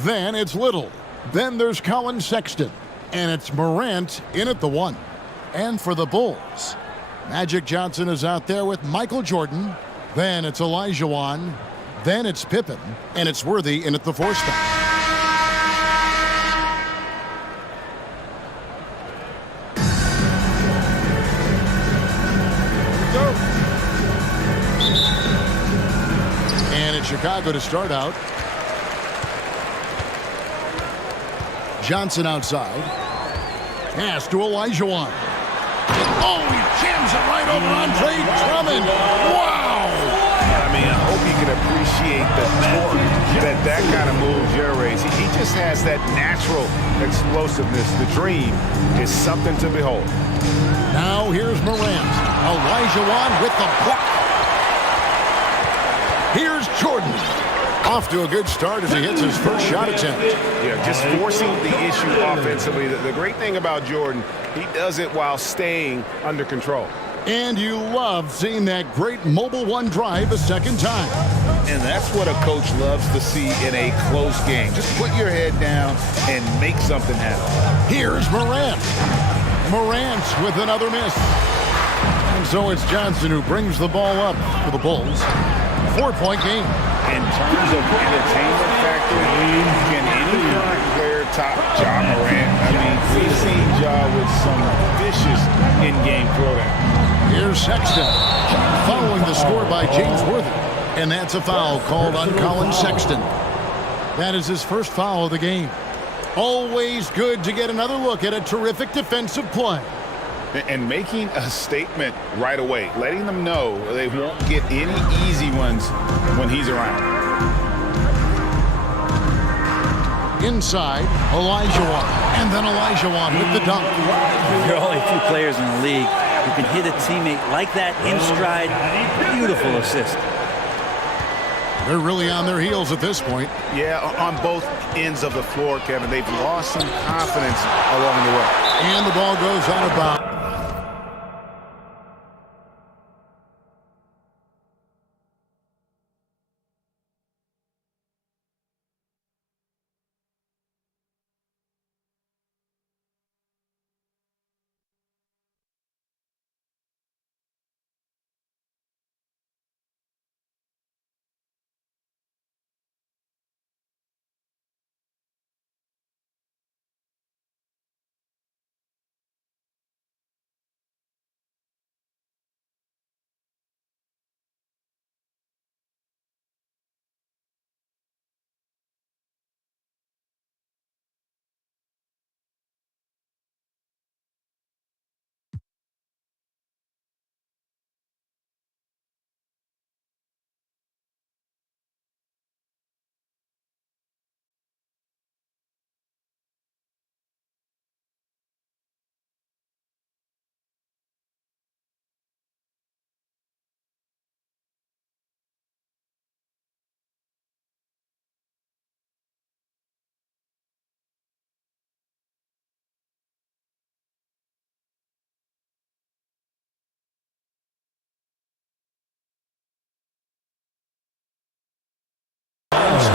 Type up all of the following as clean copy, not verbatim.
Then it's Little. Then there's Colin Sexton. And it's Morant in at the 1. And for the Bulls, Magic Johnson is out there with Michael Jordan. Then it's Olajuwon. Then it's Pippen. And it's Worthy in at the 4 spot. And it's Chicago to start out. Johnson outside. Pass to Olajuwon. Oh, he jams it right over on Andre Drummond. Wow! I mean, I hope you can appreciate the torque that kind of move generates. He just has that natural explosiveness. The dream is something to behold. Now here's Morant. Olajuwon with the block. Here's Jordan. Off to a good start as he hits his first shot attempt. Yeah, just forcing the issue offensively. The great thing about Jordan, he does it while staying under control. And you love seeing that great mobile one drive a second time. And that's what a coach loves to see in a close game. Just put your head down and make something happen. Here's Morant. Morant with another miss. And so it's Johnson who brings the ball up for the Bulls. 4-point game. In terms of entertainment factor, can any current player top Ja Morant? I mean, we've seen Ja with some vicious in-game throwdown. Here's Sexton. Following the score by James Worthy. And that's a foul called on Colin Sexton. That is his first foul of the game. Always good to get another look at a terrific defensive play. And making a statement right away, letting them know they won't get any easy ones when he's around. Inside, Olajuwon. And then Olajuwon with the dunk. There are only a few players in the league who can hit a teammate like that in stride. Beautiful assist. They're really on their heels at this point. Yeah, on both ends of the floor, Kevin. They've lost some confidence along the way. And the ball goes out of bounds.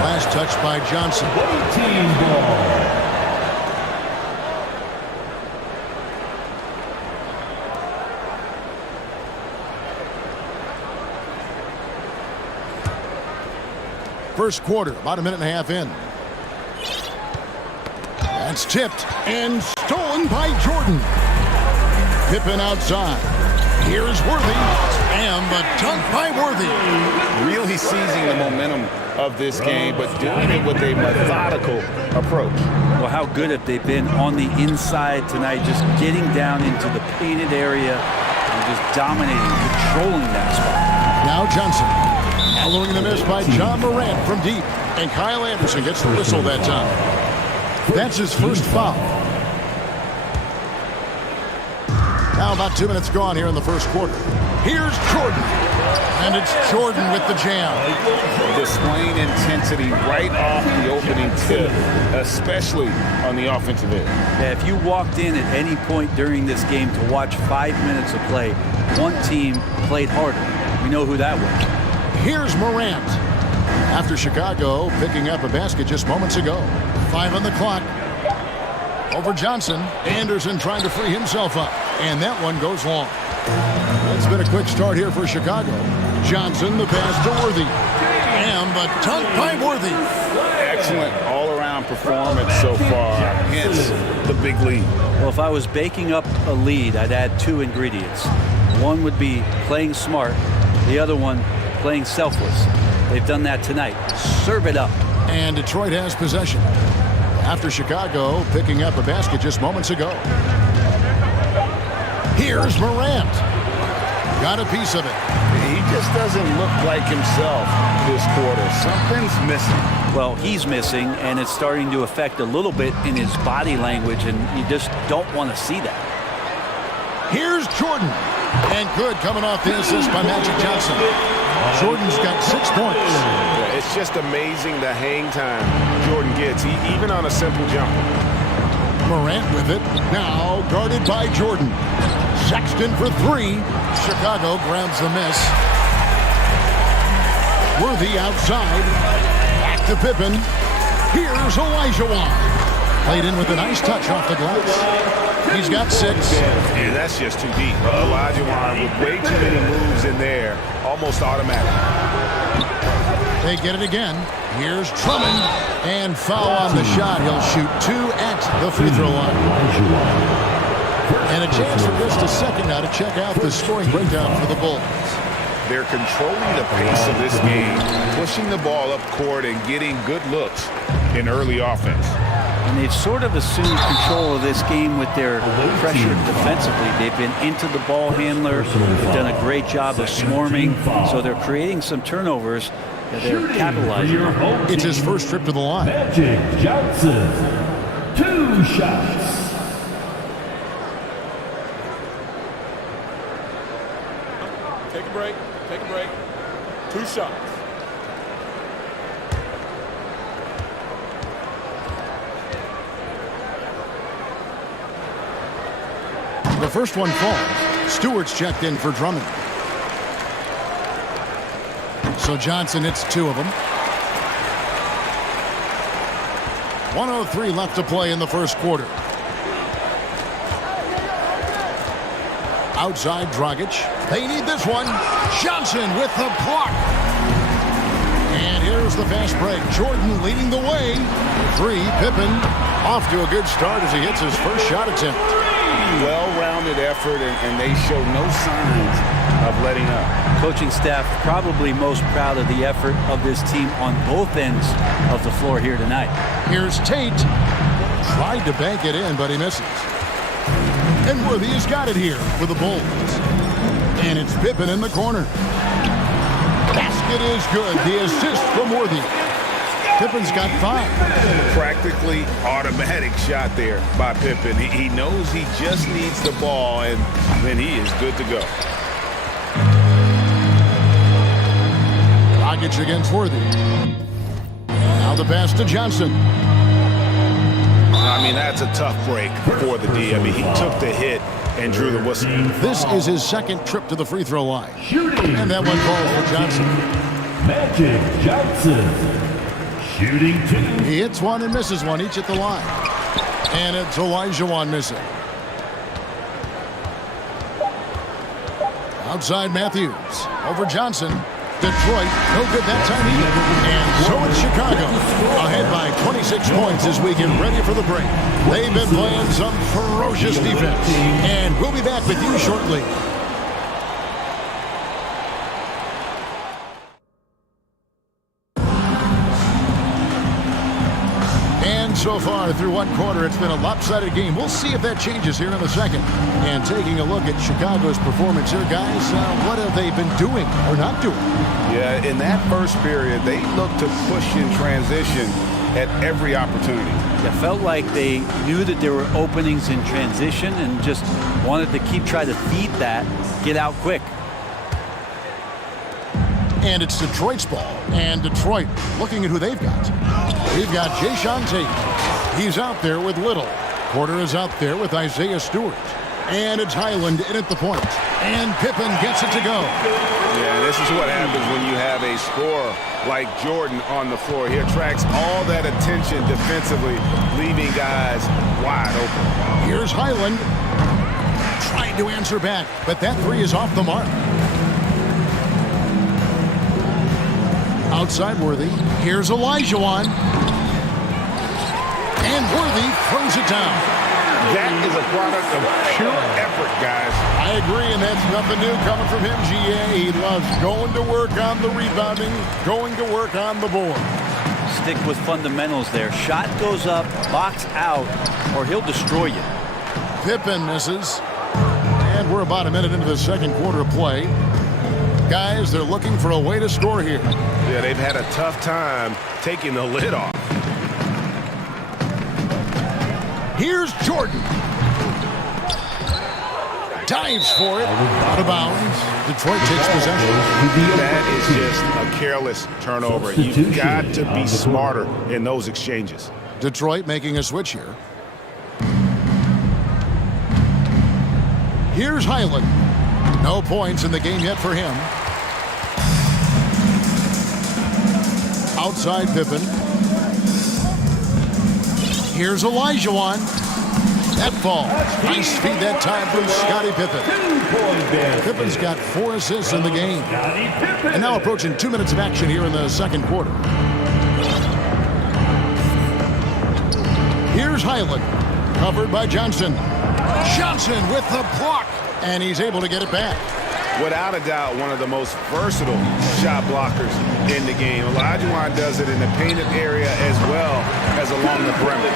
Last touch by Johnson. Team ball. First quarter, about a minute and a half in. That's tipped and stolen by Jordan. Pippen outside. Here's Worthy. And the dunk by Worthy. Really seizing the momentum of this game, but doing it with a methodical approach. Well, how good have they been on the inside tonight, just getting down into the painted area and just dominating, controlling that spot. Now Johnson. Following the miss by John Morant from deep. And Kyle Anderson gets the whistle that time. That's his first foul. Now about 2 minutes gone here in the first quarter. Here's Jordan. And it's Jordan with the jam. Displaying intensity right off the opening tip, especially on the offensive end. Yeah, if you walked in at any point during this game to watch 5 minutes of play, one team played harder. We know who that was. Here's Morant. After Chicago picking up a basket just moments ago. 5 on the clock. Over Johnson. Anderson trying to free himself up. And that one goes long. It's been a quick start here for Chicago. Johnson, the pass to Worthy. And the dunk by Worthy. Excellent all-around performance so far, hence the big lead. Well, if I was baking up a lead, I'd add 2 ingredients. One would be playing smart. The other one, playing selfless. They've done that tonight. Serve it up. And Detroit has possession. After Chicago picking up a basket just moments ago. Here's Morant. Got a piece of it. He just doesn't look like himself this quarter. Something's missing. Well, he's missing, and it's starting to affect a little bit in his body language, and you just don't want to see that. Here's Jordan. And good coming off the assist by Magic Johnson. Jordan's got 6 points. Yeah, it's just amazing the hang time Jordan gets, even on a simple jump. Morant with it. Now guarded by Jordan. Sexton for 3. Chicago grabs the miss. Worthy outside. Back to Pippen. Here's Olajuwon. Played in with a nice touch off the glass. He's got 6. Yeah, that's just too deep. Olajuwon with way too many moves in there, almost automatic. They get it again. Here's Drummond. And foul on the shot. He'll shoot 2 at the free throw line. And a chance for just a second now to check out the scoring breakdown for the Bulls. They're controlling the pace of this game, pushing the ball up court and getting good looks in early offense. And they've sort of assumed control of this game with their pressure defensively. They've been into the ball handler. They've done a great job of swarming. So they're creating some turnovers that they're capitalizing on. It's his first trip to the line. Magic Johnson, 2 shots. Take a break. Take a break. 2 shots. The first one falls. Stewart's checked in for Drummond. So Johnson hits 2 of them. 1:03 left to play in the first quarter. Outside Dragic. They need this one. Johnson with the block. And here's the fast break. Jordan leading the way. 3. Pippen off to a good start as he hits his first shot attempt. Well-rounded effort, and they show no signs of letting up. Coaching staff probably most proud of the effort of this team on both ends of the floor here tonight. Here's Tate. Tried to bank it in, but he misses. And Worthy has got it here for the Bulls. And it's Pippen in the corner. Basket is good. The assist from Worthy. Pippen's got 5. Practically automatic shot there by Pippen. He knows he just needs the ball, and then he is good to go. Dragic against Worthy. Now the pass to Johnson. I mean, that's a tough break for the D. I mean, he took the hit and drew the whistle. This is his second trip to the free throw line. Shooting. And that one falls for Johnson. Magic Johnson, shooting 2. He hits one and misses one, each at the line. And it's Olajuwon missing. Outside Matthews. Over Johnson. Detroit, no good that time either. And so it's Chicago, ahead by 26 points as we get ready for the break. They've been playing some ferocious defense. And we'll be back with you shortly. And so far through one quarter, it's been a lopsided game. We'll see if that changes here in a second. And taking a look at Chicago's performance here, guys, what have they been doing or not doing? Yeah, in that first period, they looked to push in transition at every opportunity. It felt like they knew that there were openings in transition and just wanted to keep trying to feed that, get out quick. And it's Detroit's ball. And Detroit looking at who they've got. We've got Jae'Sean Tate. He's out there with Little. Porter is out there with Isaiah Stewart. And it's Highland in at the point. And Pippen gets it to go. Yeah, this is what happens when you have a scorer like Jordan on the floor. He attracts all that attention defensively, leaving guys wide open. Here's Highland. Trying to answer back, but that three is off the mark. Outside Worthy. Here's Olajuwon. And Worthy throws it down. That is a product of pure effort, guys. I agree, and that's nothing new coming from him, GA. He loves going to work on the rebounding, going to work on the board. Stick with fundamentals there. Shot goes up, box out, or he'll destroy you. Pippen misses. And we're about a minute into the second quarter of play. Guys, they're looking for a way to score here. Yeah, they've had a tough time taking the lid off. Here's Jordan. Dives for it. Out of bounds. Detroit takes possession. That is just a careless turnover. You've got to be smarter in those exchanges. Detroit making a switch here. Here's Highland. No points in the game yet for him. Outside Pippen. Here's Olajuwon. That ball. Nice feed that time from Scottie Pippen. Pippen's got 4 assists in the game. And now approaching 2 minutes of action here in the second quarter. Here's Highland. Covered by Johnson. Johnson with the block. And he's able to get it back. Without a doubt, one of the most versatile shot blockers in the game. Olajuwon does it in the painted area as well as along the perimeter.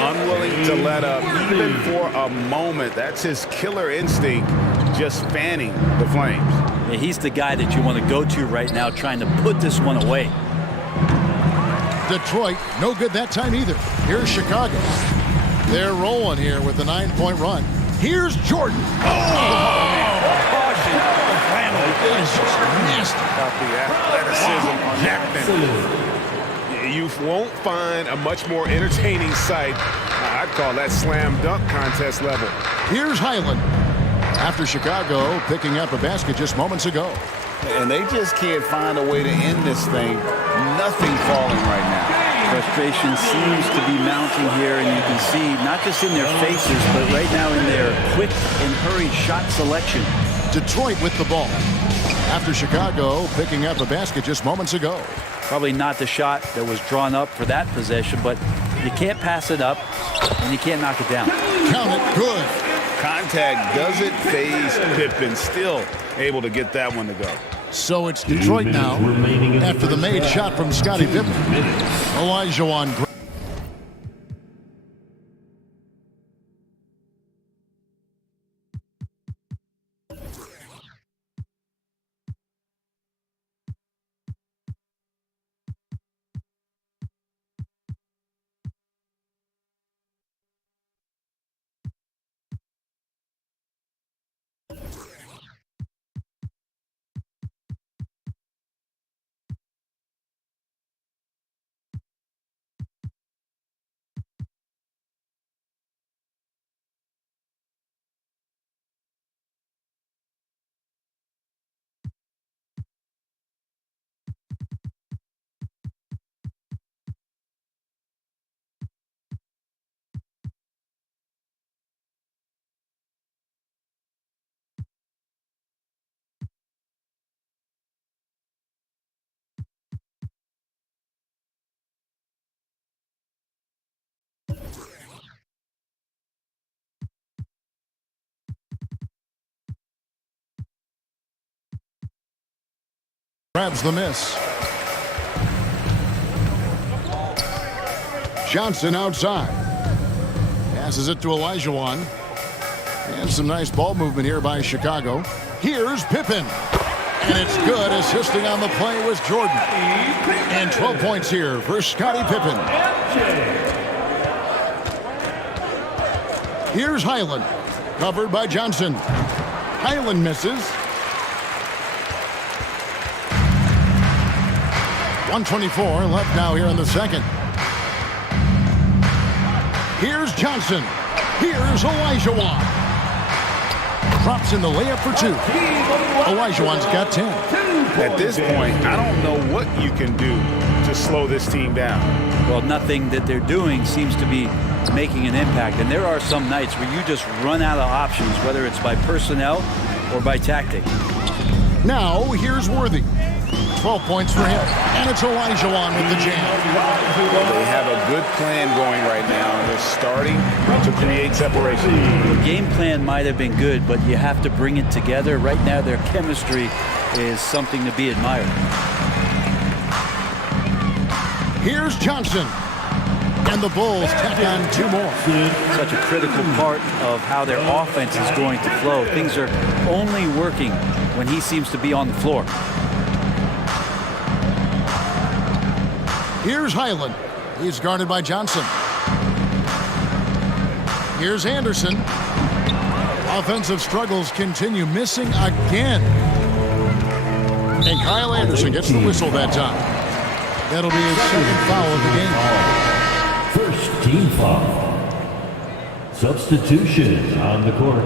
Unwilling to let up even for a moment. That's his killer instinct, just fanning the flames. Yeah, he's the guy that you want to go to right now, trying to put this one away. Detroit, no good that time either. Here's Chicago. They're rolling here with a 9-point run. Here's Jordan. About the athleticism on that thing. You won't find a much more entertaining sight. I'd call that slam dunk contest level. Here's Highland. After Chicago picking up a basket just moments ago. And they just can't find a way to end this thing. Nothing falling right now. Frustration seems to be mounting here, and you can see not just in their faces, but right now in their quick and hurried shot selection. Detroit with the ball. After Chicago picking up a basket just moments ago. Probably not the shot that was drawn up for that possession, but you can't pass it up, and you can't knock it down. Count it, good. Contact doesn't phase Pippen. Still able to get that one to go. So it's Detroit now after the made shot from Scottie Pippen. Olajuwon. Grabs the miss. Johnson outside. Passes it to Olajuwon. And some nice ball movement here by Chicago. Here's Pippen. And it's good. Assisting on the play was Jordan. And 12 points here for Scottie Pippen. Here's Highland. Covered by Johnson. Highland misses. 1:24 left now here in the second. Here's Johnson. Here's Olajuwon. drops in the layup for 2. Olajuwon's got 10. At this point, I don't know what you can do to slow this team down. Well, nothing that they're doing seems to be making an impact. And there are some nights where you just run out of options, whether it's by personnel or by tactic. Now, here's Worthy. 12 points for him. And it's Olajuwon with the jam. They have a good plan going right now, and they're starting to create separation. The game plan might have been good, but you have to bring it together. Right now, their chemistry is something to be admired. Here's Johnson. And the Bulls tack on 2 more. Such a critical part of how their offense is going to flow. Things are only working when he seems to be on the floor. Here's Highland. He's guarded by Johnson. Here's Anderson. Offensive struggles continue, missing again. And Kyle Anderson gets the whistle that time. That'll be his second foul of the game. First team foul. Substitution on the court.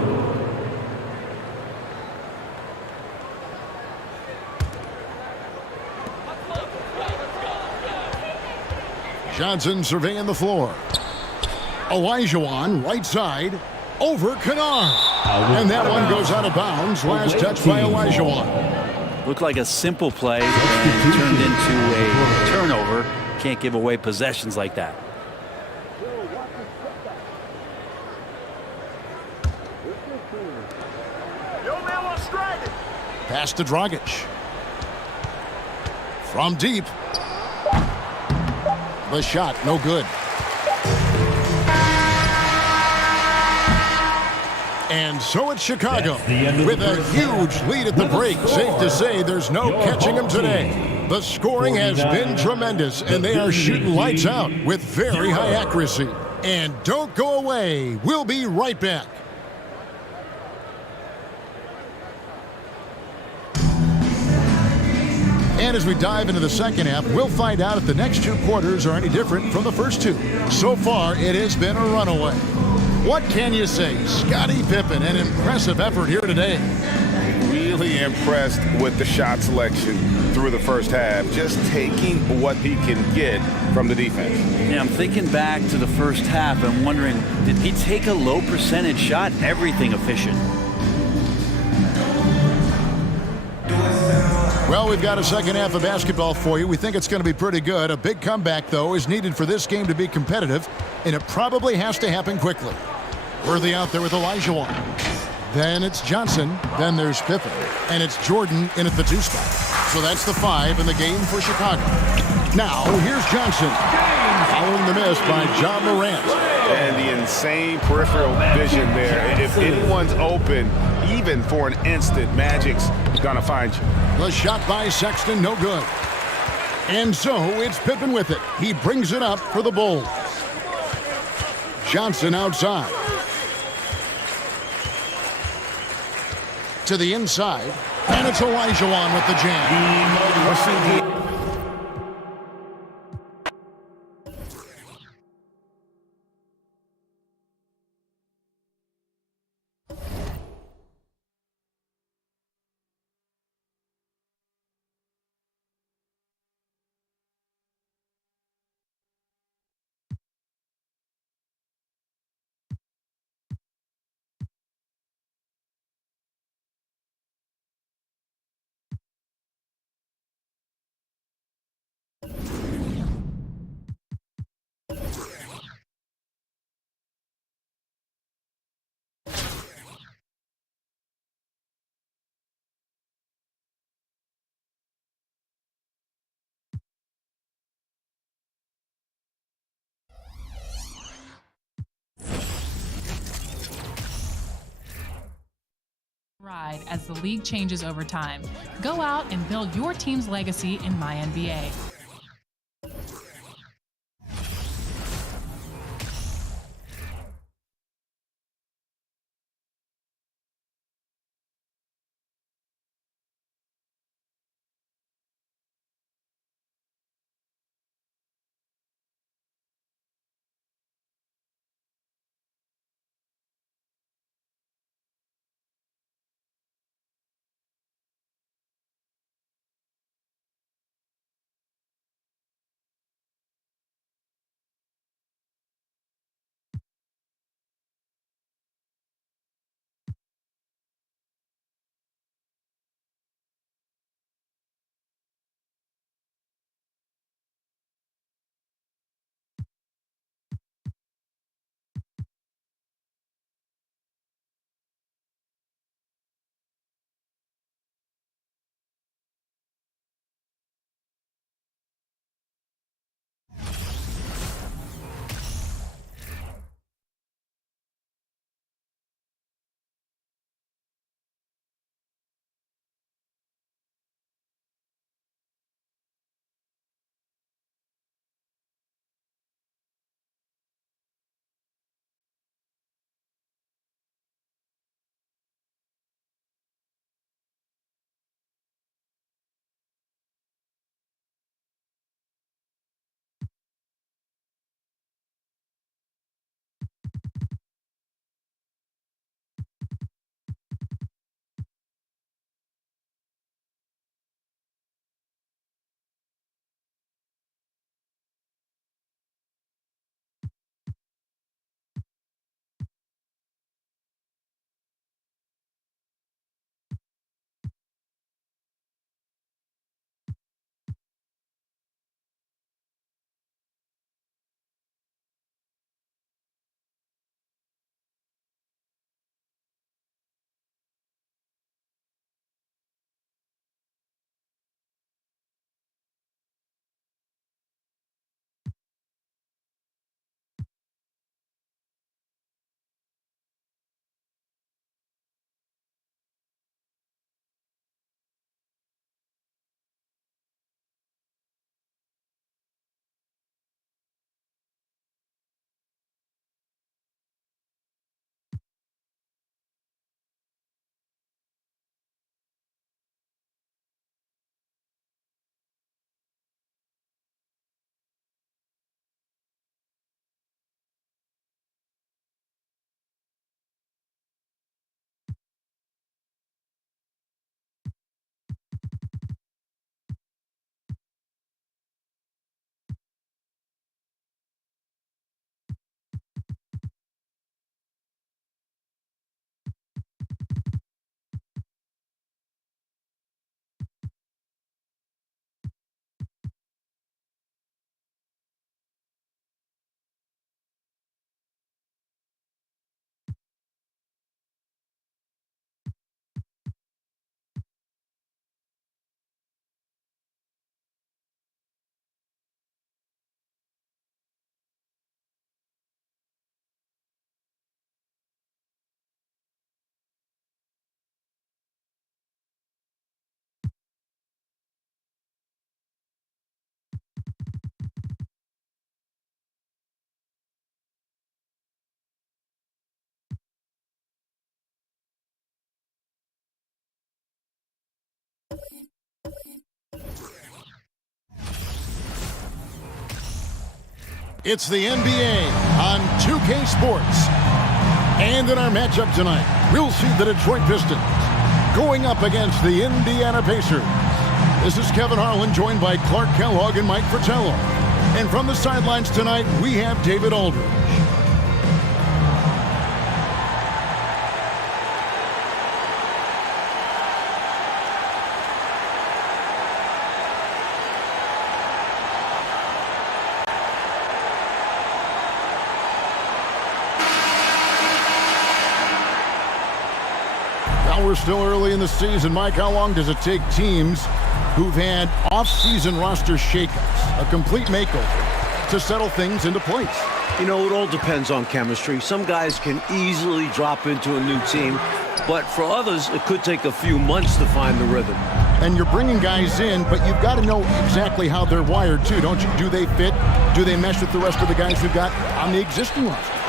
Johnson surveying the floor. Olajuwon, right side, over Kennard. And that one goes out of bounds. Last touch by Olajuwon. Looked like a simple play and turned into a turnover. Can't give away possessions like that. Pass to Dragic. From deep. The shot, no good. And so it's Chicago with a huge lead at the break. Safe to say there's no catching them today. The scoring has been tremendous, and they are shooting lights out with very high accuracy. And don't go away. We'll be right back. And as we dive into the second half, we'll find out if the next 2 quarters are any different from the first 2. So far, it has been a runaway. What can you say? Scottie Pippen, an impressive effort here today. Really impressed with the shot selection through the first half, just taking what he can get from the defense. Yeah, I'm thinking back to the first half and wondering, did he take a low percentage shot? Everything efficient. Well, we've got a second half of basketball for you. We think it's going to be pretty good. A big comeback, though, is needed for this game to be competitive, and it probably has to happen quickly. Worthy out there with Olajuwon. Then it's Johnson. Then there's Pippen. And it's Jordan in at the 2 spot. So that's the 5 in the game for Chicago. Now, here's Johnson. Following the miss by John Morant. And the insane peripheral vision there. If anyone's open, even for an instant, Magic's gonna find you. The shot by Sexton, no good. And so it's Pippen with it. He brings it up for the Bulls. Johnson outside. To the inside. And it's Olajuwon with the jam. Ride as the league changes over time. Go out and build your team's legacy in MyNBA. It's the NBA on 2K Sports. And in our matchup tonight, we'll see the Detroit Pistons going up against the Indiana Pacers. This is Kevin Harlan, joined by Clark Kellogg and Mike Fratello. And from the sidelines tonight, we have David Aldridge. Now we're still early in the season. Mike, how long does it take teams who've had off-season roster shakeups, a complete makeover, to settle things into place? You know, it all depends on chemistry. Some guys can easily drop into a new team, but for others, it could take a few months to find the rhythm. And you're bringing guys in, but you've got to know exactly how they're wired, too, don't you? Do they fit? Do they mesh with the rest of the guys you've got on the existing roster?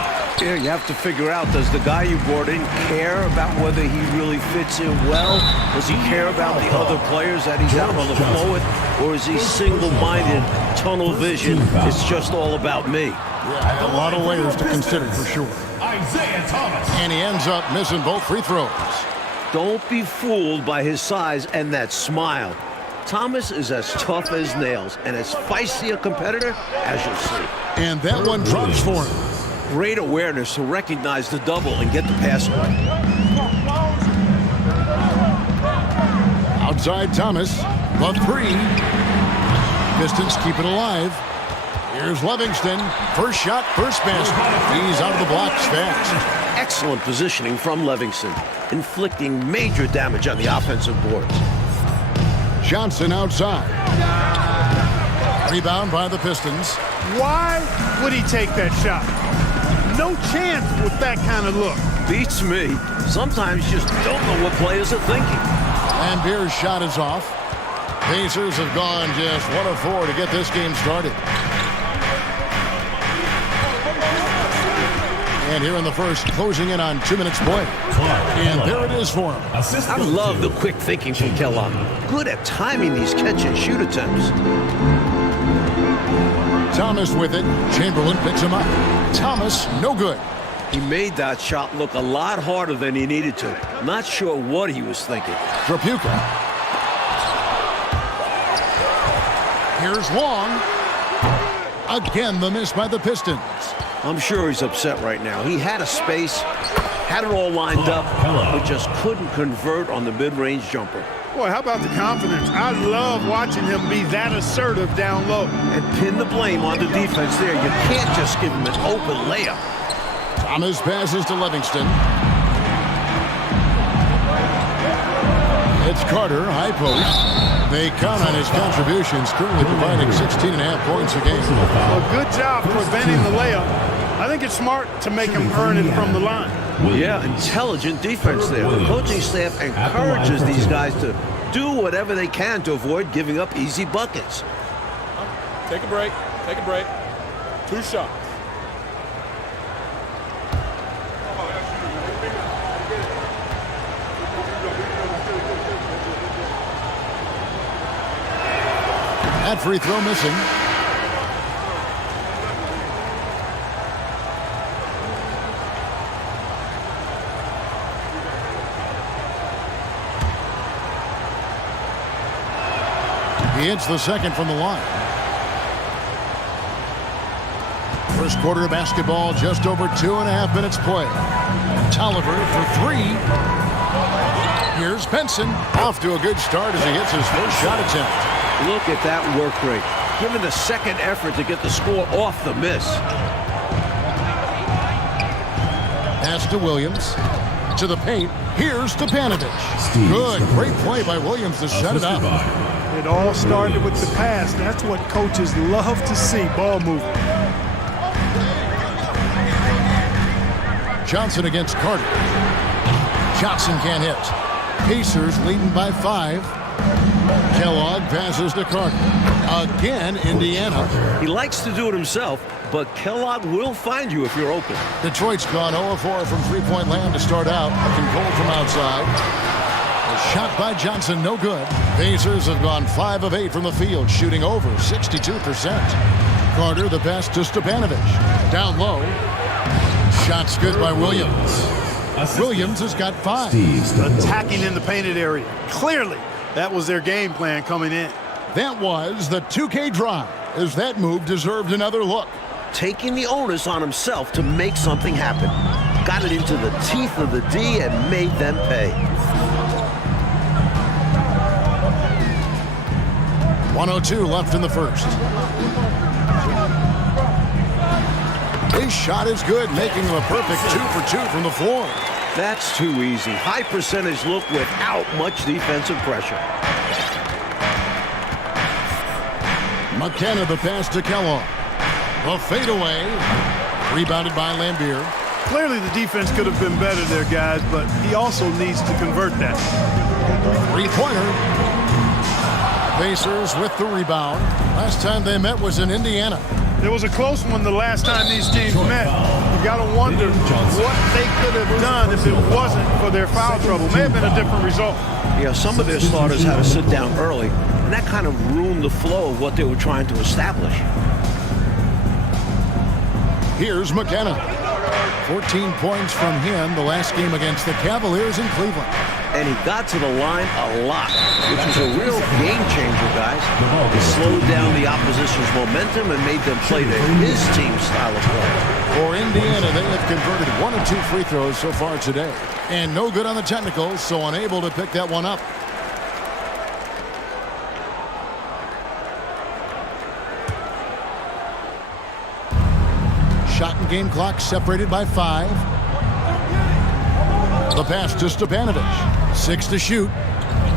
Yeah, you have to figure out, does the guy you brought in care about whether he really fits in well? Does he care about the other players that he's out on the floor with? Or is he single-minded, tunnel vision? It's just all about me. Yeah, a lot of layers to consider for sure. Isaiah Thomas. And he ends up missing both free throws. Don't be fooled by his size and that smile. Thomas is as tough as nails and as feisty a competitor as you'll see. And that one drops for him. Great awareness to recognize the double and get the pass away. Outside Thomas, the three. Pistons keep it alive. Here's Livingston. First shot, first basket. He's out of the blocks fast. Excellent positioning from Livingston, inflicting major damage on the offensive boards. Johnson outside. Rebound by the Pistons. Why would he take that shot? No chance with that kind of look. Beats me. Sometimes you just don't know what players are thinking. And Beer's shot is off. Pacers have gone just 1 of 4 to get this game started. And here in the first, closing in on 2 minutes play. And there it is for him. I love the quick thinking from Kellogg. Good at timing these catch-and-shoot attempts. Thomas with it. Chamberlain picks him up. Thomas, no good. He made that shot look a lot harder than he needed to. Not sure what he was thinking. Trapuka. Here's Long. Again, the miss by the Pistons. I'm sure he's upset right now. He had a space, had it all lined up, but just couldn't convert on the mid-range jumper. Boy, how about the confidence? I love watching him be that assertive down low. And pin the blame on the defense there. You can't just give him an open layup. Thomas passes to Livingston. It's Carter, high post. They count on his contributions, currently providing 16.5 points a game. Well, good job preventing the layup. I think it's smart to make him earn it from the line. Yeah, intelligent defense there. The coaching staff encourages these guys to do whatever they can to avoid giving up easy buckets. Take a break. Take a break. 2 shots. That free throw missing. He hits the second from the line. First quarter of basketball, just over 2.5 minutes play. Tolliver for 3. Here's Benson. Off to a good start as he hits his first shot attempt. Look at that work rate. Given the second effort to get the score off the miss. Pass to Williams. To the paint. Here's Stepanovic. Good. Great play by Williams to shut it up. It all started with the pass. That's what coaches love to see, ball movement. Johnson against Carter. Johnson can't hit. Pacers leading by 5. Kellogg passes to Carter. Again, Indiana. He likes to do it himself, but Kellogg will find you if you're open. Detroit's gone 0-4 from three-point land to start out. Control from outside. A shot by Johnson, no good. Pacers have gone 5 of 8 from the field, shooting over 62%. Carter, the pass to Stepanovic. Down low. Shot's good by Williams. Williams has got 5. Attacking in the painted area. Clearly, that was their game plan coming in. That was the 2K drive, as that move deserved another look. Taking the onus on himself to make something happen. Got it into the teeth of the D and made them pay. 1:02 left in the first. His shot is good, making him a perfect 2 for 2 from the floor. That's too easy. High percentage look without much defensive pressure. McKenna the pass to Kellogg. A fadeaway. Rebounded by Lambier. Clearly, the defense could have been better there, guys, but he also needs to convert that. 3-pointer. Pacers with the rebound. Last time they met was in Indiana. There was a close one the last time these teams met. You got to wonder what they could have done if it wasn't for their foul trouble. May have been a different result. Yeah, some of their starters had to sit down early, and that kind of ruined the flow of what they were trying to establish. Here's McKenna. 14 points from him the last game against the Cavaliers in Cleveland. And he got to the line a lot, which was a real game changer, guys. It slowed down the opposition's momentum and made them play his team's style of play. For Indiana, they have converted 1 of 2 free throws so far today. And no good on the technicals, so unable to pick that one up. Shot and game clock separated by 5. The pass to Stepanovic. 6 to shoot.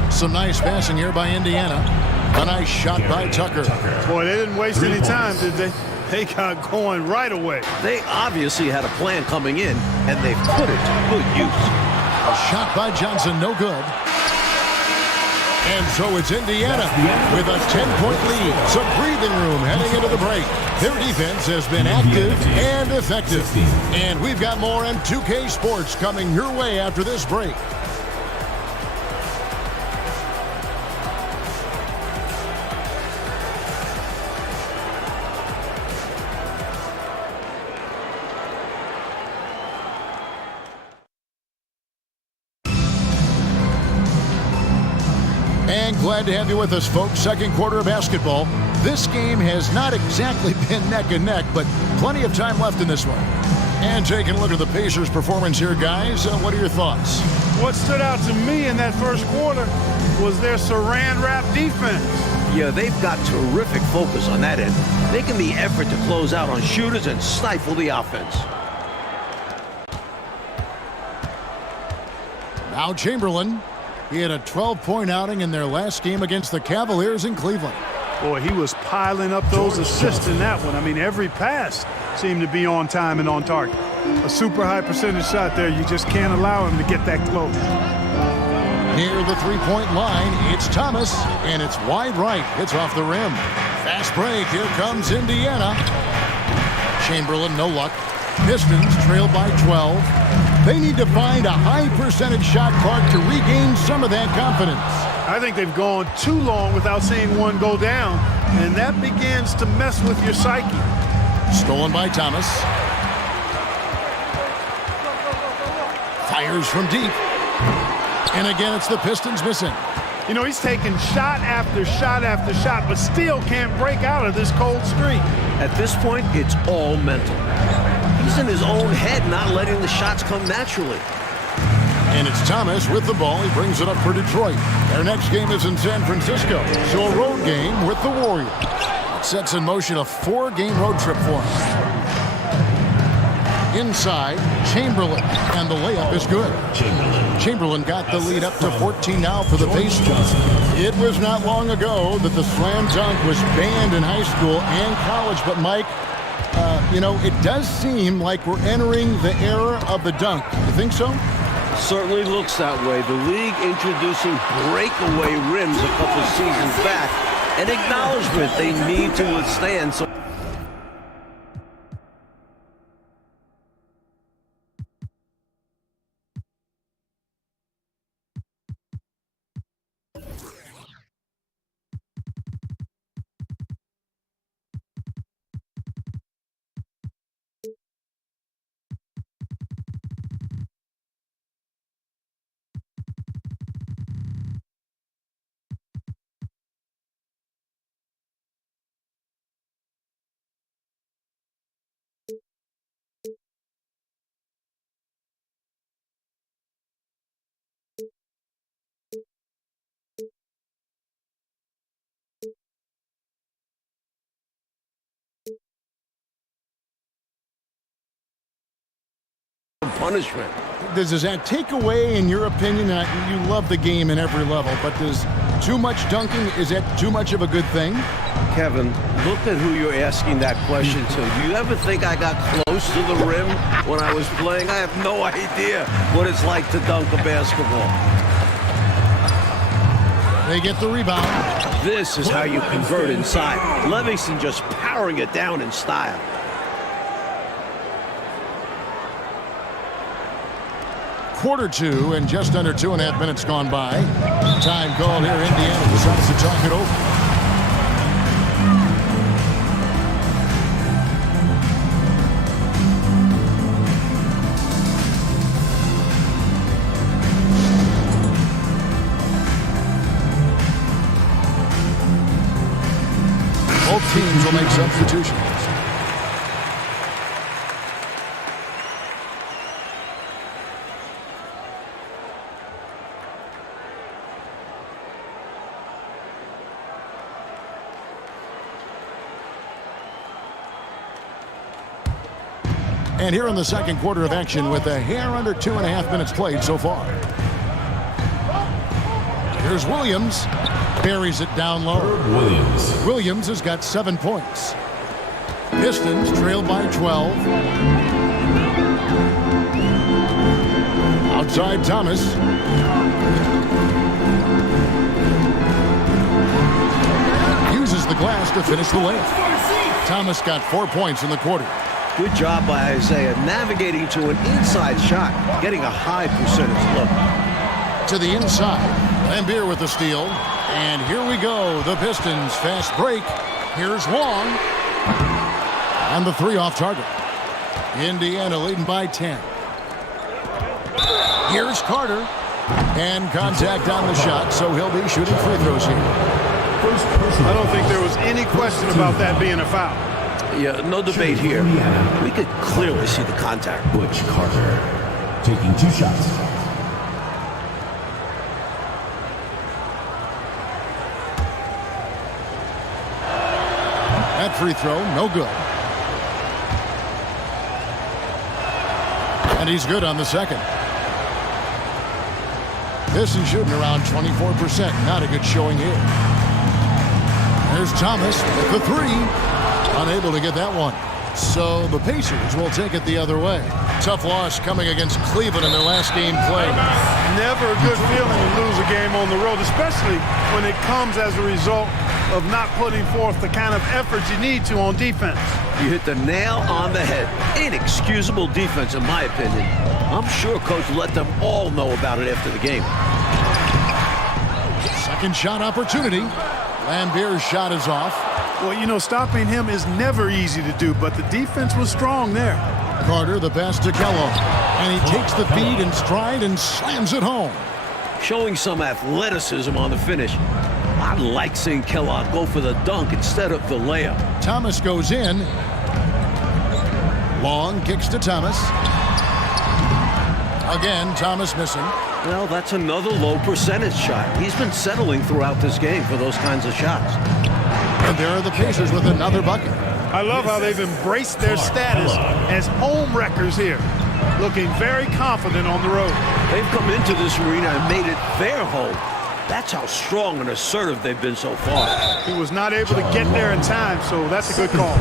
Some nice passing here by Indiana. A nice shot by Tucker. Boy, they didn't waste any time, did they? They got going right away. They obviously had a plan coming in, and they put it to good use. A shot by Johnson, no good. And so it's Indiana with a 10-point lead. Some breathing room heading into the break. Their defense has been active and effective. And we've got more on 2K Sports coming your way after this break. And glad to have you with us, folks. Second quarter of basketball. This game has not exactly been neck and neck, but plenty of time left in this one. And taking a look at the Pacers' performance here, guys, what are your thoughts? What stood out to me in that first quarter was their saran wrap defense. Yeah, they've got terrific focus on that end, making the effort to close out on shooters and stifle the offense. Now Chamberlain. He had a 12-point outing in their last game against the Cavaliers in Cleveland. Boy, he was piling up those assists in that one. I mean, every pass seemed to be on time and on target. A super high percentage shot there. You just can't allow him to get that close. Near the three-point line, it's Thomas, and it's wide right. It's off the rim. Fast break. Here comes Indiana. Chamberlain, no luck. Pistons trail by 12. They need to find a high percentage shot, Clark, to regain some of that confidence. I think they've gone too long without seeing one go down, and that begins to mess with your psyche. Stolen by Thomas. Fires from deep. And again, it's the Pistons missing. You know, he's taking shot after shot after shot, but still can't break out of this cold streak. At this point, it's all mental. He's in his own head, not letting the shots come naturally. And it's Thomas with the ball. He brings it up for Detroit. Their next game is in San Francisco, so a road game with the Warriors. It sets in motion a 4-game road trip for him. Inside, Chamberlain, and the layup is good. Chamberlain got the lead up to 14 now for the Pacers. It was not long ago that the slam dunk was banned in high school and college, but Mike, you know, it does seem like we're entering the era of the dunk. You think so? Certainly looks that way. The league introducing breakaway rims a couple seasons back. An acknowledgement they need to withstand some punishment. Does that take away, in your opinion, you love the game in every level, but does too much dunking, is that too much of a good thing? Kevin, look at who you're asking that question to. Do you ever think I got close to the rim when I was playing? I have no idea what it's like to dunk a basketball. They get the rebound. This is how you convert inside. Livingston just powering it down in style. Quarter two and just under 2.5 minutes gone by. Time called here. Indiana decides to talk it over. Both teams will make substitutions. And here in the second quarter of action with a hair under 2.5 minutes played so far. Here's Williams. Buries it down low. Williams has got 7 points. Pistons trail by 12. Outside Thomas. Uses the glass to finish the layup. Thomas got 4 points in the quarter. Good job by Isaiah navigating to an inside shot, getting a high percentage look. To the inside. Lambier with the steal. And here we go. The Pistons fast break. Here's Wong. And the three off target. Indiana leading by 10. Here's Carter. And contact on the shot, so he'll be shooting free throws here. I don't think there was any question about that being a foul. Yeah, no debate here. We could clearly see the contact. Butch Carter taking 2 shots. That free throw, no good. And he's good on the second. Pistons shooting around 24%. Not a good showing here. There's Thomas with the three. Unable to get that one. So the Pacers will take it the other way. Tough loss coming against Cleveland in their last game played. Never a good feeling to lose a game on the road, especially when it comes as a result of not putting forth the kind of effort you need to on defense. You hit the nail on the head. Inexcusable defense, in my opinion. I'm sure Coach let them all know about it after the game. Second shot opportunity. Lambier's shot is off. Well, you know, stopping him is never easy to do, but the defense was strong there. Carter, the pass to Kellogg. And he takes the feed in stride and slams it home. Showing some athleticism on the finish. I like seeing Kellogg go for the dunk instead of the layup. Thomas goes in. Long kicks to Thomas. Again, Thomas missing. Well, that's another low percentage shot. He's been settling throughout this game for those kinds of shots. And there are the Pacers with another bucket. I love how they've embraced their status as home wreckers here, looking very confident on the road. They've come into this arena and made it their home. That's how strong and assertive they've been so far. He was not able to get there in time, so that's a good call.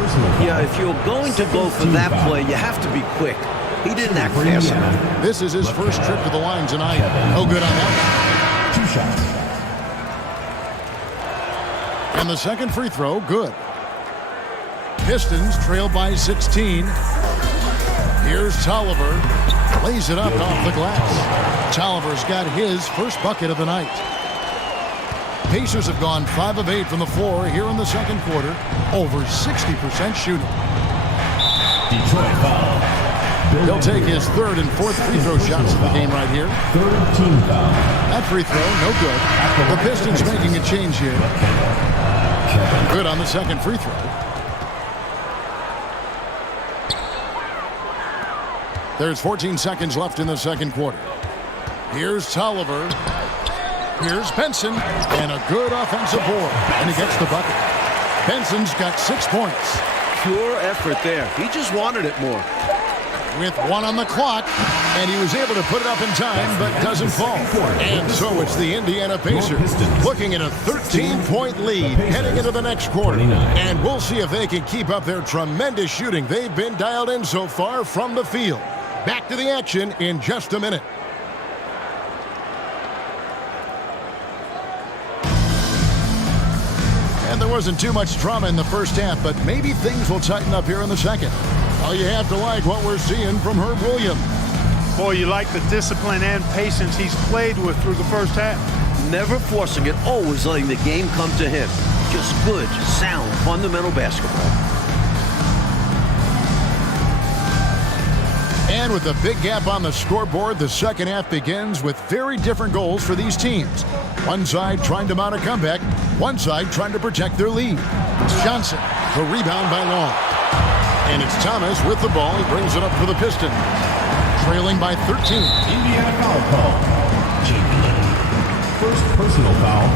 Yeah, if you're going to go for that play, you have to be quick. He didn't act fast enough. This is his first trip to the line tonight. No good on that. 2 shots. And the second free throw, good. Pistons trail by 16. Here's Tolliver. Lays it up off the glass. Tolliver's got his first bucket of the night. Pacers have gone 5 of 8 from the floor here in the second quarter. Over 60% shooting. Detroit foul. He'll take his third and fourth free throw shots of the game right here. Third team foul. That free throw, no good. The Pistons making a change here. Good on the second free throw. There's 14 seconds left in the second quarter. Here's Tolliver. Here's Benson. And a good offensive board. And he gets the bucket. Benson's got 6 points. Pure effort there. He just wanted it more. with 1 on the clock, and he was able to put it up in time, but doesn't fall. And so it's the Indiana Pacers looking at a 13-point lead heading into the next quarter. And we'll see if they can keep up their tremendous shooting they've been dialed in so far from the field. Back to the action in just a minute. And there wasn't too much drama in the first half, but maybe things will tighten up here in the second. Well, you have to like what we're seeing from Herb Williams. Boy, you like the discipline and patience he's played with through the first half. Never forcing it, always letting the game come to him. Just good, sound, fundamental basketball. And with a big gap on the scoreboard, the second half begins with very different goals for these teams. One side trying to mount a comeback, one side trying to protect their lead. It's Johnson, the rebound by Long. And it's Thomas with the ball. He brings it up for the Pistons. Trailing by 13. Indiana foul call. Chamberlain. First personal foul.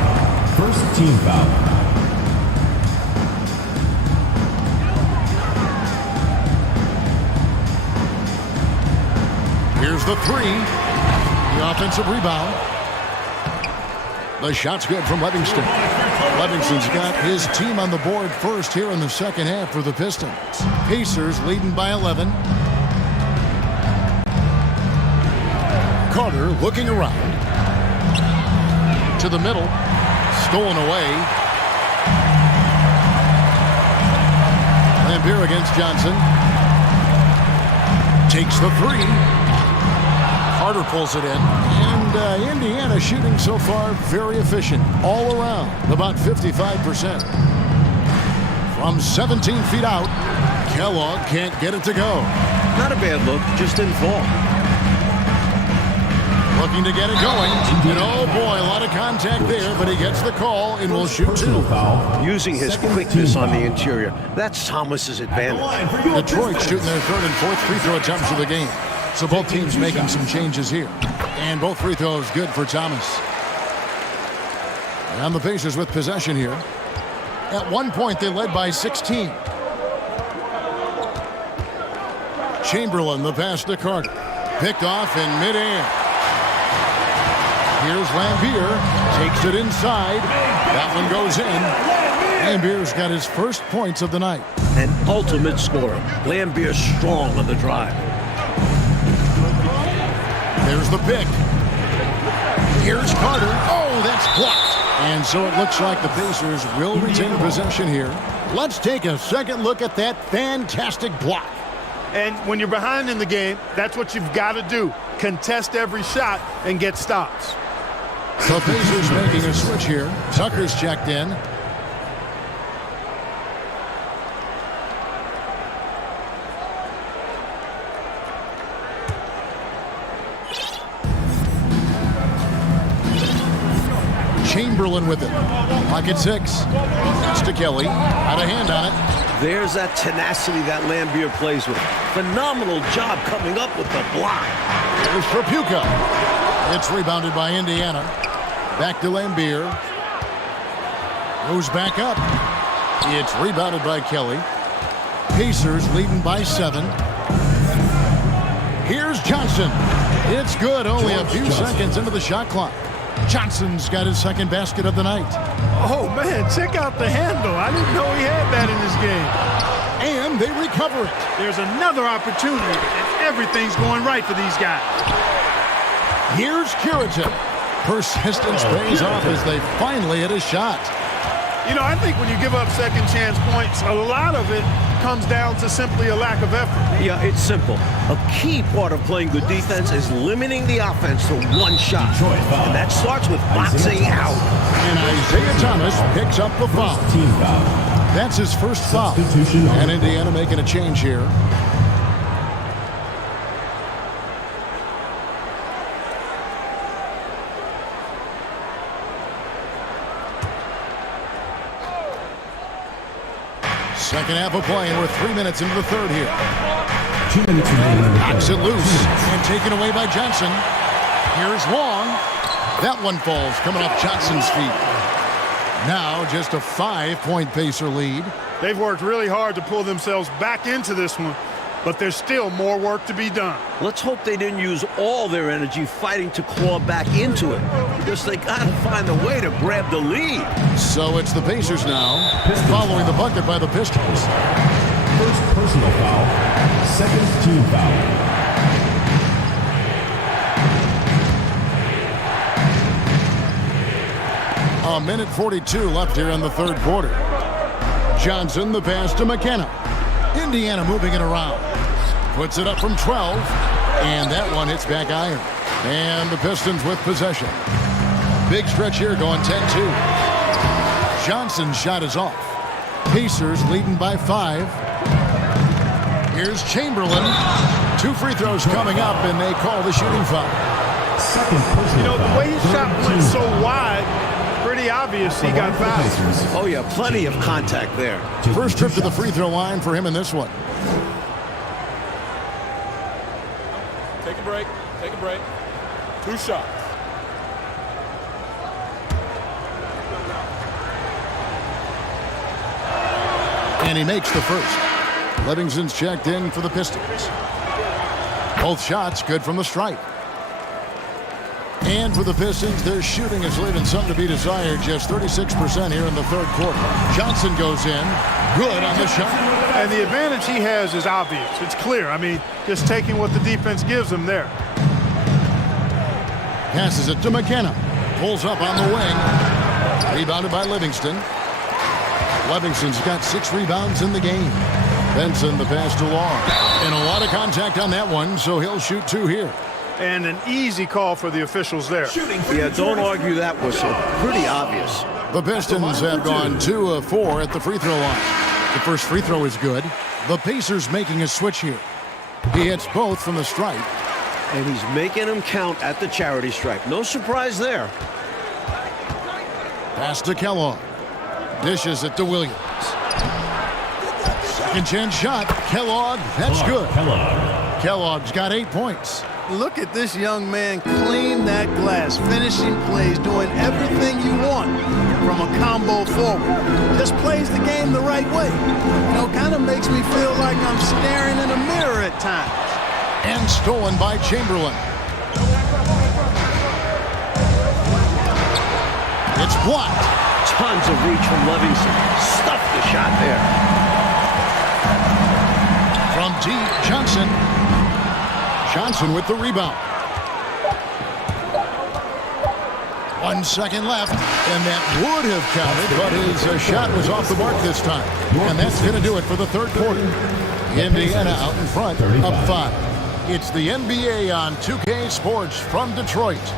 First team foul. Here's the 3. The offensive rebound. The shot's good from Livingston. Livingston's got his team on the board first here in the second half for the Pistons. Pacers leading by 11. Carter looking around. To the middle. Stolen away. Lambier against Johnson. Takes the 3. Carter pulls it in. And Indiana shooting so far very efficient. All around. About 55%. From 17 feet out. Kellogg can't get it to go. Not a bad look, just didn't fall. Looking to get it going. And oh boy, a lot of contact there, but he gets the call and will shoot 2. Using his quickness on the interior. That's Thomas's advantage. Detroit shooting their third and fourth free throw attempts of the game. So both teams making some changes here. And both free throws good for Thomas. And the Pacers with possession here. At one point, they led by 16. Chamberlain, the pass to Carter. Picked off in midair. Here's Lambier. Takes it inside. That one goes in. Lambier's got his first points of the night. An ultimate scorer. Lambier strong on the drive. There's the pick. Here's Carter. Oh, that's blocked. And so it looks like the Pacers will retain possession here. Let's take a second look at that fantastic block. And when you're behind in the game, that's what you've got to do. Contest every shot and get stops. The Pacers making a switch here. Tucker's checked in. Chamberlain with it. Pocket 6. It's to Kelly. Out of hand on it. There's that tenacity that Lambier plays with. Phenomenal job coming up with the block. There's Trapuka. It's rebounded by Indiana. Back to Lambier. Goes back up. It's rebounded by Kelly. Pacers leading by 7. Here's Johnson. It's good. Only a few seconds into the shot clock. Johnson's got his second basket of the night. Oh, man, check out the handle. I didn't know he had that in his game. And they recover it. There's another opportunity, and everything's going right for these guys. Here's Curitin. Persistence pays off as they finally hit a shot. You know, I think when you give up second chance points, a lot of it comes down to simply a lack of effort. Yeah, it's simple. A key part of playing good defense is limiting the offense to one shot. And that starts with boxing out. And Isaiah Thomas picks up the foul. Team foul. That's his first foul. And Indiana making a change here. Second half of play, and we're 3 minutes into the third here. 2 minutes remaining. Knocks it loose and taken away by Johnson. Here's Long. That one falls coming off Johnson's feet. Now just a 5-point Pacer lead. They've worked really hard to pull themselves back into this one. but there's still more work to be done. Let's hope they didn't use all their energy fighting to claw back into it, because they got to find a way to grab the lead. So it's the Pacers now, following the bucket by the Pistons. First personal foul, second team foul. A minute 42 left here in the third quarter. Johnson, the pass to McKenna. Indiana moving it around. Puts it up from 12. And that one hits back iron. And the Pistons with possession. Big stretch here going 10-2. Johnson's shot is off. Pacers leading by 5. Here's Chamberlain. 2 free throws coming up, and they call the shooting foul. Second personal foul. The way his shot went so wide, pretty obvious he got fouled. Oh, yeah, plenty of contact there. First trip to the free throw line for him in this one. Take a break. Take a break. 2 shots. And he makes the first. Livingston's checked in for the Pistons. Both shots good from the stripe. And for the Pistons, their shooting is leaving something to be desired. Just 36% here in the third quarter. Johnson goes in. Good on the shot. And the advantage he has is obvious. It's clear. I mean, just taking what the defense gives him there. Passes it to McKenna. Pulls up on the wing. Rebounded by Livingston. Livingston's got 6 rebounds in the game. Benson the pass to Long. And a lot of contact on that one, so he'll shoot 2 here. And an easy call for the officials there. Yeah, don't argue that whistle. Pretty obvious. The Pistons have gone 2 of 4 at the free throw line. The first free throw is good. The Pacers making a switch here. He hits both from the stripe. And he's making them count at the charity stripe. No surprise there. Pass to Kellogg. Dishes it to Williams. Second chance shot. Kellogg, that's good. Kellogg's got 8 points. Look at this young man clean that glass, finishing plays, doing everything you want from a combo forward. Just plays the game the right way. You know, kind of makes me feel like I'm staring in a mirror at times. And stolen by Chamberlain. It's blocked. Tons of reach from Livingston. Stuffed the shot there. From deep, Johnson. Johnson with the rebound. 1 second left, and that would have counted, but his shot was off the mark this time. And that's going to do it for the third quarter. Indiana out in front, up 5. It's the NBA on 2K Sports from Detroit.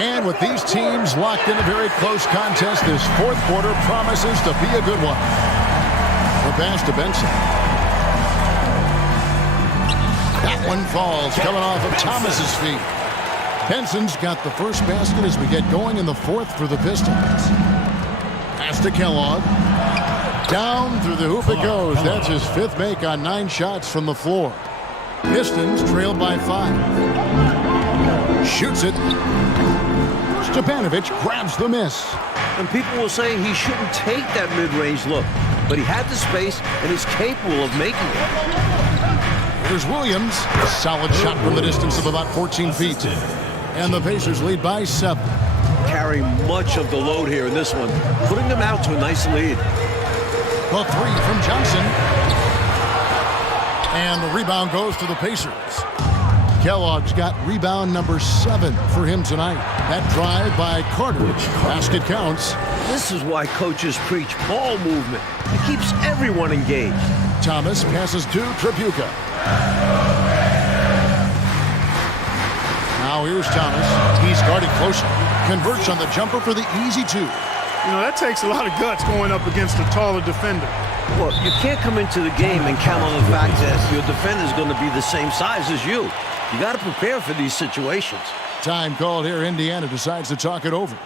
And with these teams locked in a very close contest, this fourth quarter promises to be a good one. The pass to Benson. That one falls, coming off of Thomas's feet. Benson's got the first basket as we get going in the fourth for the Pistons. Pass to Kellogg. Down through the hoop it goes. That's his 5th make on 9 shots from the floor. Pistons trailed by 5. Shoots it. Stepanovic grabs the miss. And people will say he shouldn't take that mid-range look, but he had the space and is capable of making it. Here's Williams. A solid shot from the distance of about 14 feet. And the Pacers lead by 7. Carry much of the load here in this one, putting them out to a nice lead. The 3 from Johnson. And the rebound goes to the Pacers. Kellogg's got rebound number 7 for him tonight. That drive by Carter. Basket counts. This is why coaches preach ball movement. It keeps everyone engaged. Thomas passes to Tripucka. Now here's Thomas. He's guarded closely. Converts on the jumper for the easy 2. You know, that takes a lot of guts going up against a taller defender. Well, you can't come into the game and count on the fact that your defender is going to be the same size as you. You got to prepare for these situations. Time called here. Indiana decides to talk it over.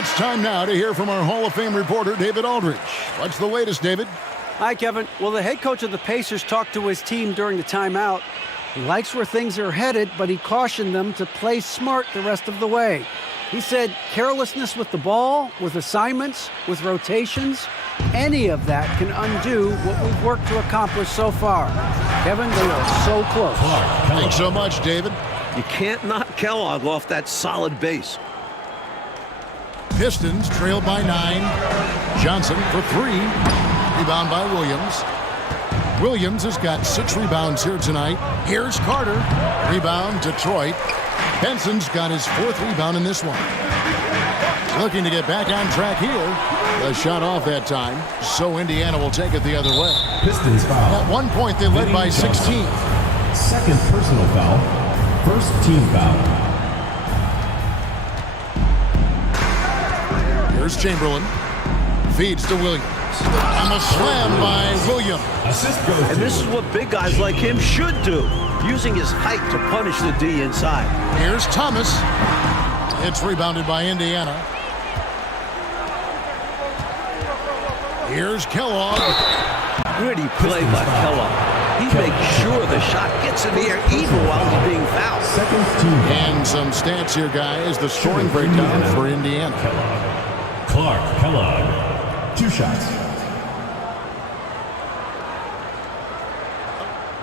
It's time now to hear from our Hall of Fame reporter, David Aldridge. What's the latest, David? Hi, Kevin. Well, the head coach of the Pacers talked to his team during the timeout. He likes where things are headed, but he cautioned them to play smart the rest of the way. He said carelessness with the ball, with assignments, with rotations, any of that can undo what we've worked to accomplish so far. Kevin, they are so close. Thanks so much, David. You can't knock Kellogg off that solid base. Pistons trailed by 9. Johnson for 3. Rebound by Williams. Williams has got 6 rebounds here tonight. Here's Carter. Rebound, Detroit. Benson's got his 4th rebound in this one. Looking to get back on track here. The shot off that time, so Indiana will take it the other way. Pistons foul. At one point, they led by 16. Second personal foul. First team foul. Here's Chamberlain. Feeds to Williams. And the slam by Williams. Assist goes And this is what big guys like him should do, using his height to punish the D inside. Here's Thomas. It's rebounded by Indiana. Here's Kellogg. Gritty play by Kellogg. He makes sure the shot gets in the air even while he's being fouled. Second team foul. And some stats here, guys. The scoring breakdown for Indiana. Clark Kellogg. 2 shots.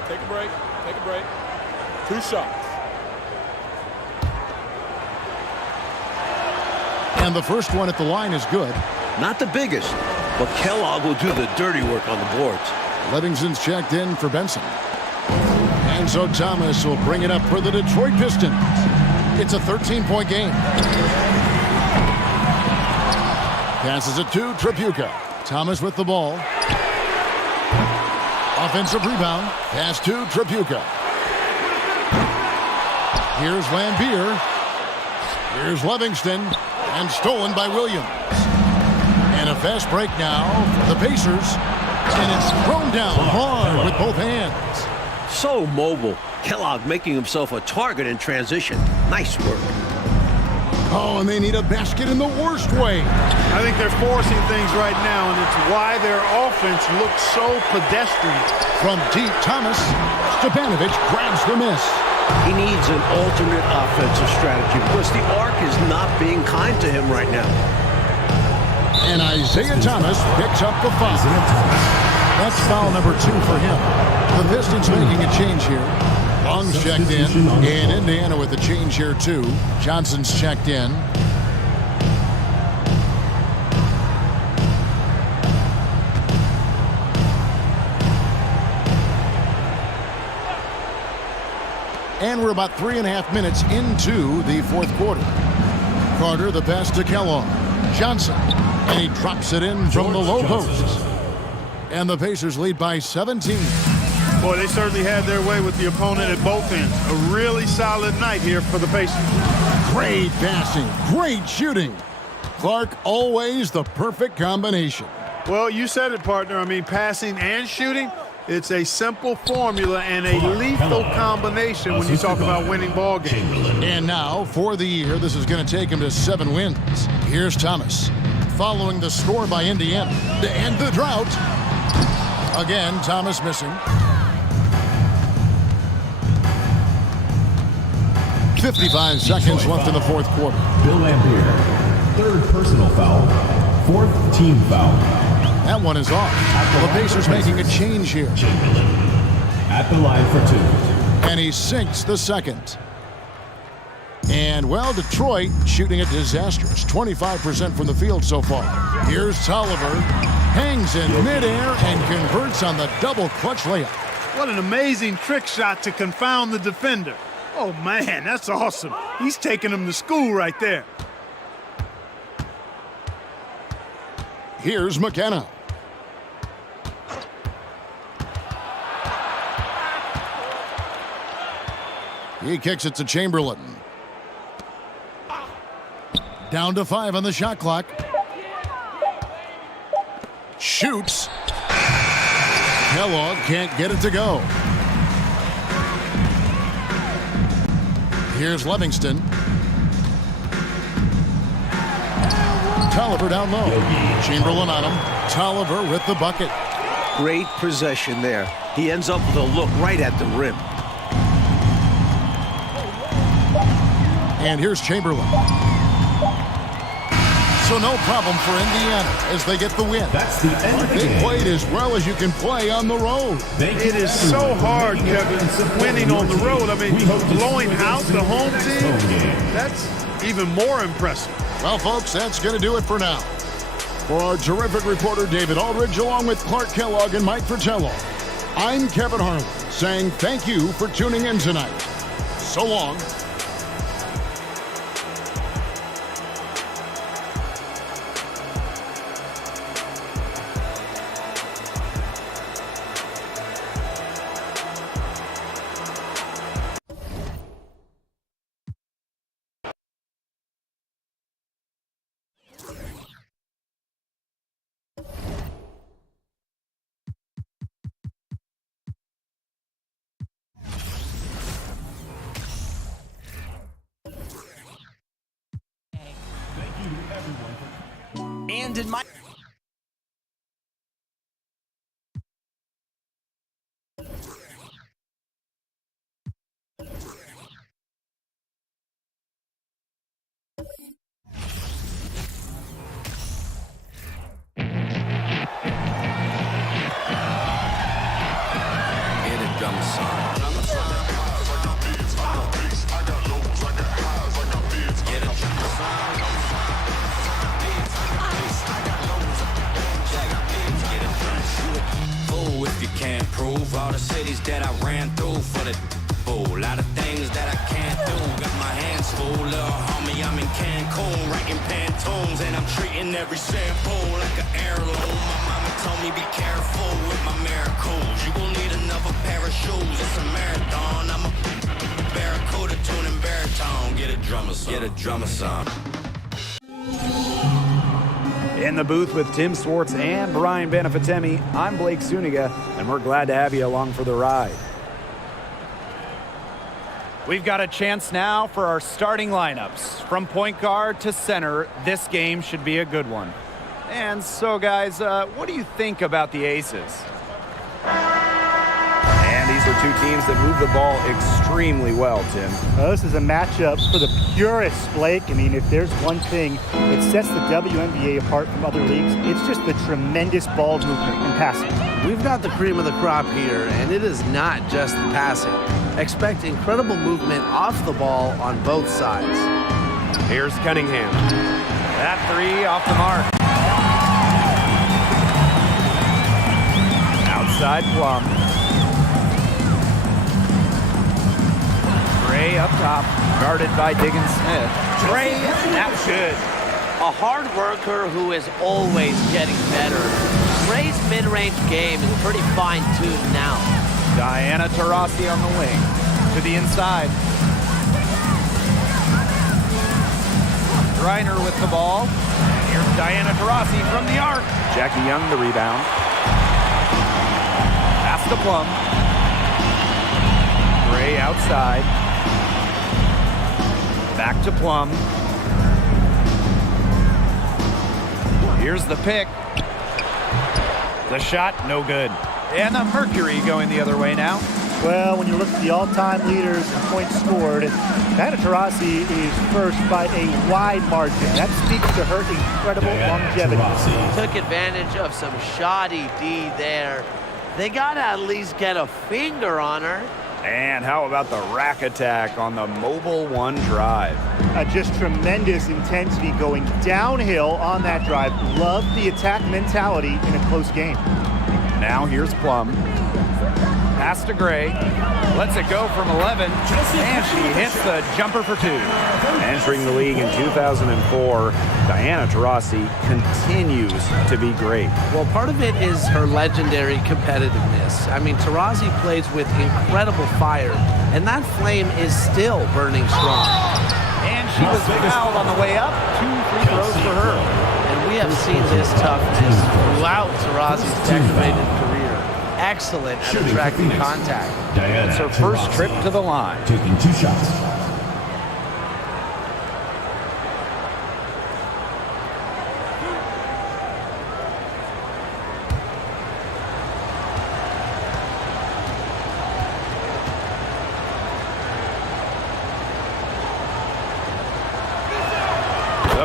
Take a break. Take a break. 2 shots. And the first one at the line is good. Not the biggest, but Kellogg will do the dirty work on the boards. Livingston's checked in for Benson. And so Thomas will bring it up for the Detroit Pistons. It's a 13-point game. Passes it to Tripucka. Thomas with the ball. Offensive rebound. Pass to Tripucka. Here's Lambier. Here's Livingston. And stolen by Williams. And a fast break now for the Pacers. And it's thrown down hard with both hands. So mobile. Kellogg making himself a target in transition. Nice work. Oh, and they need a basket in the worst way. I think they're forcing things right now, and it's why their offense looks so pedestrian. From deep, Thomas. Stepanovic grabs the miss. He needs an alternate offensive strategy because the arc is not being kind to him right now. And Isaiah Thomas picks up the foul. That's foul number 2 for him. The Pistons making a change here. Long's checked in, and Indiana with a change here too. Johnson's checked in. And we're about 3.5 minutes into the 4th quarter. Carter, the pass to Kellogg. Johnson, and he drops it in from the low post. And the Pacers lead by 17. Boy, they certainly had their way with the opponent at both ends. A really solid night here for the Pacers. Great passing, great shooting. Clark, always the perfect combination. Well, you said it, partner. I mean, passing and shooting, it's a simple formula and a lethal combination when you talk about winning ball games. And now, for the year, this is going to take him to 7 wins. Here's Thomas, following the score by Indiana to end the drought. Again, Thomas missing. 55 seconds left in the 4th quarter. Bill Lambier. 3rd personal foul. 4th team foul. That one is off. The Pacers making a change here. At the line for 2. And he sinks the second. And, well, Detroit shooting it disastrous. 25% from the field so far. Here's Tolliver. Hangs in midair and converts on the double clutch layup. What an amazing trick shot to confound the defender. Oh, man, that's awesome. He's taking him to school right there. Here's McKenna. He kicks it to Chamberlain. Down to 5 on the shot clock. Shoots. Kellogg can't get it to go. Here's Livingston. Tolliver down low. Chamberlain on him. Tolliver with the bucket. Great possession there. He ends up with a look right at the rim. And here's Chamberlain. So no problem for Indiana as they get the win. That's the end of the game. They played as well as you can play on the road. It is so hard, Kevin, winning on the road. I mean, blowing out the home team, that's even more impressive. Well, folks, that's going to do it for now. For our terrific reporter, David Aldridge, along with Clark Kellogg and Mike Fratello, I'm Kevin Harlan saying thank you for tuning in tonight. So long. And in my all the cities that I ran through for the a lot of things that I can't do. Got my hands full, little homie. I'm in Cancun, writing Pantones, and I'm treating every sample like an heirloom. My mama told me be careful with my miracles. You gon' need another pair of shoes. It's a marathon. I'm a barracuda tuning baritone. Get a drummer song. Get a drummer song. In the booth with Tim Swartz and Brian Benefitemi, I'm Blake Suniga, and we're glad to have you along for the ride. We've got a chance now for our starting lineups. From point guard to center, this game should be a good one. And so, guys, what do you think about the Aces? And these are two teams that move the ball extremely well, Tim. Well, this is a matchup for the purists, Blake. I mean, if there's one thing that sets the WNBA apart from other leagues, it's just the tremendous ball movement and passing. We've got the cream of the crop here, and it is not just the passing. Expect incredible movement off the ball on both sides. Here's Cunningham. That three off the mark. Outside Plum. Gray up top, guarded by Diggins Smith. Gray, that's good. A hard worker who is always getting better. Gray's mid-range game is pretty fine-tuned now. Diana Taurasi on the wing. To the inside. Reiner with the ball. And here's Diana Taurasi from the arc. Jackie Young the rebound. Pass to Plum. Gray outside. Back to Plum. Here's the pick. The shot, no good. And the Mercury going the other way now. Well, when you look at the all-time leaders in points scored, Diana Taurasi is first by a wide margin. That speaks to her incredible longevity. Took advantage of some shoddy D there. They got to at least get a finger on her. And how about the rack attack on the Mobile One drive? Just tremendous intensity going downhill on that drive. Love the attack mentality in a close game. Now here's Plum. Pass to Gray. Lets it go from 11. And she hits the jumper for two. Entering the league in 2004, Diana Taurasi continues to be great. Well, part of it is her legendary competitiveness. I mean, Taurasi plays with incredible fire, and that flame is still burning strong. And she was fouled on the way up. 2 free throws for her. And we have seen this toughness throughout Taurasi's decorated career. Excellent at attracting contact. It's her first trip to the line. Taking 2 shots.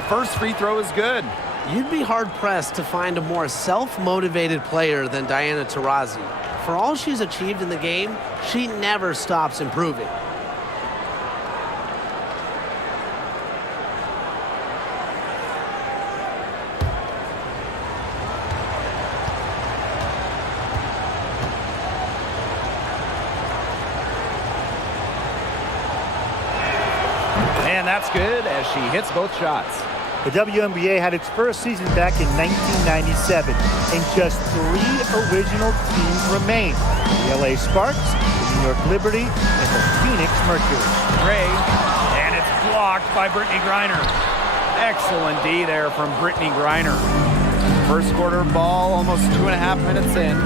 The first free throw is good. You'd be hard-pressed to find a more self-motivated player than Diana Taurasi. For all she's achieved in the game, she never stops improving. And that's good as she hits both shots. The WNBA had its first season back in 1997, and just 3 original teams remain: the LA Sparks, the New York Liberty, and the Phoenix Mercury. Gray, and it's blocked by Brittany Griner. Excellent D there from Brittany Griner. First quarter ball, almost 2.5 minutes in.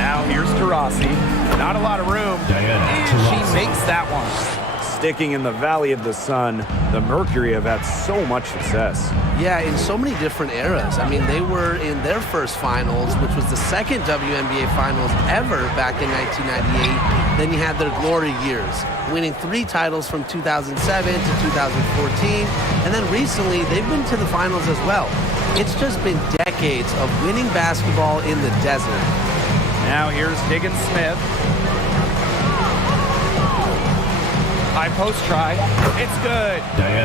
Now here's Taurasi. Not a lot of room. And she makes that one. Sticking in the Valley of the Sun, the Mercury have had so much success. Yeah, in so many different eras. I mean, they were in their first finals, which was the second WNBA finals ever back in 1998. Then you had their glory years, winning 3 titles from 2007 to 2014. And then recently, they've been to the finals as well. It's just been decades of winning basketball in the desert. Now here's Diggins Smith. High post try. It's good.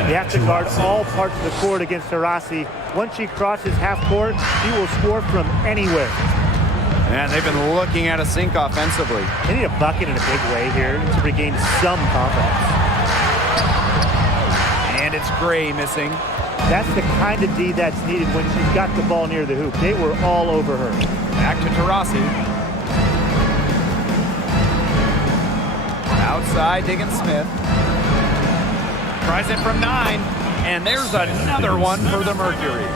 You have to guard all parts of the court against Taurasi. Once she crosses half court, she will score from anywhere. And they've been looking at a sink offensively. They need a bucket in a big way here to regain some confidence. And it's Gray missing. That's the kind of D that's needed when she's got the ball near the hoop. They were all over her. Back to Taurasi. Outside, Diggins Smith. Tries it from 9, and there's another one for the Mercury.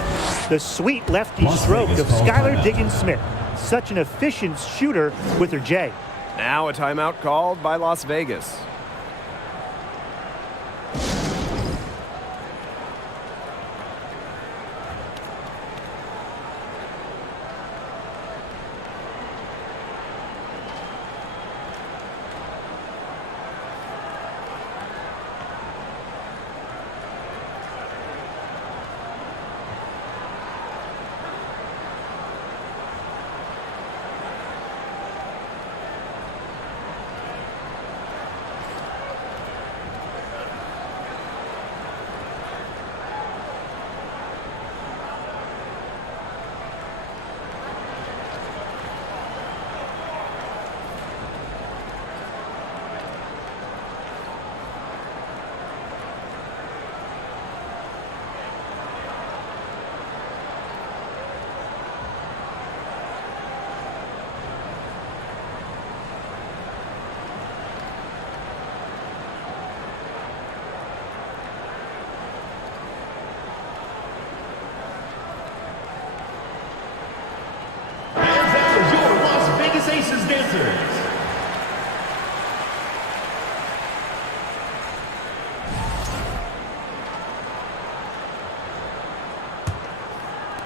The sweet lefty stroke of Skylar Diggins Smith. Such an efficient shooter with her J. Now a timeout called by Las Vegas.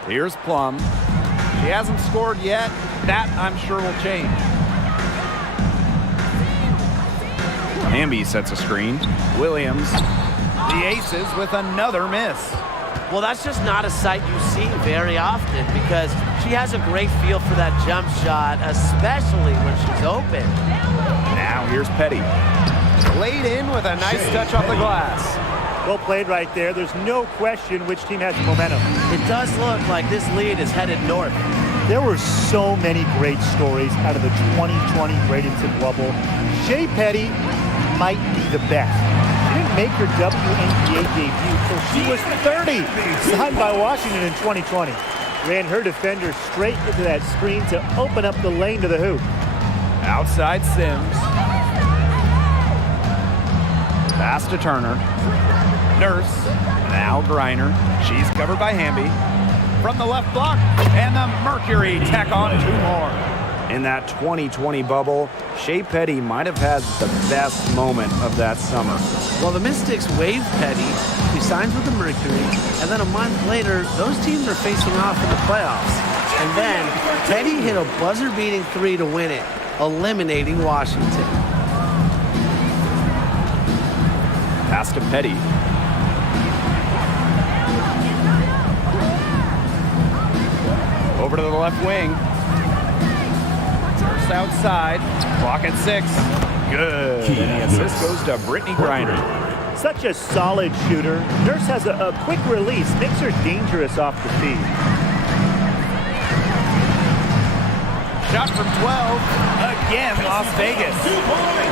Here's Plum. She hasn't scored yet. That, I'm sure, will change. Hamby sets a screen. Williams, the aces with another miss. Well, that's just not a sight you see very often because she has a great feel for that jump shot, especially when she's open. Now here's Petty. Laid in with a nice touch off the glass. Well played right there. There's no question which team has the momentum. It does look like this lead is headed north. There were so many great stories out of the 2020 Bradenton bubble. Shea Petty might be the best. She didn't make her WNBA debut until she was 30, signed by Washington in 2020. Ran her defender straight into that screen to open up the lane to the hoop. Outside Sims. Pass to Turner. Nurse, now Griner. She's covered by Hamby. From the left block, and the Mercury tack on 2 more. In that 2020 bubble, Shea Petty might have had the best moment of that summer. Well, the Mystics waived Petty. She signs with the Mercury, and then a month later, those teams are facing off in the playoffs. And then Petty hit a buzzer-beating 3 to win it, eliminating Washington. Pass pass to Petty. Over to the left wing. First outside. Clock at 6. Good. And the assist goes to Brittany Griner. Such a solid shooter. Nurse has a quick release, makes her dangerous off the feed. Shot from 12. Again, Las Vegas.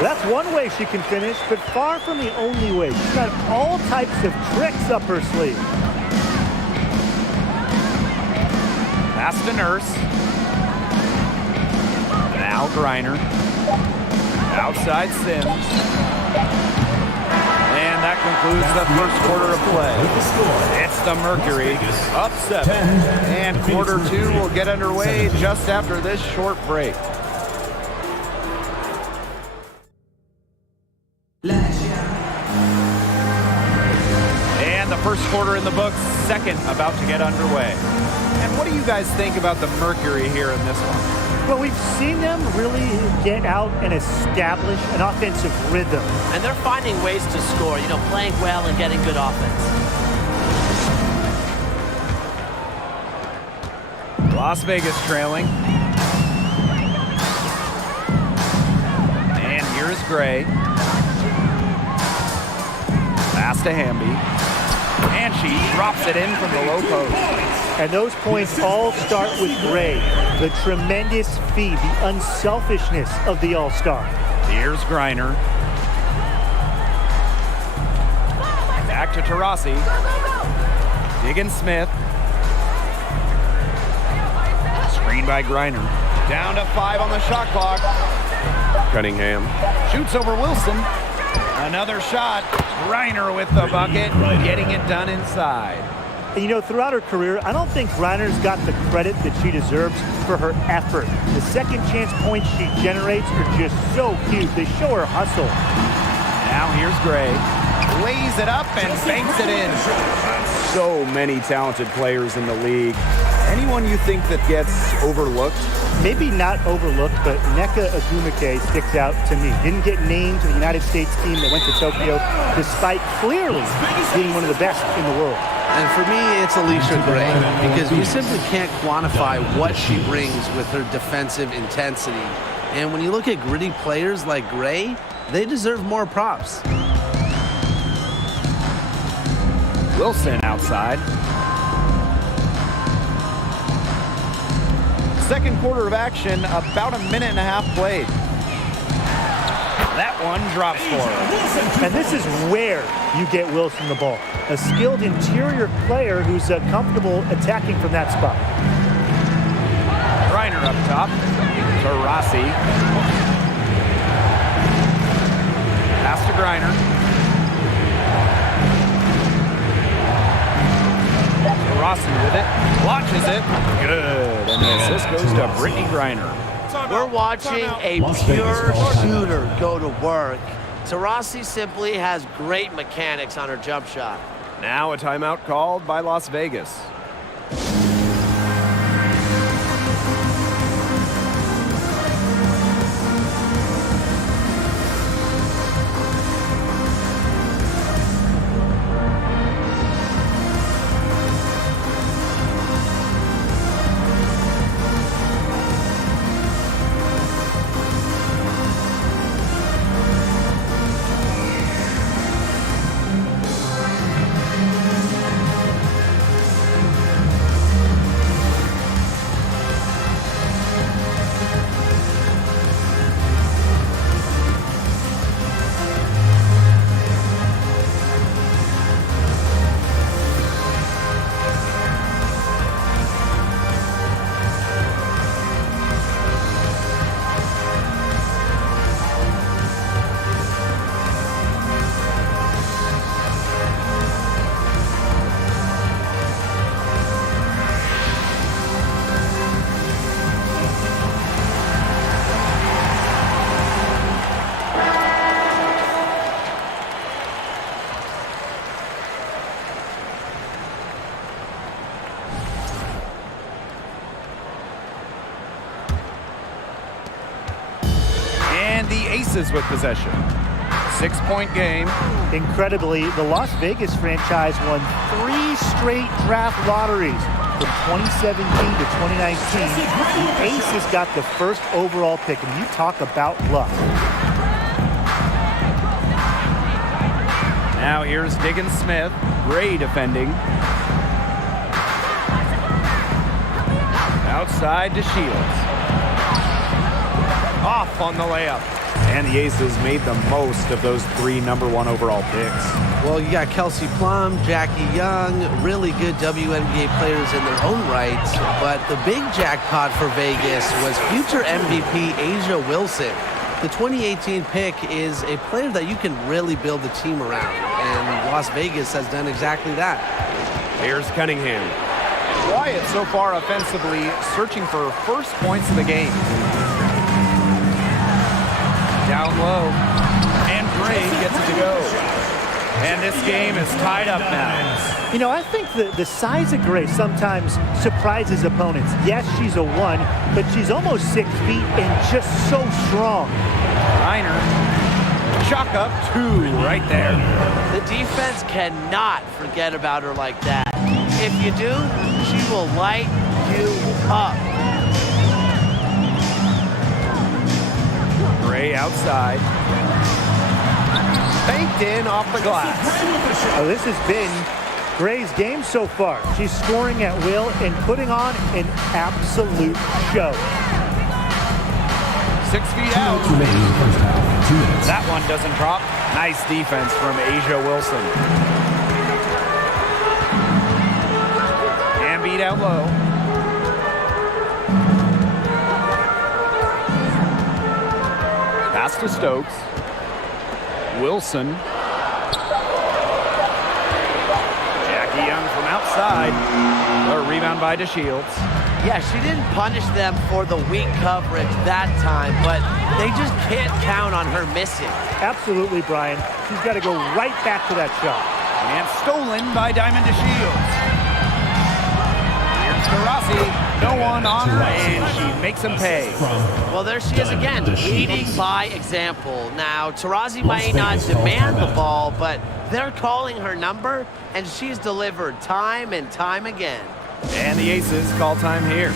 That's one way she can finish, but far from the only way. She's got all types of tricks up her sleeve. Pass to Nurse. Now Griner. Outside Sims. And that concludes the first quarter of play. It's the Mercury up 7. And quarter 2 will get underway just after this short break. And the first quarter in the books, second about to get underway. And what do you guys think about the Mercury here in this one? Well, we've seen them really get out and establish an offensive rhythm. And they're finding ways to score, playing well and getting good offense. Las Vegas trailing. And here's Gray. Pass to Hamby. And she drops it in from the low post. And those points all start with Gray. The tremendous feed, the unselfishness of the All-Star. Here's Griner. Back to Taurasi. Diggin Smith. Screen by Griner. Down to 5 on the shot clock. Cunningham shoots over Wilson. Another shot. Griner with the bucket, getting it done inside. Throughout her career, I don't think Griner's got the credit that she deserves for her effort. The second chance points she generates are just so huge. They show her hustle. Now here's Gray. Lays it up and banks it in. So many talented players in the league. Anyone you think that gets overlooked? Maybe not overlooked, but Nneka Ogwumike sticks out to me. Didn't get named to the United States team that went to Tokyo, despite clearly being one of the best in the world. And for me, it's Alicia Gray, because you simply can't quantify what she brings with her defensive intensity. And when you look at gritty players like Gray, they deserve more props. Wilson outside. Second quarter of action, about a minute and a half played. That one drops for her. And this is where you get Wilson the ball. A skilled interior player who's comfortable attacking from that spot. Griner up top. Taurasi. Pass to Griner. Taurasi with it. Launches it. Good. And the assist goes to Brittany Griner. We're watching a pure shooter go to work. Taurasi simply has great mechanics on her jump shot. Now a timeout called by Las Vegas. Aces with possession. 6-point game. Incredibly, the Las Vegas franchise won 3 straight draft lotteries from 2017 to 2019. The Aces got the first overall pick, and you talk about luck. Now here's Diggins Smith. Gray defending. Outside to Shields. Off on the layup. And the Aces made the most of those 3 #1 overall picks. Well, you got Kelsey Plum, Jackie Young, really good WNBA players in their own rights. But the big jackpot for Vegas was future MVP Asia Wilson. The 2018 pick is a player that you can really build a team around. And Las Vegas has done exactly that. Here's Cunningham. Quiet so far offensively, searching for first points of the game. Down low, and Gray gets it to go. And this game is tied up now. You know, I think the size of Gray sometimes surprises opponents. Yes, she's a 1, but she's almost 6 feet and just so strong. Reiner, chalk up 2 right there. The defense cannot forget about her like that. If you do, she will light you up. Gray outside. Banked in off the glass. Oh, this has been Gray's game so far. She's scoring at will and putting on an absolute show. 6 feet out. That one doesn't drop. Nice defense from Asia Wilson. And beat out low. Pass to Stokes. Wilson. Jackie Young from outside. A rebound by DeShields. Yeah, she didn't punish them for the weak coverage that time, but they just can't count on her missing. Absolutely, Brian. She's got to go right back to that shot. And stolen by Diamond DeShields. Here's Taurasi. No one on her, and she makes him pay. Well, there she is again, leading by example. Now, Taurasi might not demand the ball, but they're calling her number, and she's delivered time and time again. And the Aces call time here.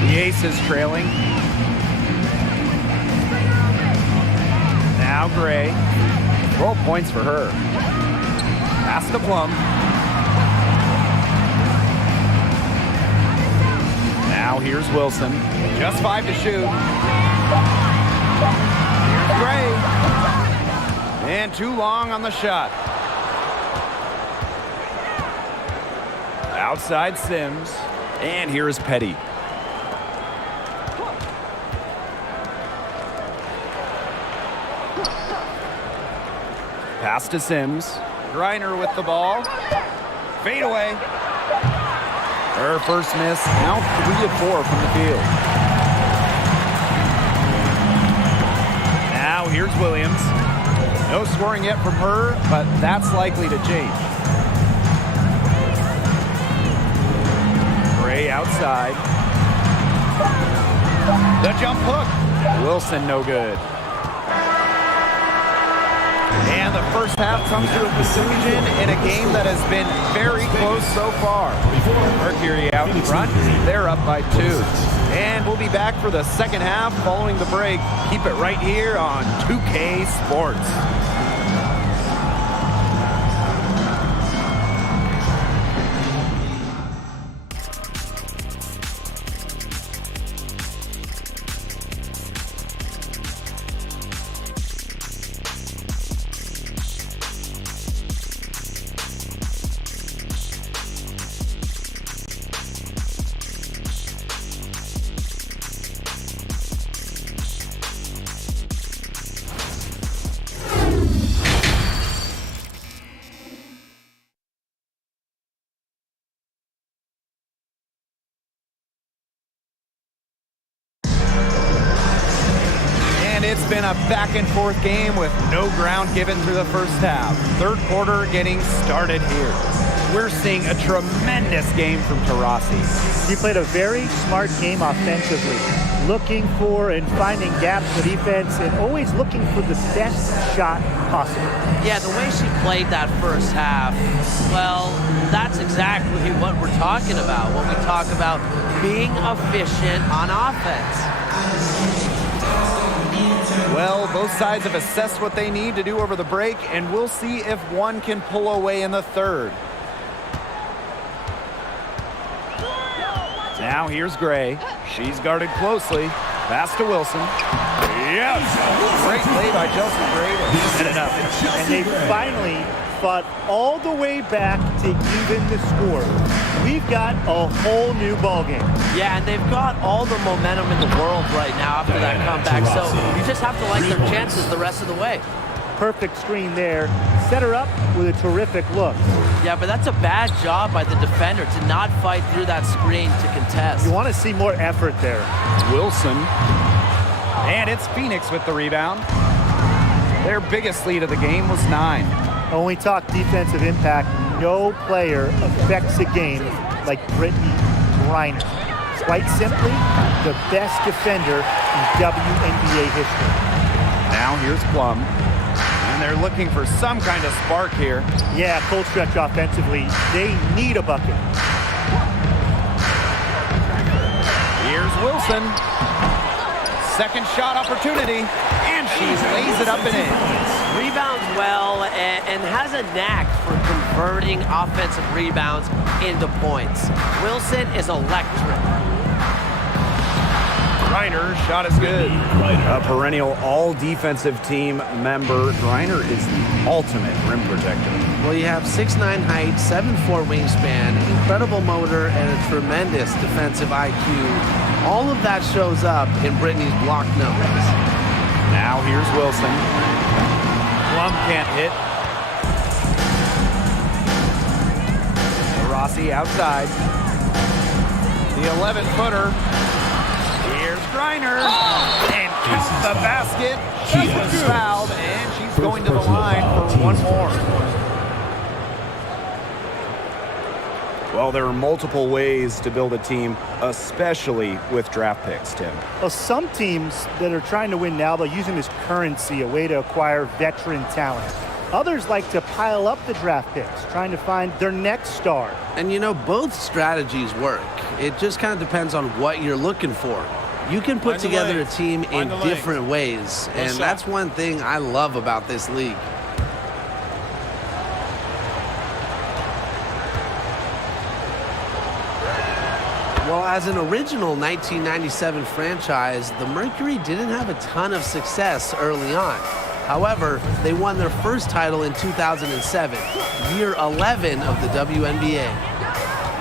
The Aces trailing. Now Gray. 12 points for her. Pass to Plum. Now here's Wilson. Just 5 to shoot. Here's Gray. And too long on the shot. Outside Sims. And here is Petty. Pass to Sims. Reiner with the ball. Fade away. Her first miss. Now 3 of 4 from the field. Now here's Williams. No scoring yet from her, but that's likely to change. Gray outside. The jump hook. Wilson no good. And the first half comes to a conclusion in a game that has been very close so far. Mercury out in front. They're up by 2. And we'll be back for the second half following the break. Keep it right here on 2K Sports. a back-and-forth game with no ground given through the first half. Third quarter getting started here. We're seeing a tremendous game from Taurasi. He played a very smart game offensively, looking for and finding gaps for defense and always looking for the best shot possible. Yeah, the way she played that first half, well, that's exactly what we're talking about when we talk about being efficient on offense. Well, both sides have assessed what they need to do over the break, and we'll see if one can pull away in the third. Now here's Gray. She's guarded closely. Pass to Wilson. Yes! Great play by Chelsea Gray. And enough. And they finally fought all the way back to even the score. We've got a whole new ballgame. Yeah, and they've got all the momentum in the world right now after that comeback. So you just have to like their chances the rest of the way. Perfect screen there. Set her up with a terrific look. Yeah, but that's a bad job by the defender to not fight through that screen to contest. You want to see more effort there. Wilson. And it's Phoenix with the rebound. Their biggest lead of the game was 9. When we talk defensive impact, no player affects a game like Brittany Griner. Quite simply, the best defender in WNBA history. Now here's Plum. And they're looking for some kind of spark here. Yeah, cold stretch offensively. They need a bucket. Here's Wilson. Second shot opportunity. And she lays it up and in. Rebounds well and has a knack for converting offensive rebounds into points. Wilson is electric. Griner, shot is good. A perennial all-defensive team member, Griner is the ultimate rim protector. Well, you have 6'9" height, 7'4" wingspan, incredible motor, and a tremendous defensive IQ. All of that shows up in Brittany's block numbers. Now here's Wilson. Plum can't hit. Rossi outside. The 11-footer. Here's Griner. And count the basket. She was fouled, and she's going to the line for one more. Well, there are multiple ways to build a team, especially with draft picks, Tim. Well, some teams that are trying to win now, they're using this currency, a way to acquire veteran talent. Others like to pile up the draft picks, trying to find their next star. And you know, both strategies work. It just kind of depends on what you're looking for. You can put together a team in different ways, and that's one thing I love about this league. Well, as an original 1997 franchise, the Mercury didn't have a ton of success early on. However, they won their first title in 2007, year 11 of the WNBA.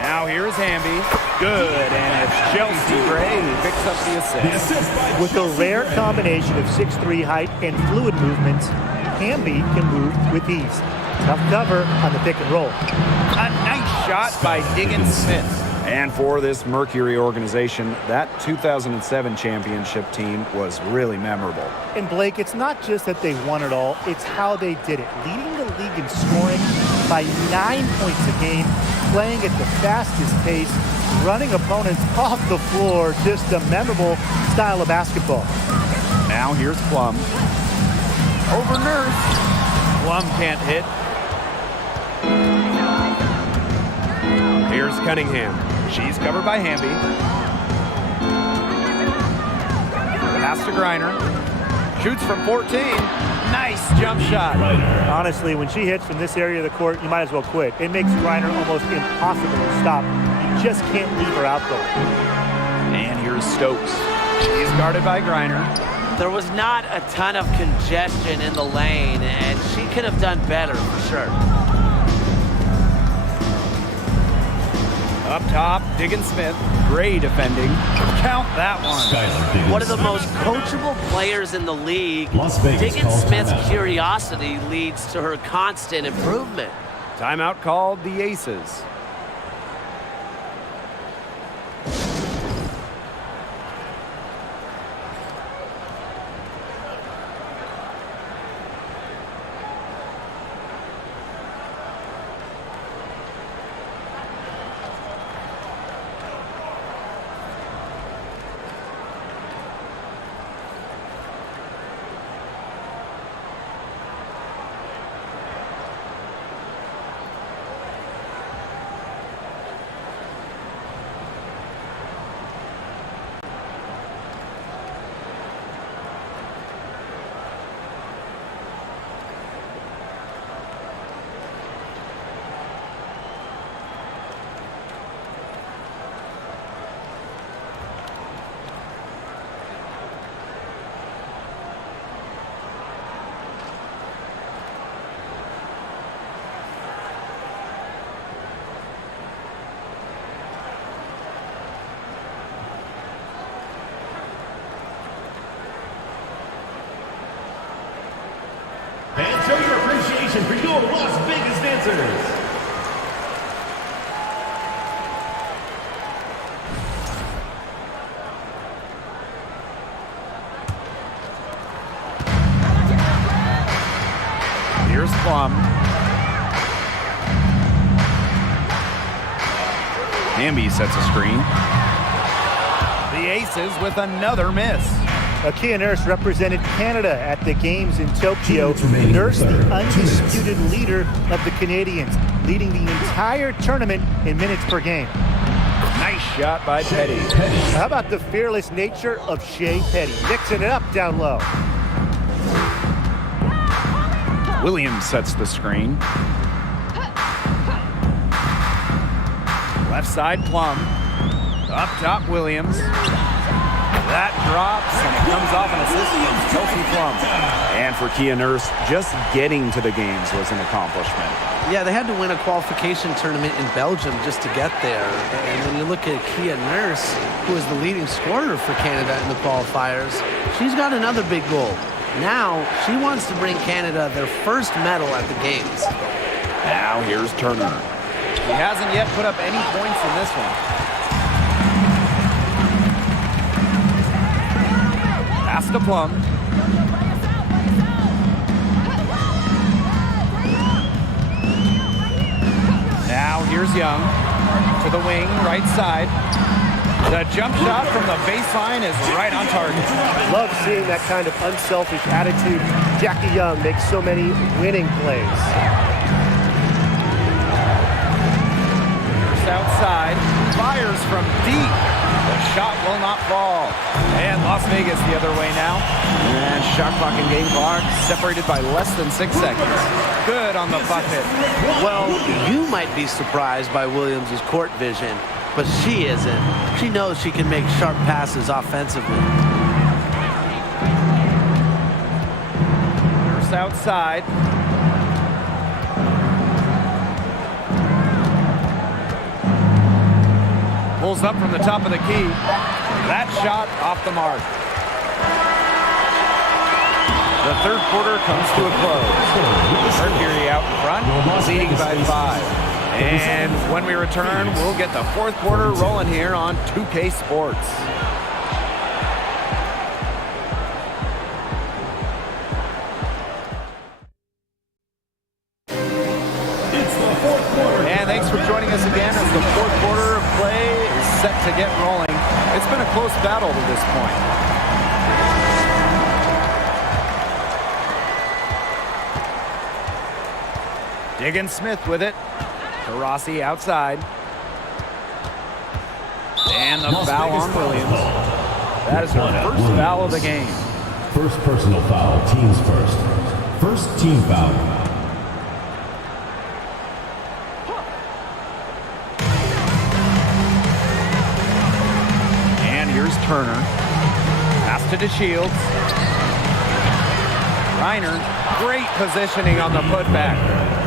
Now here's Hamby. Good, and it's Chelsea Gray who picks up the assist. With a rare combination of 6'3" height and fluid movements, Hamby can move with ease. Tough cover on the pick and roll. A nice shot by Diggins Smith. And for this Mercury organization, that 2007 championship team was really memorable. And Blake, it's not just that they won it all, it's how they did it. Leading the league in scoring by 9 points a game, playing at the fastest pace, running opponents off the floor, just a memorable style of basketball. Now here's Plum. Over Nurse. Plum can't hit. Here's Cunningham. She's covered by Hamby. Pass to Griner. Shoots from 14. Nice jump shot. Honestly, when she hits from this area of the court, you might as well quit. It makes Griner almost impossible to stop. You just can't leave her out there. And here's Stokes. She's guarded by Griner. There was not a ton of congestion in the lane, and she could have done better for sure. Up top, Diggins Smith. Gray defending. Count that one. One of the most coachable players in the league. Diggins Smith's curiosity leads to her constant improvement. Timeout called the Aces. attention for your Las Vegas dancers. Here's Plum. Hamby sets a screen. The Aces with another miss. Kia Nurse represented Canada at the games in Tokyo. Nurse, the undisputed leader of the Canadians, leading the entire tournament in minutes per game. Nice shot by Petty. How about the fearless nature of Shea Petty? Mixing it up down low. Williams sets the screen. Left side, Plum. Up top, Williams. That drops, and it comes off an assist from Kelsey Plum. And for Kia Nurse, just getting to the games was an accomplishment. Yeah, they had to win a qualification tournament in Belgium just to get there. And when you look at Kia Nurse, who is the leading scorer for Canada in the qualifiers, she's got another big goal. Now, she wants to bring Canada their first medal at the games. Now here's Turner. He hasn't yet put up any points in this one. Pass to Plum. Now here's Young to the wing, right side. The jump shot from the baseline is right on target. Love seeing that kind of unselfish attitude. Jackie Young makes so many winning plays. First outside, fires from deep. The shot will not fall. And Las Vegas the other way now. And shot clock and game clock separated by less than 6 seconds. Good on the bucket. Well, you might be surprised by Williams' court vision, but she isn't. She knows she can make sharp passes offensively. First outside. Pulls up from the top of the key. That shot off the mark. The third quarter comes to a close. Mercury out in front, leading by 5. And when we return, we'll get the fourth quarter rolling here on 2K Sports. And thanks for joining us again as the fourth quarter of play is set to get rolling. It's been a close battle to this point. Diggins Smith with it. Taurasi outside. And the foul on Williams. That is her first foul of the game. First personal foul, teams first. First team foul. And here's Turner. Pass to DeShields. Reiner, great positioning on the putback.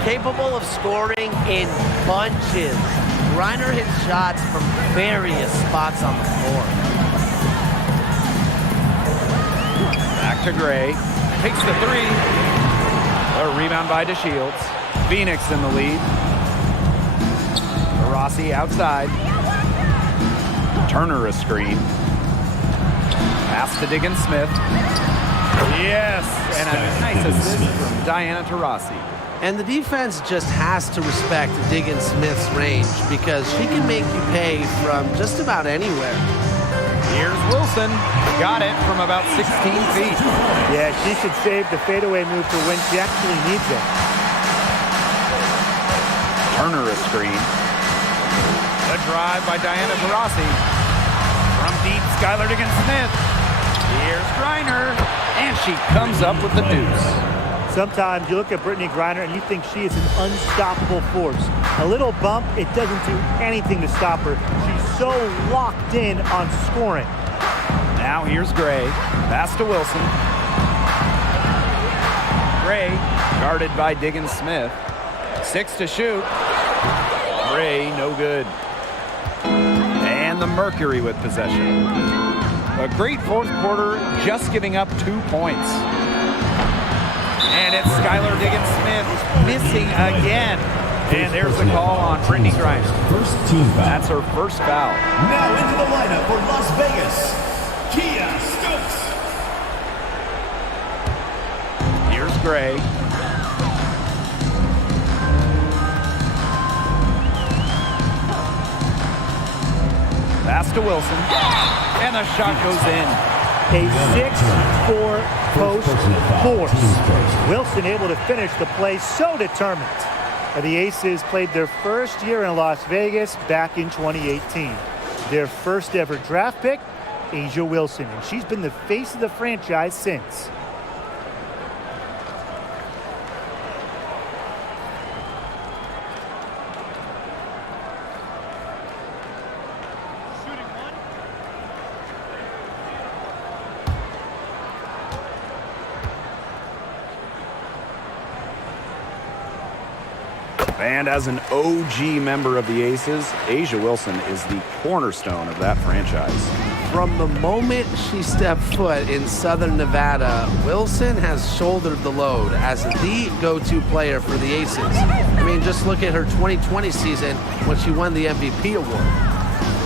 Capable of scoring in bunches. Reiner hits shots from various spots on the floor. Back to Gray. Takes the three. A rebound by DeShields. Phoenix in the lead. Rossi outside. Turner a screen. Pass to Diggins Smith. Yes, and a nice assist from Diana Taurasi. And the defense just has to respect Diggins Smith's range because she can make you pay from just about anywhere. Here's Wilson. Got it from about 16 feet. Yeah, she should save the fadeaway move for when she actually needs it. Turner a screen. The drive by Diana Taurasi. From deep, Skylar Diggins Smith. Here's Griner. And she comes up with the deuce. Sometimes you look at Brittany Griner and you think she is an unstoppable force. A little bump, it doesn't do anything to stop her. She's so locked in on scoring. Now here's Gray. Pass to Wilson. Gray, guarded by Diggins Smith. 6 to shoot. Gray, no good. And the Mercury with possession. A great fourth quarter, just giving up 2 points. And And it's Skylar Diggins-Smith missing again. And there's the call on Brittany Griner. First team foul. That's her first foul. Now into the lineup for Las Vegas, Kia Stokes. Here's Gray. Pass to Wilson. And the shot goes in. A 6-4 post force. Wilson able to finish the play, so determined. The Aces played their first year in Las Vegas back in 2018. Their first ever draft pick, A'ja Wilson, and she's been the face of the franchise since. And as an OG member of the Aces, A'ja Wilson is the cornerstone of that franchise. From the moment she stepped foot in Southern Nevada, Wilson has shouldered the load as the go-to player for the Aces. I mean, just look at her 2020 season when she won the MVP award.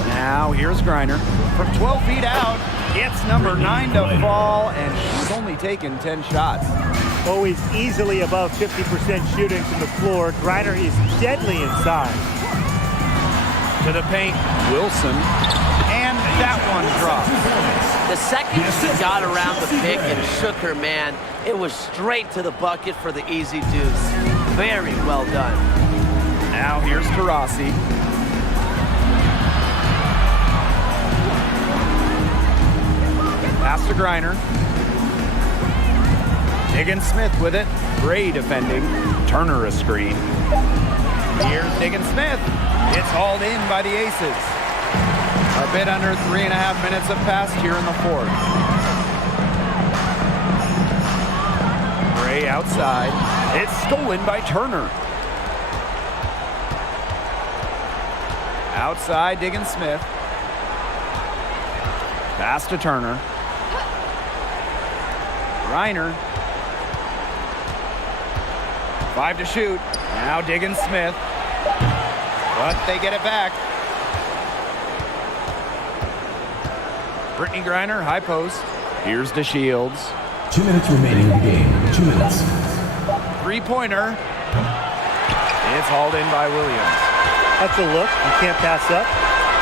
Now here's Griner. From 12 feet out, it's number 9 to fall, and she's only taken 10 shots. Always easily above 50% shooting from the floor. Griner is deadly inside. To the paint, Wilson, and that one drops. The second she got around the pick and shook her man, it was straight to the bucket for the easy deuce. Very well done. Now here's Taurasi. Pass to Griner. Diggins-Smith with it. Gray defending. Turner a screen. Here's Diggins-Smith. It's hauled in by the Aces. A bit under 3.5 minutes have passed here in the fourth. Gray outside. It's stolen by Turner. Outside, Diggins-Smith. Pass to Turner. Griner. 5 to shoot. Now Diggins-Smith. But they get it back. Brittany Griner, high post. Here's DeShields. 2 minutes remaining in the game. 2 minutes. Three-pointer. It's hauled in by Williams. That's a look you can't pass up.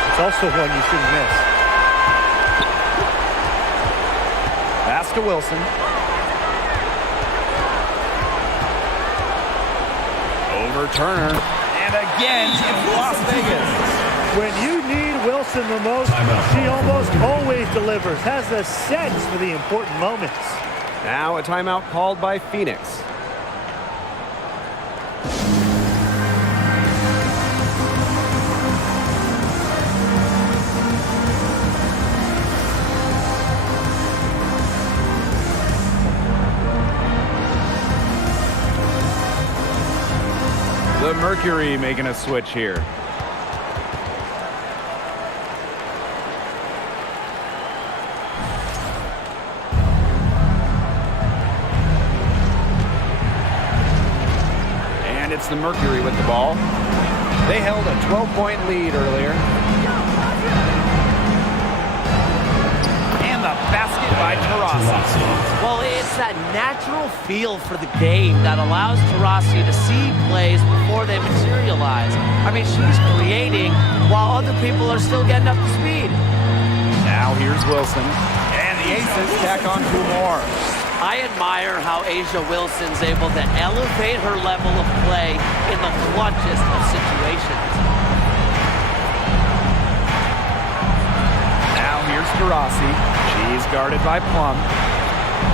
It's also one you shouldn't miss. Pass to Wilson. Over Turner. And again, it's Las Vegas. When you need Wilson the most, she almost always delivers. Has a sense for the important moments. Now a timeout called by Phoenix. The Mercury making a switch here. And it's the Mercury with the ball. They held a 12-point lead earlier. And the basket by Taurasi. Well, it's that natural feel for the game that allows Taurasi to see plays before they materialize. I mean, she's creating while other people are still getting up to speed. Now here's Wilson. And the Aces tack on 2 more. I admire how A'ja Wilson's able to elevate her level of play in the clutchest of situations. Now here's Taurasi. She's guarded by Plum.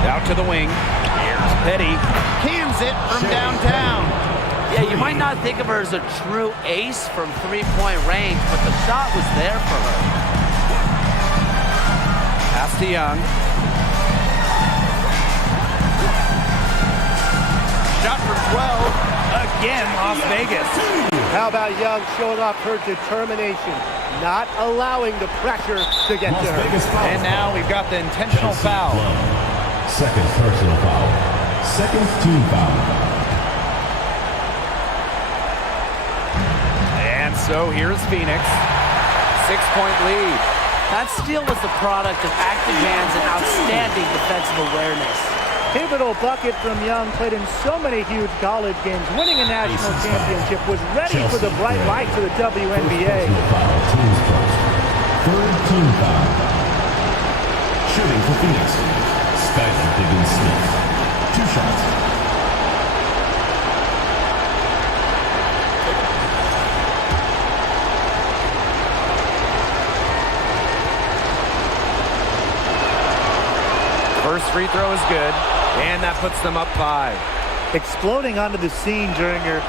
Out to the wing. Here's Petty. Cans it from downtown. Yeah, you might not think of her as a true ace from 3-point range, but the shot was there for her. Pass to Young. Shot from 12. Again, Las Vegas. How about Young showing off her determination, not allowing the pressure to get to her. And now we've got the intentional foul. Second personal foul. second team foul. And so here's Phoenix. 6-point lead. That steal was the product of active hands and outstanding defensive awareness. Pivotal bucket from Young, played in so many huge college games, winning a national championship, was ready for the bright lights of the WNBA. Third team foul. Shooting for Phoenix, Skylar Diggins-Smith. 2 shots. First free throw is good, and that puts them up 5. Exploding onto the scene during her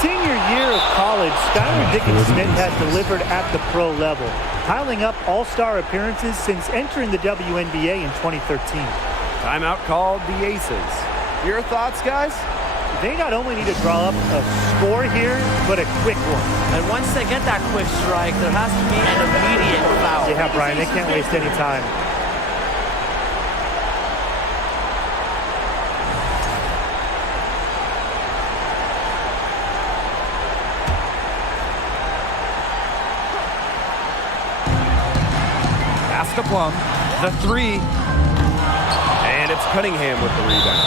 senior year of college, Skylar Diggins-Smith has delivered at the pro level, piling up all-star appearances since entering the WNBA in 2013. Timeout called the Aces. Your thoughts, guys? They not only need to draw up a score here, but a quick one. And once they get that quick strike, there has to be an immediate foul. Yeah, Brian, they can't waste any time. Plum, the 3, and it's Cunningham with the rebound.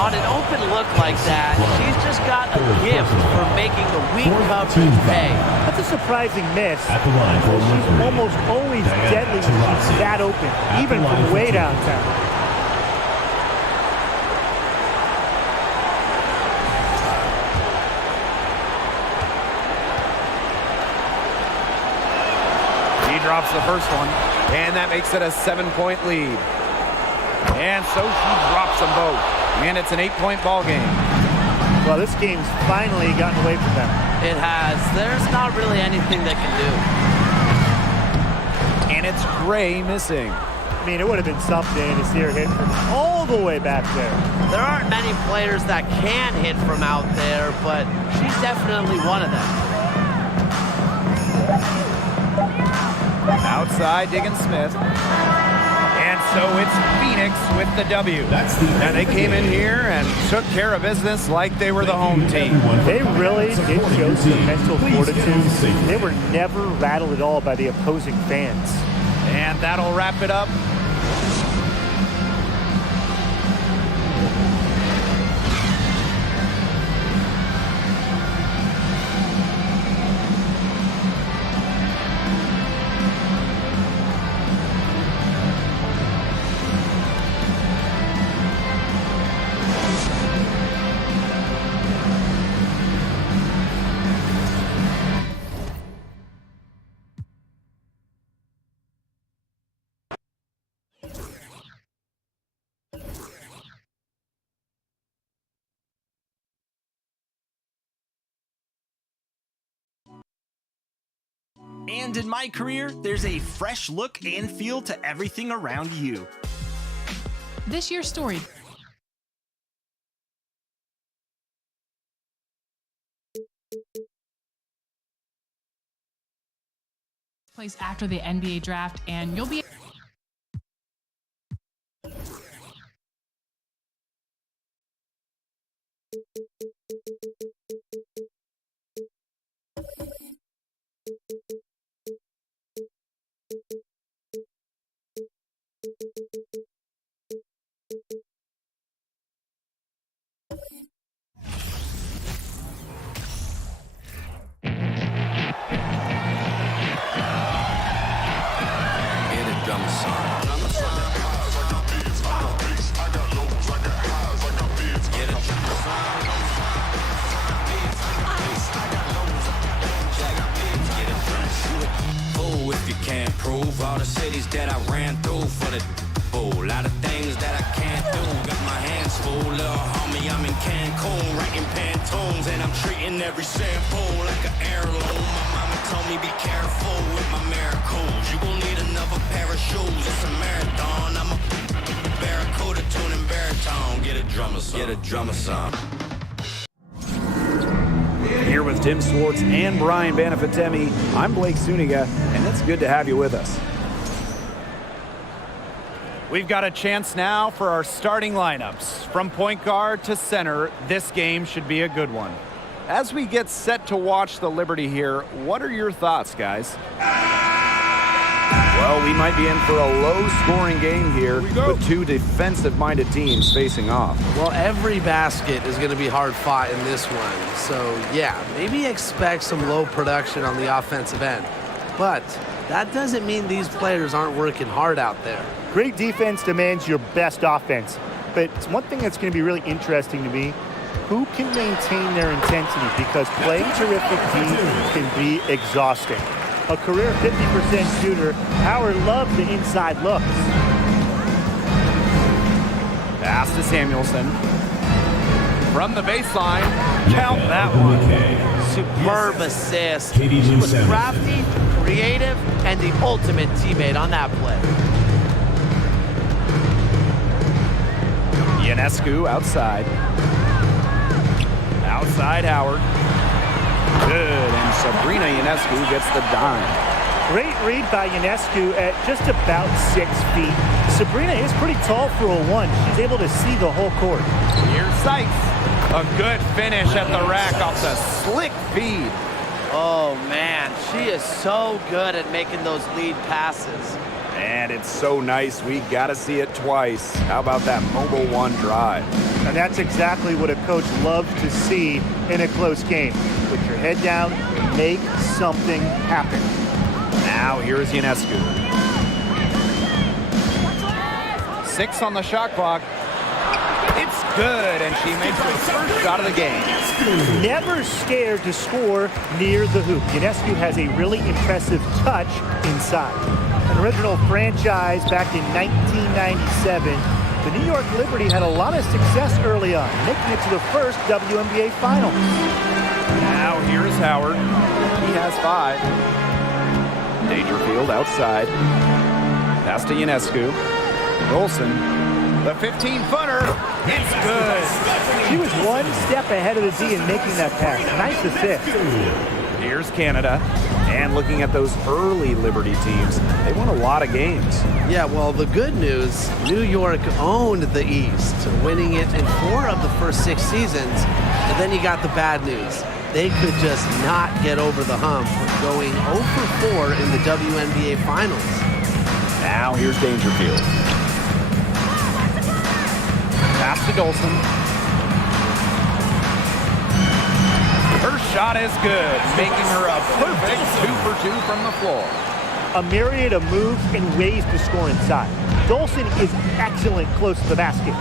On an open look like that, she's just got a gift for making the weak coverage pay. That's a surprising miss. She's almost always deadly when she's that open, even from way downtown. Drops the first one, and that makes it a 7-point lead. And so she drops them both, and it's an 8-point ball game. Well, this game's finally gotten away from them. It has. There's not really anything they can do. And it's Gray missing. I mean, it would have been something to see her hit from all the way back there. There aren't many players that can hit from out there, but she's definitely one of them. Outside, Diggins-Smith. And so it's Phoenix with the W. And they came in here and took care of business like they were the home team. They really did show some mental fortitude. They were never rattled at all by the opposing fans. And that'll wrap it up. And in my career, there's a fresh look and feel to everything around you. This year's story plays after the NBA draft, and you'll be all the cities that I ran through for the a lot of things that I can't do. Got my hands full, little homie. I'm in Cancun, writing Pantones, and I'm treating every shampoo like an heirloom. My mama told me be careful with my miracles. You gon' need another pair of shoes. It's a marathon. I'm a barracuda tuning baritone. Get a drummer song. Get a drummer song. Here with Tim Swartz and Brian Banafitemi, I'm Blake Zuniga, and it's good to have you with us. We've got a chance now for our starting lineups. From point guard to center, this game should be a good one. As we get set to watch the Liberty here, what are your thoughts, guys? Well, we might be in for a low-scoring game here with two defensive-minded teams facing off. Well, every basket is going to be hard-fought in this one. So, yeah, maybe expect some low production on the offensive end. But that doesn't mean these players aren't working hard out there. Great defense demands your best offense. But it's one thing that's going to be really interesting to me, who can maintain their intensity, because playing terrific D can be exhausting. A career 50% shooter, Howard loves the inside looks. Pass to Samuelson. From the baseline, count that one. Superb assist. He was crafty, creative, and the ultimate teammate on that play. Ionescu outside. Outside Howard. Good, and Sabrina Ionescu gets the dime. Great read by Ionescu at just about 6 feet. Sabrina is pretty tall for a 1. She's able to see the whole court. Here's Sykes. A good finish at the rack off the slick feed. Oh, man, she is so good at making those lead passes. And it's so nice, we got to see it twice. How about that mobile one drive? And that's exactly what a coach loves to see in a close game. Put your head down and make something happen. Now here's Ionescu. 6 on the shot clock. It's good, and she makes her first shot of the game. Never scared to score near the hoop. Ionescu has a really impressive touch inside. An original franchise back in 1997, the New York Liberty had a lot of success early on, making it to the first WNBA Finals. Now here's Howard. He has 5. Dangerfield outside. Pass to Ionescu. Olsen. The 15-footer. It's good. She was one step ahead of the D in making that pass. Nice assist. Here's Canada. And looking at those early Liberty teams, they won a lot of games. Yeah, well, the good news, New York owned the East, winning it in 4 of the first 6 seasons. And then you got the bad news. They could just not get over the hump, going 0 for 4 in the WNBA Finals. Now here's Dangerfield. Pass to Dolson. Her shot is good, making her a perfect 2 for 2 from the floor. A myriad of moves and ways to score inside. Dolson is excellent close to the basket.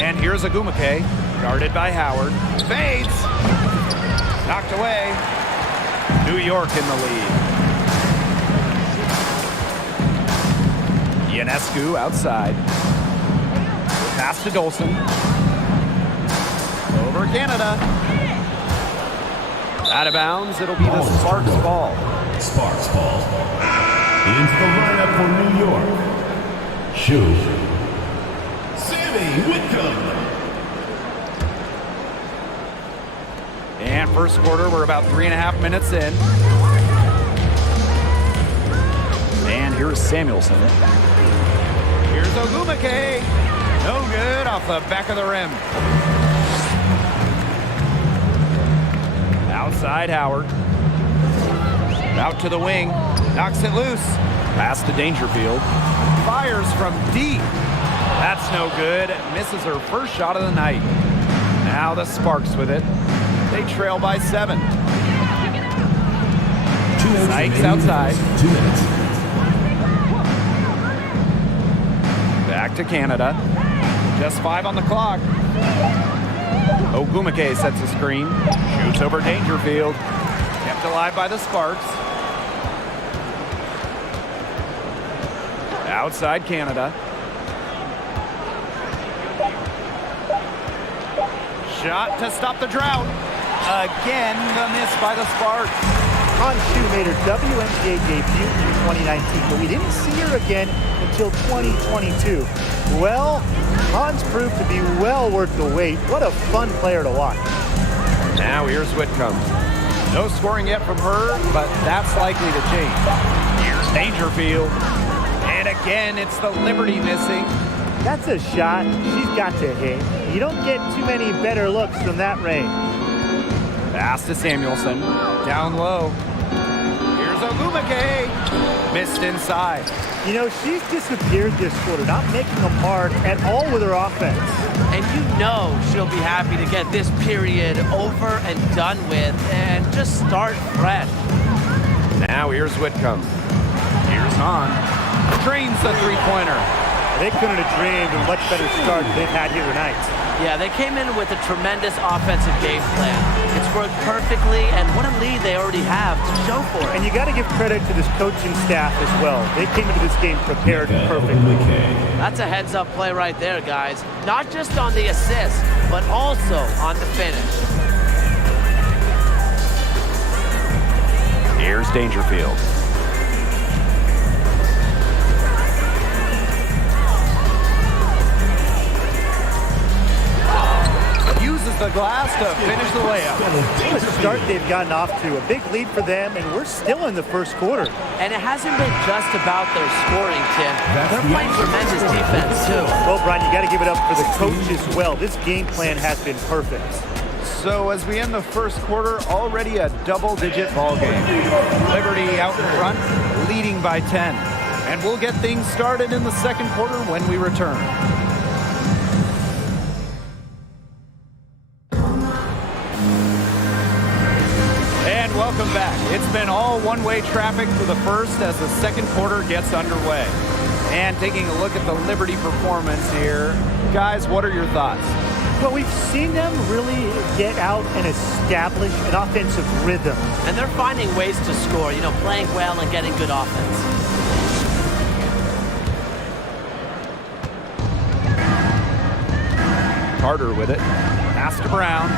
And here's Agumake, guarded by Howard. Fades. Knocked away. New York in the lead. Ionescu outside. Pass to Dolson. Over Canada. Out of bounds, it'll be the Sparks ball. Sparks ball. Into the lineup for New York. Shoot. Sammy Whitcomb. And first quarter, we're about 3.5 minutes in. And here's Samuelson. Here's Ogumake. No good off the back of the rim. Outside Howard. Out to the wing. Knocks it loose. Pass to Dangerfield. Fires from deep. That's no good. Misses her first shot of the night. Now the Sparks with it. They trail by 7. Sykes outside. 2 minutes. Back to Canada. Just 5 on the clock. Ogumake sets a screen. Shoots over Dangerfield. Kept alive by the Sparks. Outside Canada. Shot to stop the drought. Again, the miss by the Sparks. Hans Schuh made her WNBA debut in 2019, but we didn't see her again until 2022. Well, Hans proved to be well worth the wait. What a fun player to watch. Now here's Whitcomb. No scoring yet from her, but that's likely to change. Here's Dangerfield. And again, it's the Liberty missing. That's a shot she's got to hit. You don't get too many better looks from that range. Pass to Samuelson. Down low. Here's Ogumake. Missed inside. You know, she's disappeared this quarter, not making a mark at all with her offense. And you know she'll be happy to get this period over and done with and just start fresh. Now here's Whitcomb. Here's Hahn. Drains the three-pointer. They couldn't have dreamed of a much better start than they've had here tonight. Yeah, they came in with a tremendous offensive game plan. It's worked perfectly, and what a lead they already have to show for it. And you got to give credit to this coaching staff as well. They came into this game prepared perfectly. That's a heads-up play right there, guys. Not just on the assist, but also on the finish. Here's Dangerfield. Uses the glass to finish the layup. What a start they've gotten off to. A big lead for them, and we're still in the first quarter. And it hasn't been just about their scoring, Tim. They're playing tremendous defense, too. Well, Brian, you got to give it up for the coach as well. This game plan has been perfect. So as we end the first quarter, already a double-digit ball game. Liberty out in front, leading by 10. And we'll get things started in the second quarter when we return. And welcome back. It's been all one-way traffic for the first as the second quarter gets underway. And taking a look at the Liberty performance here, guys, what are your thoughts? Well, we've seen them really get out and establish an offensive rhythm. And they're finding ways to score, you know, playing well and getting good offense. Carter with it. Pass to Brown.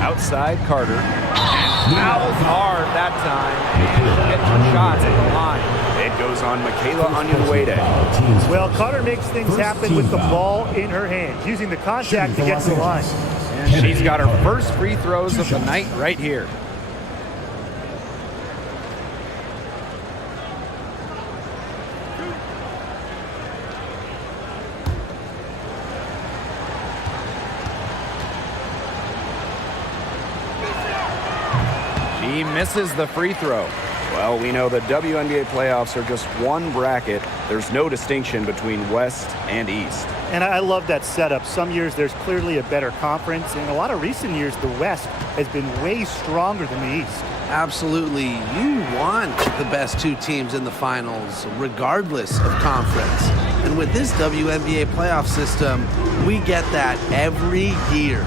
Outside Carter. Fouls hard that time. And she'll get 2 shots at the line. It goes on Michaela Onyenwere. Well, Carter makes things happen with the ball in her hands, using the contact to get to the line. And she's got her first free throws of the night right here. He misses the free throw. Well, we know the WNBA playoffs are just one bracket. There's no distinction between West and East. And I love that setup. Some years there's clearly a better conference. In a lot of recent years, the West has been way stronger than the East. Absolutely. You want the best 2 teams in the finals, regardless of conference. And with this WNBA playoff system, we get that every year.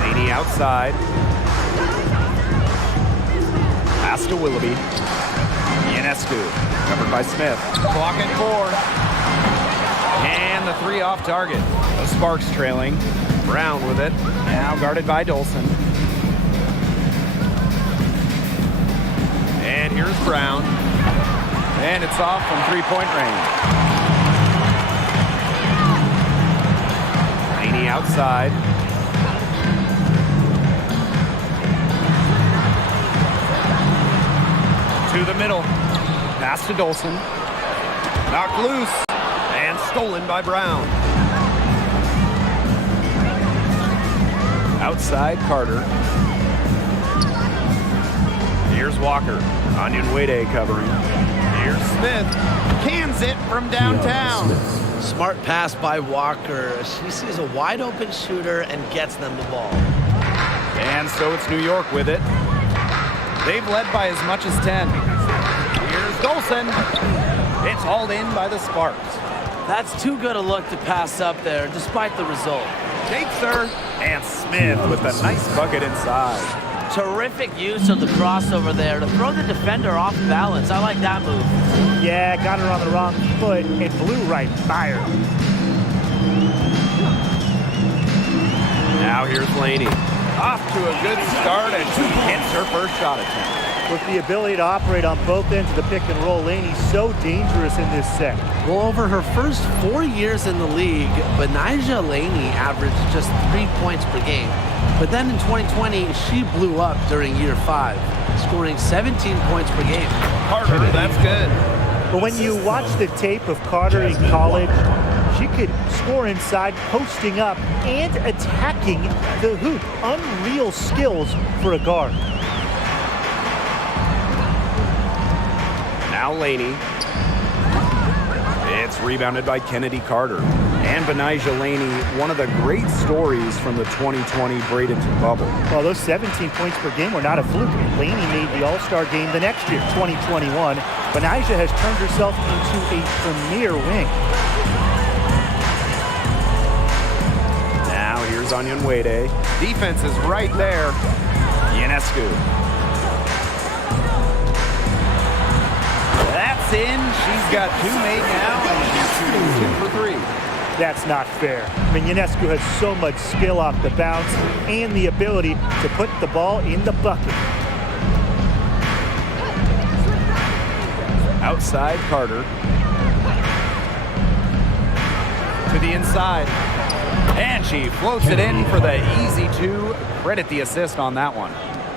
Laney outside. Pass to Willoughby. Ionescu, covered by Smith. Clock at 4. And the 3 off target. The Sparks trailing. Brown with it. Now guarded by Dolson. And here's Brown. And it's off from 3-point range. Laney outside. To the middle. Pass to Dolson. Knocked loose. And stolen by Brown. Outside Carter. Here's Walker. Onyenwere covering. Here's Smith. Cans it from downtown. Smart pass by Walker. She sees a wide open shooter and gets them the ball. And so it's New York with it. They've led by as much as 10. Here's Dolson. It's hauled in by the Sparks. That's too good a look to pass up there, despite the result. Takes her. And Smith with a nice bucket inside. Terrific use of the crossover there to throw the defender off balance. I like that move. Yeah, got her on the wrong foot and blew right by her. Now here's Laney. Off to a good start, and she hits her first shot attempt. With the ability to operate on both ends of the pick and roll, Laney's so dangerous in this set. Well, over her first 4 years in the league, Benijah Laney averaged just 3 points per game. But then in 2020, she blew up during year 5, scoring 17 points per game. Carter, that's good. But when you watch the tape of Carter in college, she could score inside, posting up, and attacking the hoop. Unreal skills for a guard. Now Laney. It's rebounded by Kennedy Carter. And Benijah Laney, one of the great stories from the 2020 Bradenton bubble. Well, those 17 points per game were not a fluke. Laney made the All-Star game the next year, 2021. Benijah has turned herself into a premier wing. Now here's Onion Wade. Defense is right there. Ionescu. That's in. She's got 2 made now, and she's shooting 2 for 3. That's not fair. I mean, Ionescu has so much skill off the bounce and the ability to put the ball in the bucket. Outside Carter. To the inside. And she floats it in for the easy 2. Credit the assist on that one.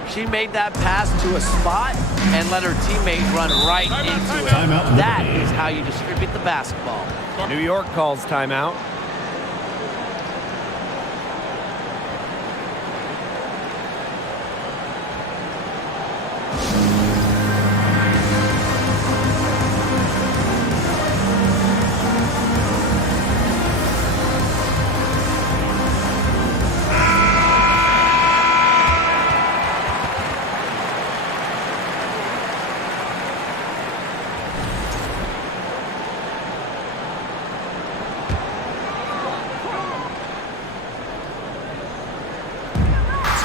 She made that pass to a spot and let her teammate run right into it. That is how you distribute the basketball. New York calls timeout.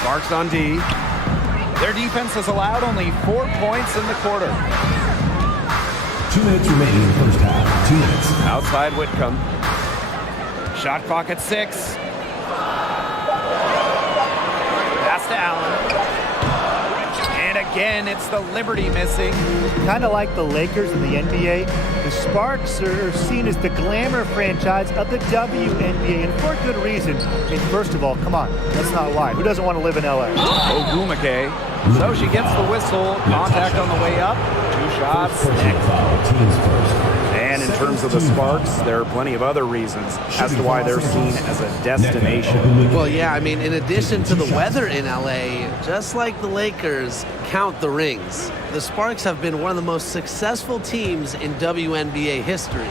Sparks on D. Their defense has allowed only 4 points in the quarter. 2 minutes remaining in the first half. 2 minutes. Outside Whitcomb. Shot clock at 6. Pass to Allen. And again, it's the Liberty missing. Kind of like the Lakers in the NBA, the Sparks are seen as the glamour franchise of the WNBA, and for good reason. I mean, first of all, come on, let's not lie. Who doesn't want to live in LA? Ogwumike. So she gets the whistle. Contact on the way up. 2 shots. And in terms of the Sparks, there are plenty of other reasons as to why they're seen as a destination. Well, yeah, I mean, in addition to the weather in LA, just like the Lakers, count the rings. The Sparks have been one of the most successful teams in WNBA history.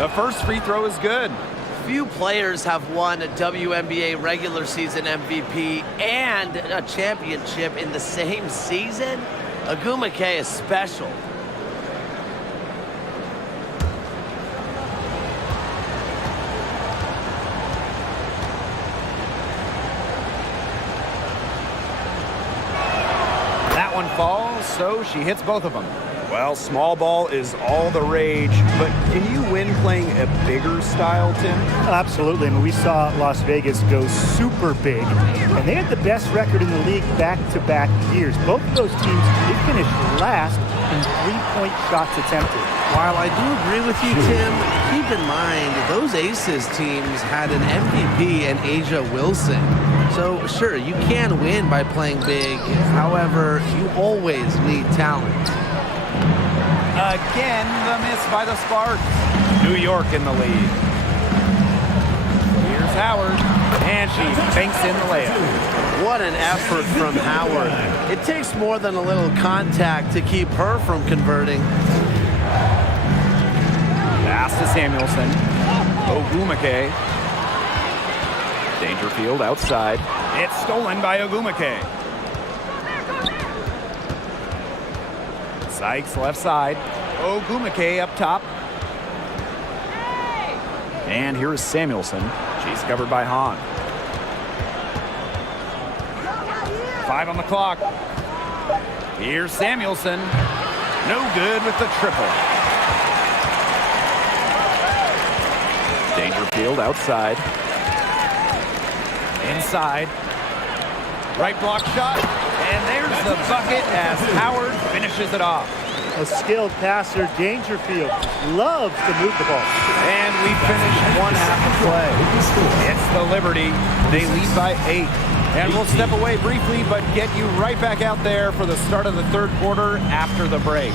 The first free throw is good. Few players have won a WNBA regular season MVP and a championship in the same season. Ogwumike is special. That one falls, so she hits both of them. Well, small ball is all the rage, but can you win playing a bigger style, Tim? Absolutely. I mean, we saw Las Vegas go super big, and they had the best record in the league back-to-back years. Both of those teams did finish last in three-point shots attempted. While I do agree with you, Tim, keep in mind those Aces teams had an MVP in Asia Wilson. So, sure, you can win by playing big. However, you always need talent. Again, the miss by the Sparks. New York in the lead. Here's Howard, and she banks in the layup. What an effort from Howard. It takes more than a little contact to keep her from converting. Pass to Samuelson. Ogwumike. Dangerfield outside. It's stolen by Ogwumike. Sykes left side. Ogwumike up top. And here is Samuelson. She's covered by Hahn. 5 on the clock. Here's Samuelson. No good with the triple. Dangerfield outside. Inside. Right block shot. And there's the bucket as Howard finishes it off. A skilled passer, Dangerfield, loves to move the ball. And we finished one half of play. It's the Liberty. They lead by 8. And we'll step away briefly, but get you right back out there for the start of the third quarter after the break.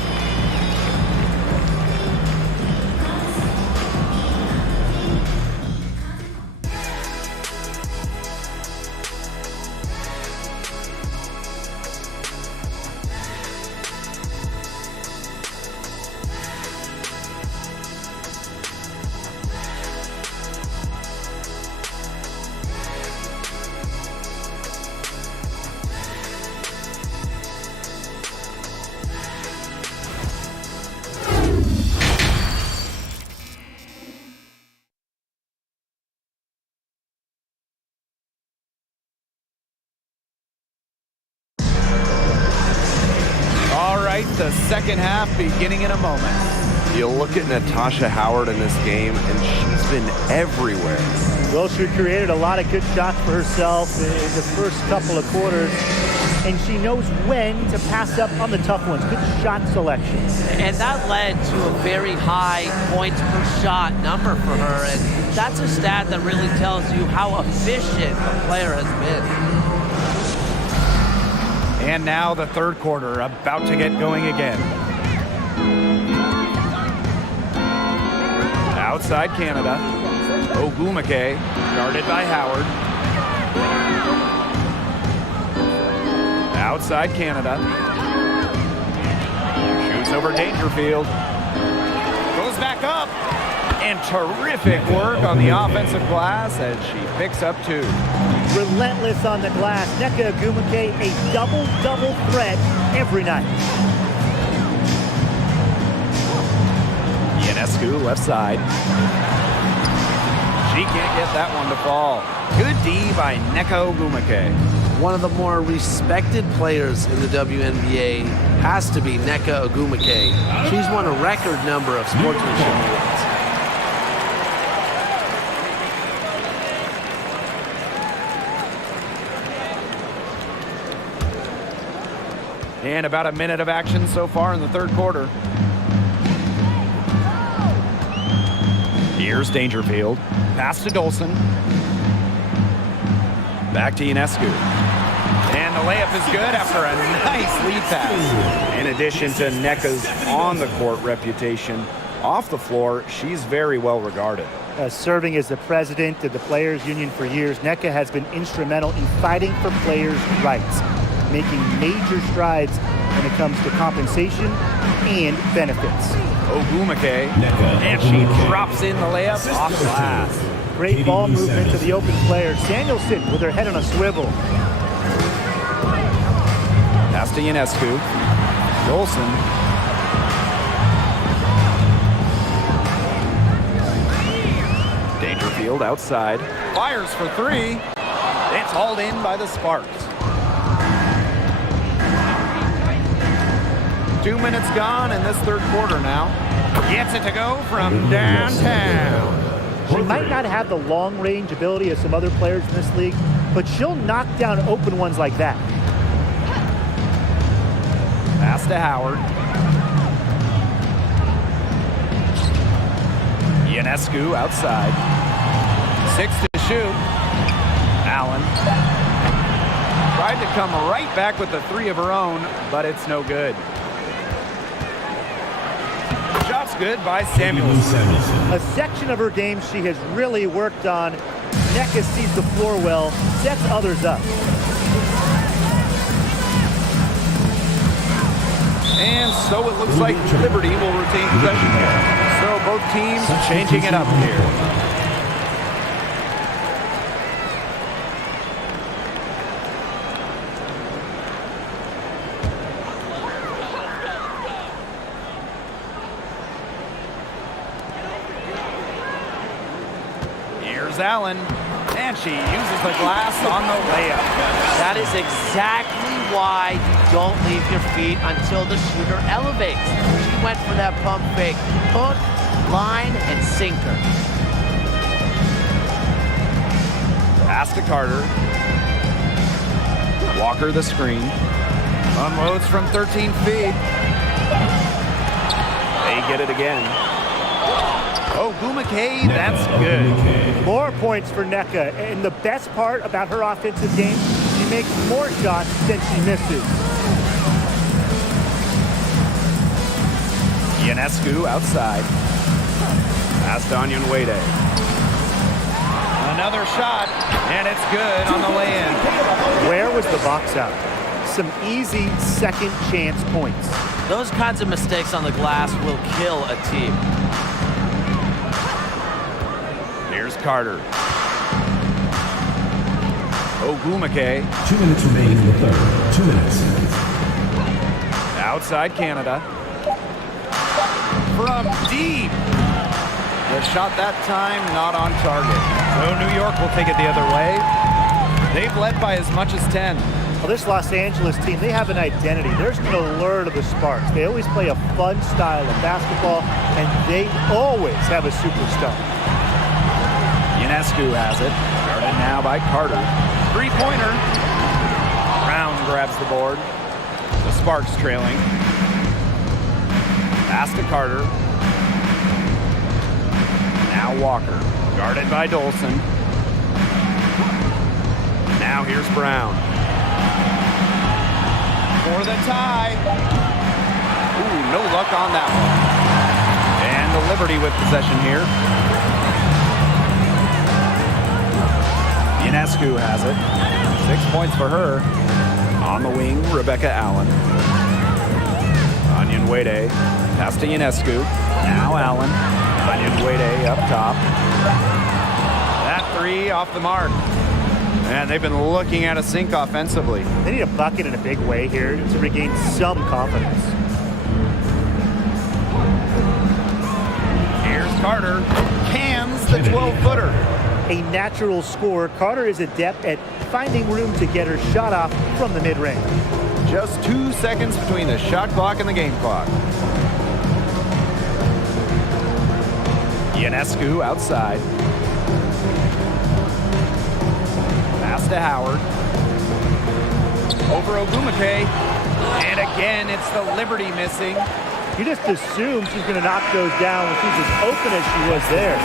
The second half beginning in a moment. You look at Natasha Howard in this game, and she's been everywhere. Well, she created a lot of good shots for herself in the first couple of quarters, and she knows when to pass up on the tough ones. Good shot selection. And that led to a very high points per shot number for her, and that's a stat that really tells you how efficient the player has been. And now the third quarter, about to get going again. Outside Canada. Ogwumike, guarded by Howard. Outside Canada. Shoots over Dangerfield. Goes back up. And terrific work on the offensive glass as she picks up 2. Relentless on the glass. Nneka Ogwumike, a double-double threat every night. Ionescu, left side. She can't get that one to fall. Good D by Nneka Ogwumike. One of the more respected players in the WNBA has to be Nneka Ogwumike. She's won a record number of sportsmanship awards. And about a minute of action so far in the third quarter. Here's Dangerfield. Pass to Dolson. Back to Ionescu. And the layup is good after a nice lead pass. In addition to Nneka's on-the-court reputation, off the floor, she's very well regarded. Serving as the president of the Players Union for years, Nneka has been instrumental in fighting for players' rights, making major strides when it comes to compensation and benefits. Ogwumike, and she drops in the layup off glass. Great ball movement to the open player. Danielson with her head on a swivel. Pass to Ionescu. Dolson. Dangerfield outside. Fires for 3. It's hauled in by the Sparks. 2 minutes gone in this third quarter now. Gets it to go from downtown. She might not have the long-range ability of some other players in this league, but she'll knock down open ones like that. Pass to Howard. Ionescu outside. 6 to shoot. Allen. Tried to come right back with the 3 of her own, but it's no good. Shot's good by Samuelson. A section of her game she has really worked on. Nneka sees the floor well, sets others up. And so it looks like Liberty will retain possession here. So both teams changing it up here. Allen, and she uses the glass on the layup. That is exactly why you don't leave your feet until the shooter elevates. She went for that pump fake. Hook, line, and sinker. Pass to Carter. Walker the screen. Unloads from 13 feet. They get it again. Oh, Ogwumike, that's good. More points for Nneka. And the best part about her offensive game, she makes more shots than she misses. Ionescu outside. Pass to Onyenwere. Another shot, and it's good on the lay-in. Where was the box out? Some easy second chance points. Those kinds of mistakes on the glass will kill a team. Here's Carter. Ogwumike. 2 minutes remaining in the third. 2 minutes. Outside Canada. From deep. The shot that time not on target. So New York will take it the other way. They've led by as much as 10. Well, this Los Angeles team, they have an identity. They're going to learn of the Sparks. They always play a fun style of basketball, and they always have a superstar. Ionescu has it. Guarded now by Carter. Three-pointer. Brown grabs the board. The Sparks trailing. Pass to Carter. Now Walker. Guarded by Dolson. Now here's Brown. For the tie. Ooh, no luck on that one. And the Liberty with possession here. Ionescu has it. 6 points for her. On the wing, Rebecca Allen. Onyenwere. Pass to Ionescu. Now Allen. Onyenwere up top. That three off the mark. And they've been looking at a sink offensively. They need a bucket in a big way here to regain some confidence. Here's Carter. Cans the 12-footer. A natural scorer, Carter is adept at finding room to get her shot off from the mid-range. Just 2 seconds between the shot clock and the game clock. Ionescu outside. Pass to Howard. Over Ogwumike. And again, it's the Liberty missing. You just assume she's going to knock those down when she's as open as she was there.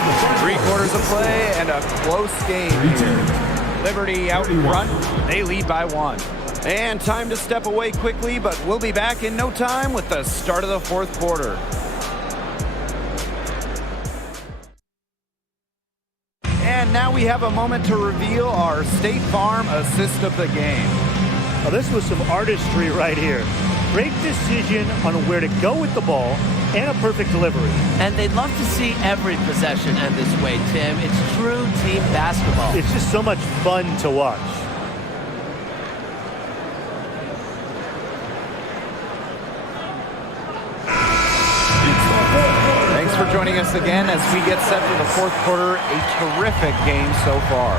3/4 of play and a close game here. Liberty out in front. They lead by 1. And time to step away quickly, but we'll be back in no time with the start of the 4th quarter. And now we have a moment to reveal our State Farm assist of the game. Well, this was some artistry right here. Great decision on where to go with the ball and a perfect delivery. And they'd love to see every possession end this way, Tim. It's true team basketball. It's just so much fun to watch. Thanks for joining us again as we get set for the 4th quarter. A terrific game so far.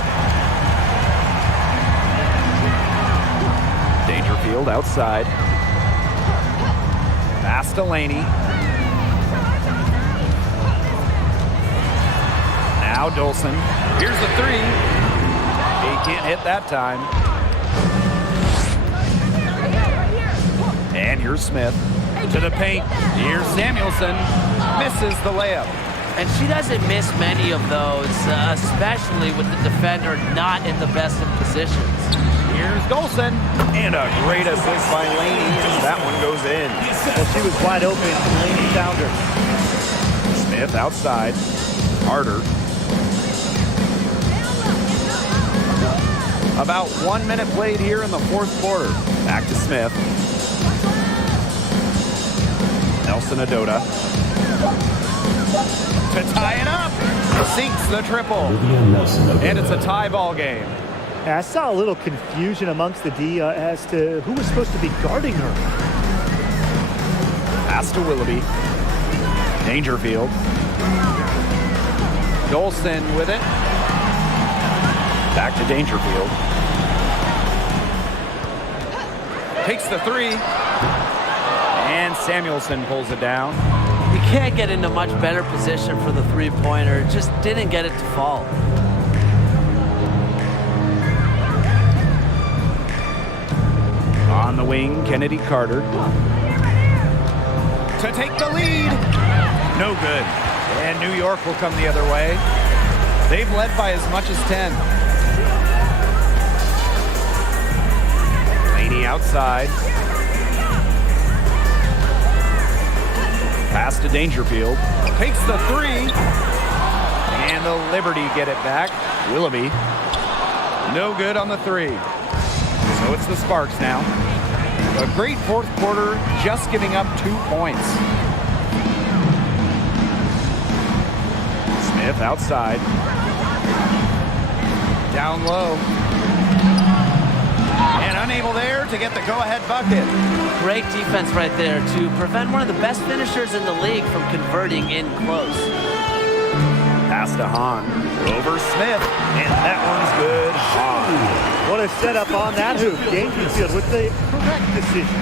Dangerfield outside. Pass to Laney. Now Dolson. Here's the three. He can't hit that time. And here's Smith. To the paint. Here's Samuelson. Misses the layup. And she doesn't miss many of those, especially with the defender not in the best of positions. Here's Dolson. And a great assist by Laney. That one goes in. Well, she was wide open. Laney found her. Smith outside. Carter. About 1 minute played here in the 4th quarter. Back to Smith. Nelson Adota. To tie it up. Sinks the triple. And it's a tie ball game. I saw a little confusion amongst the D as to who was supposed to be guarding her. Pass to Willoughby. Dangerfield. Dolson with it. Back to Dangerfield. Takes the three. And Samuelson pulls it down. You can't get into much better position for the three-pointer. Just didn't get it to fall. the wing, Kennedy Carter. To take the lead. No good. And New York will come the other way. They've led by as much as 10. Laney outside. Pass to Dangerfield. Takes the 3. And the Liberty get it back. Willoughby. No good on the 3. So it's the Sparks now. A great fourth quarter, just giving up 2 points. Smith outside. Down low. And unable there to get the go-ahead bucket. Great defense right there to prevent one of the best finishers in the league from converting in close. Pass to Hahn. Over Smith. And that one's good. Hahn. What a setup on that hoop. Dangerfield with the correct decision.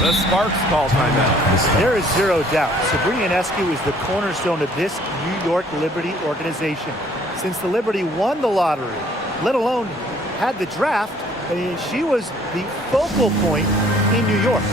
The Sparks call timeout. There is zero doubt. Sabrina Ionescu is the cornerstone of this New York Liberty organization. Since the Liberty won the lottery, let alone had the draft, I mean, she was the focal point in New York.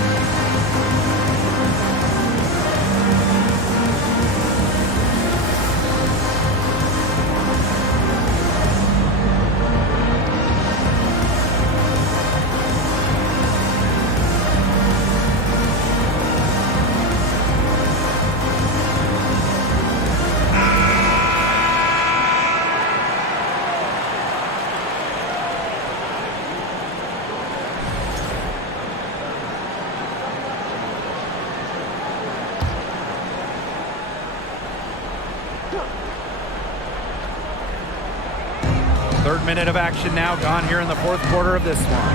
Third minute of action now gone here in the fourth quarter of this one.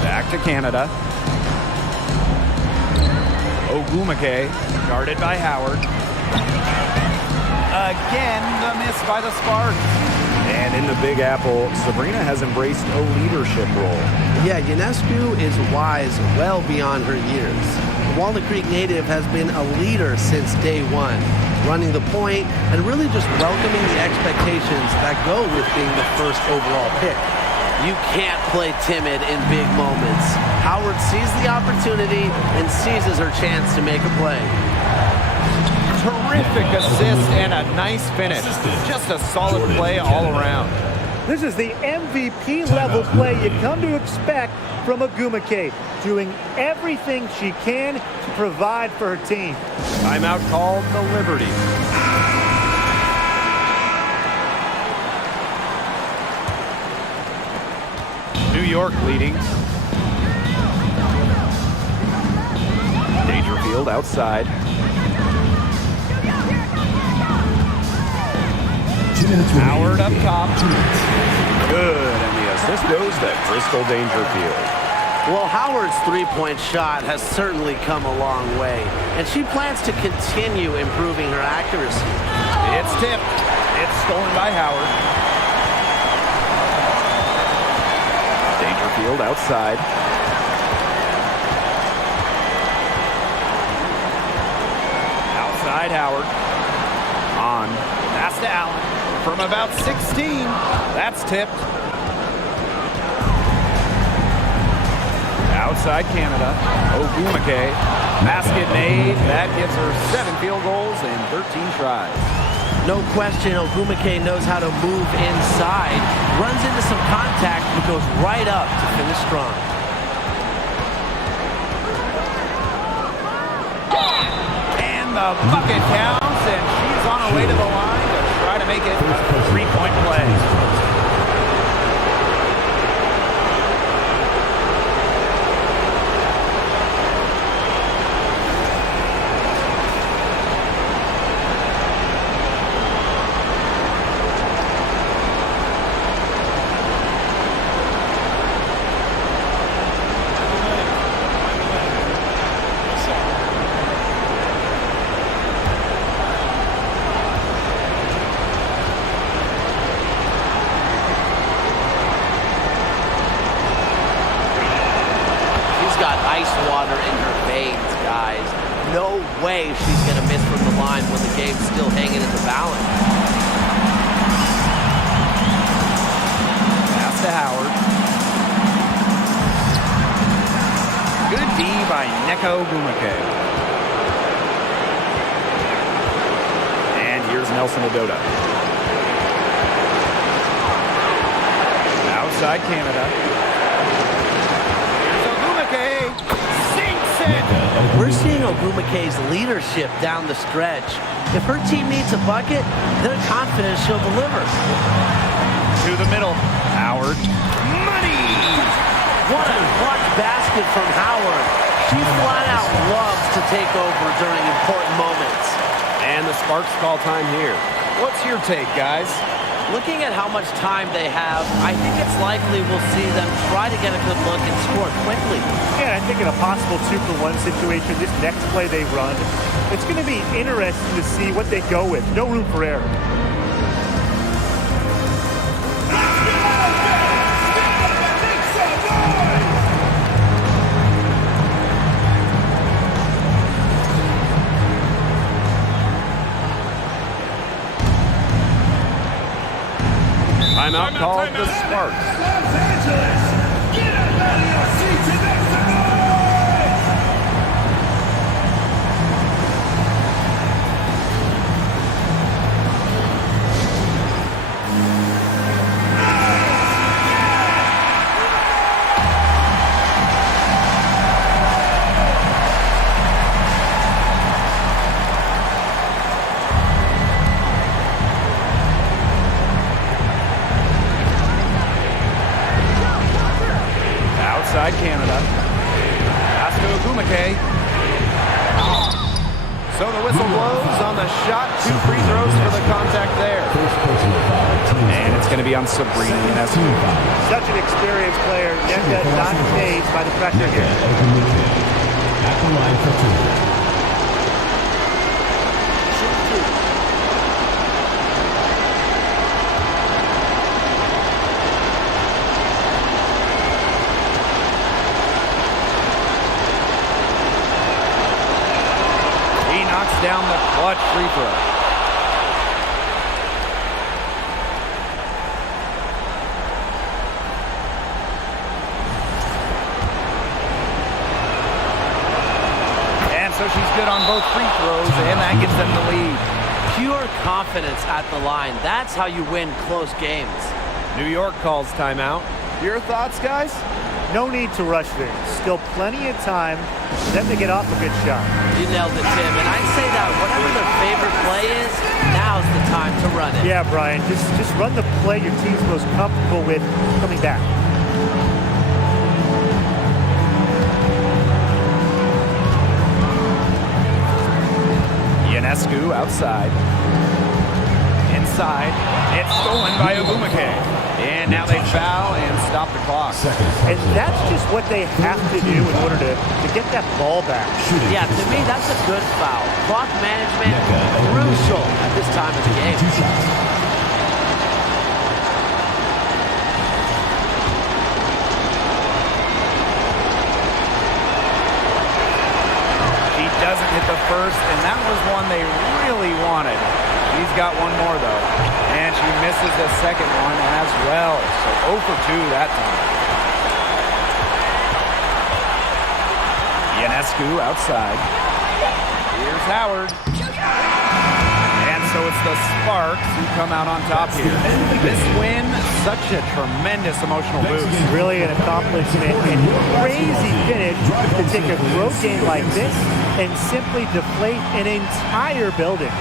Back to Canada. Ogwumike, guarded by Howard. Again, the miss by the Sparks. And in the Big Apple, Sabrina has embraced a leadership role. Yeah, Ionescu is wise well beyond her years. The Walnut Creek native has been a leader since day one, running the point and really just welcoming the expectations that go with being the first overall pick. You can't play timid in big moments. Howard sees the opportunity and seizes her chance to make a play. Terrific assist and a nice finish. Just a solid play all around. This is the MVP level play you come to expect from Ogwumike, doing everything she can to provide for her team. Timeout called the Liberty. New York leading. Dangerfield outside. Howard up top. Good, and the assist goes to Crystal Dangerfield. Well, Howard's three-point shot has certainly come a long way, and she plans to continue improving her accuracy. It's tipped. It's stolen by Howard. Dangerfield outside. Outside Howard. On. Pass to Allen. From about 16. That's tipped. Outside Canada. Ogwumike. Basket made. That gives her 7 field goals and 13 tries. No question, Ogwumike knows how to move inside. Runs into some contact, but goes right up to finish strong. And the bucket counts, and she's on her way to the line to try to make it a 3-point play. She's going to miss from the line when the game's still hanging in the balance. Pass to Howard. Neko Ogumake. And here's Nelson Ododa. Outside Canada. Here's Ogumake. Sinks it. We're seeing Ogumake's leadership down the stretch. If her team needs a bucket, they're confident she'll deliver. To the middle. Howard. Money! What a clutch basket from Howard. She flat out loves to take over during important moments. And the Sparks call time here. What's your take, guys? Looking at how much time they have, I think it's likely we'll see them try to get a good look and score quickly. Yeah, I think in a possible 2-for-1 situation, this next play they run, it's going to be interesting to see what they go with. No room for error. Timeout called the Sparks. Canada. Pass to Ogumake. So the whistle blows on the shot. 2 free throws for the contact there. And it's going to be on Sabrina Ionescu. Such an experienced player. Nneka not fazed by the pressure here. At the line for 2. Down the clutch free throw. And so she's good on both free throws, and that gives them the lead. Pure confidence at the line. That's how you win close games. New York calls timeout. Your thoughts, guys? No need to rush things. Still plenty of time for them to get off a good shot. You nailed it, Tim. And I'd say that whatever their favorite play is, now's the time to run it. Yeah, Brian. Just run the play your team's most comfortable with coming back. Ionescu outside. Inside. It's stolen by Ogumake. And now they foul and stop the clock. And that's just what they have to do in order to get that ball back. Yeah, to me, that's a good foul. Clock management, crucial at this time of the game. He doesn't hit the first, and that was one they really wanted. He's got one more, though. And she misses the second one as well. So 0 for 2 that time. Ionescu outside. Here's Howard. And so it's the Sparks who come out on top here. This win, such a tremendous emotional boost. Really an accomplishment and crazy finish to take a road game like this and simply deflate an entire building.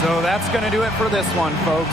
So that's going to do it for this one, folks.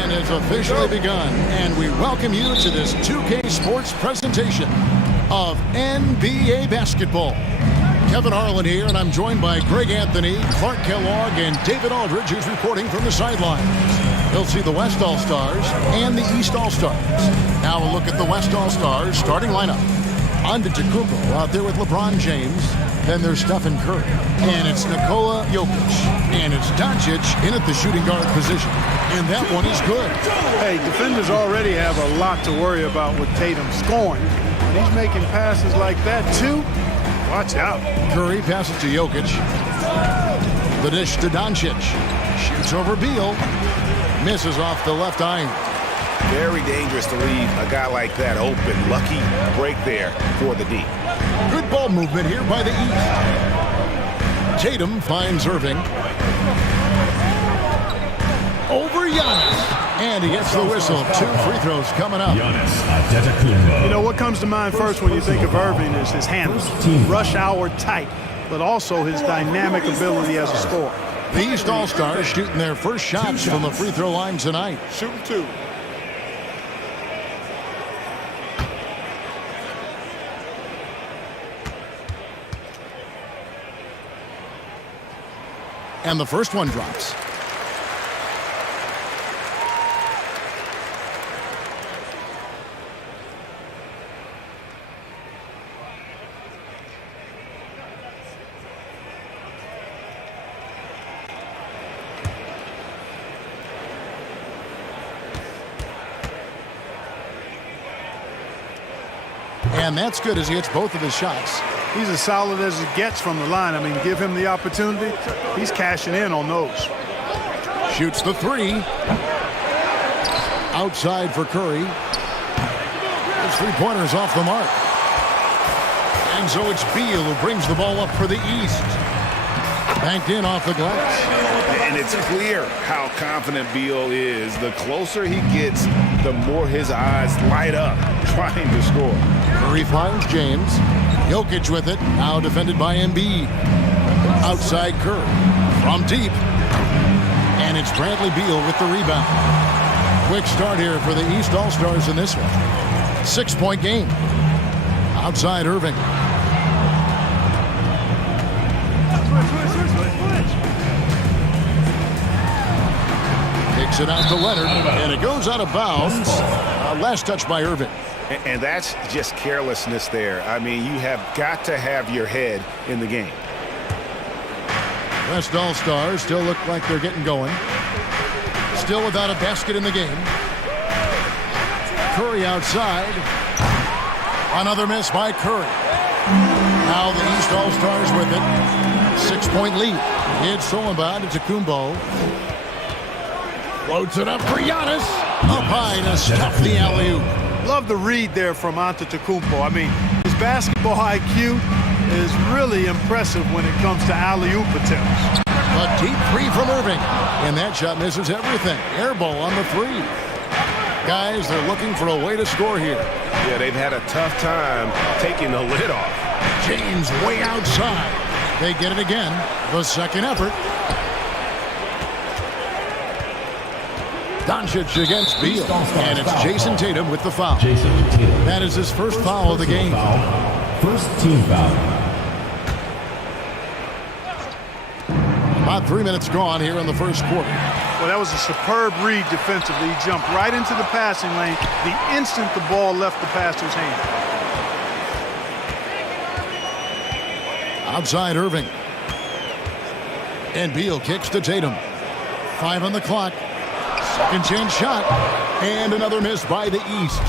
action has officially begun, and we welcome you to this 2K Sports presentation of NBA basketball. Kevin Harlan here, and I'm joined by Greg Anthony, Clark Kellogg, and David Aldridge, who's reporting from the sidelines. You'll see the West All-Stars and the East All-Stars. Now a look at the West All-Stars starting lineup. Antetokounmpo out there with LeBron James. Then there's Stephen Curry. And it's Nikola Jokic. And it's Doncic in at the shooting guard position. And that one is good. Hey, defenders already have a lot to worry about with Tatum scoring. When he's making passes like that, too, watch out. Curry passes to Jokic. The dish to Doncic. Shoots over Beal. Misses off the left iron. Very dangerous to leave a guy like that open. Lucky break there for the D. Good ball movement here by the East. Tatum finds Irving. Over Giannis. And he gets the whistle. 2 free throws coming up. You know, what comes to mind first when you think of Irving is his handle. Rush hour tight, but also his dynamic ability as a scorer. The East All-Stars shooting their first shots from the free throw line tonight. Shooting 2. And the first one drops. And that's good as he hits both of his shots. He's as solid as it gets from the line. I mean, give him the opportunity. He's cashing in on those. Shoots the 3. Outside for Curry. His three-pointer's off the mark. And so it's Beal who brings the ball up for the East. Banked in off the glass. And it's clear how confident Beal is. The closer he gets, the more his eyes light up trying to score. Curry finds James. Jokic with it. Now defended by Embiid. Outside Curry. From deep. And it's Bradley Beal with the rebound. Quick start here for the East All-Stars in this one. 6-point game. Outside Irving. Kicks it out to Leonard, and it goes out of bounds. Last touch by Irving. And that's just carelessness there. I mean, you have got to have your head in the game. West All-Stars still look like they're getting going. Still without a basket in the game. Curry outside. Another miss by Curry. Now the East All-Stars with it. 6-point lead. It's Solomon to Kumbo. Floats it up for Giannis. Up high to stop the alley-oop. Love the read there from Antetokounmpo. I mean, his basketball IQ is really impressive when it comes to alley-oop attempts. A deep 3 from Irving. And that shot misses everything. Air ball on the 3. Guys, they're looking for a way to score here. Yeah, they've had a tough time taking the lid off. James way outside. They get it again. The second effort. Doncic against Beal. And it's Jason Tatum with the foul. That is his first foul of the game. First team foul. About 3 minutes gone here in the first quarter. Well, that was a superb read defensively. He jumped right into the passing lane the instant the ball left the passer's hand. Outside Irving. And Beal kicks to Tatum. 5 on the clock. Second chance shot. And another miss by the East.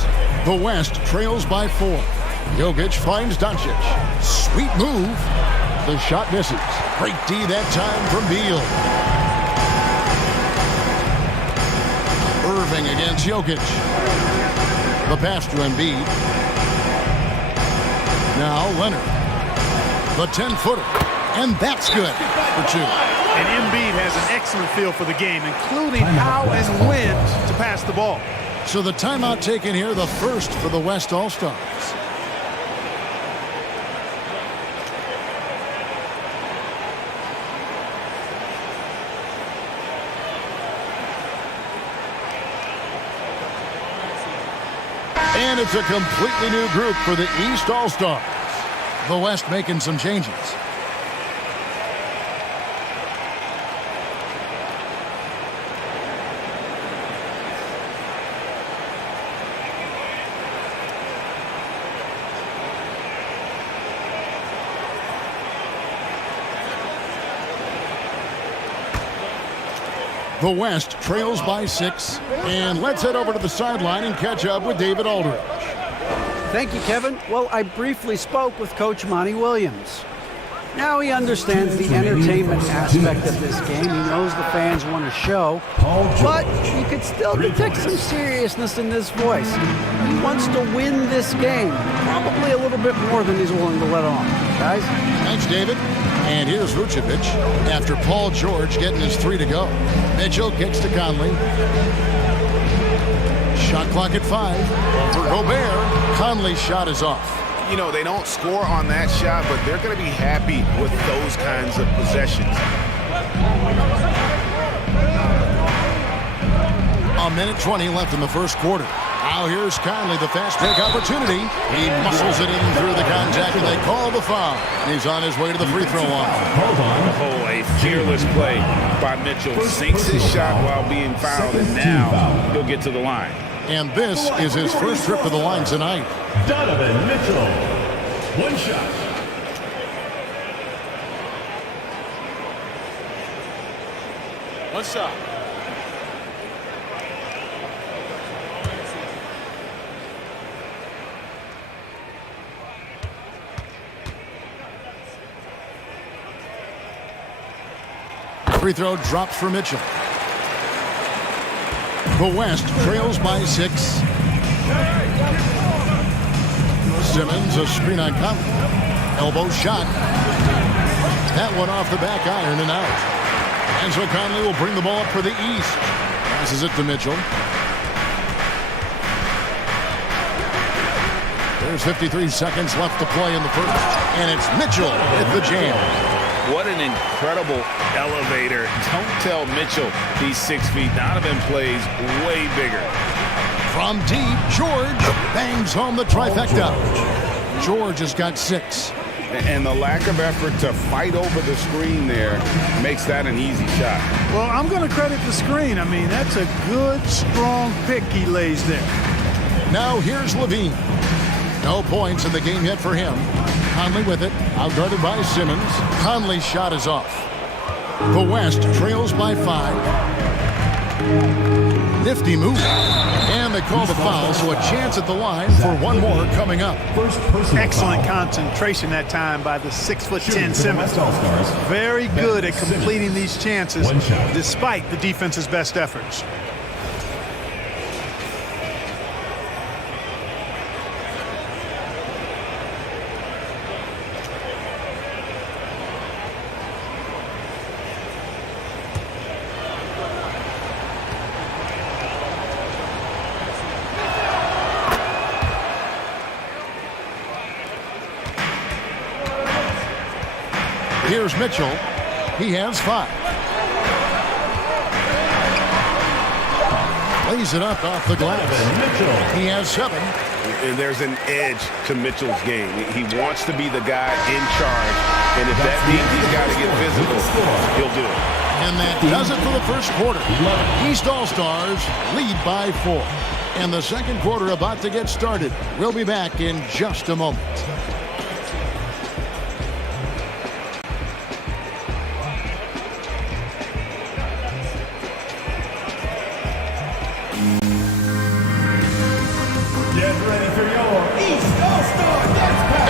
The West trails by 4. Jokic finds Doncic. Sweet move. The shot misses. Great D that time from Beal. Irving against Jokic. The pass to Embiid. Now Leonard. The 10-footer. And that's good for 2. And Embiid has an excellent feel for the game, including how and when to pass the ball. So the timeout taken here, the first for the West All-Stars. And it's a completely new group for the East All-Stars. The West making some changes. The West trails by 6, and let's head over to the sideline and catch up with David Aldridge. Thank you, Kevin. Well, I briefly spoke with Coach Monty Williams. Now he understands the entertainment aspect of this game. He knows the fans want a show, but you could still detect some seriousness in this voice. He wants to win this game, probably a little bit more than he's willing to let on. Guys? Thanks, David. And here's Vucevic after Paul George getting his 3 to go. Mitchell kicks to Conley. Shot clock at 5. For Gobert, Conley's shot is off. You know, they don't score on that shot, but they're going to be happy with those kinds of possessions. A minute 20 left in the first quarter. Now here's Conley, the fast break opportunity. He muscles it in through the contact, and they call the foul. He's on his way to the free throw line. Oh, a fearless play by Mitchell. Sinks his shot while being fouled, and now he'll get to the line. And this is his first trip to the line tonight. Donovan Mitchell. One shot. One shot. Free throw drops for Mitchell. The West trails by 6. Simmons, a screen on Conley. Elbow shot. That one off the back iron and out. And so Conley will bring the ball up for the East. Passes it to Mitchell. There's 53 seconds left to play in the first. And it's Mitchell with the jam. What an incredible elevator. Don't tell Mitchell he's 6 feet. Donovan plays way bigger. From deep, George bangs home the trifecta. George has got 6. And the lack of effort to fight over the screen there makes that an easy shot. Well, I'm going to credit the screen. I mean, that's a good, strong pick he lays there. Now here's Levine. No points in the game yet for him. Conley with it, outguarded by Simmons. Conley's shot is off. The West trails by 5. Nifty move. And they call the foul, so a chance at the line for one more coming up. Excellent concentration that time by the 6'10" Simmons. Very good at completing these chances despite the defense's best efforts. Here's Mitchell. He has 5. Lays it up off the glass. He has 7. And there's an edge to Mitchell's game. He wants to be the guy in charge. And if that means he's got to get physical, he'll do it. And that does it for the first quarter. East All-Stars lead by 4. And the second quarter about to get started. We'll be back in just a moment.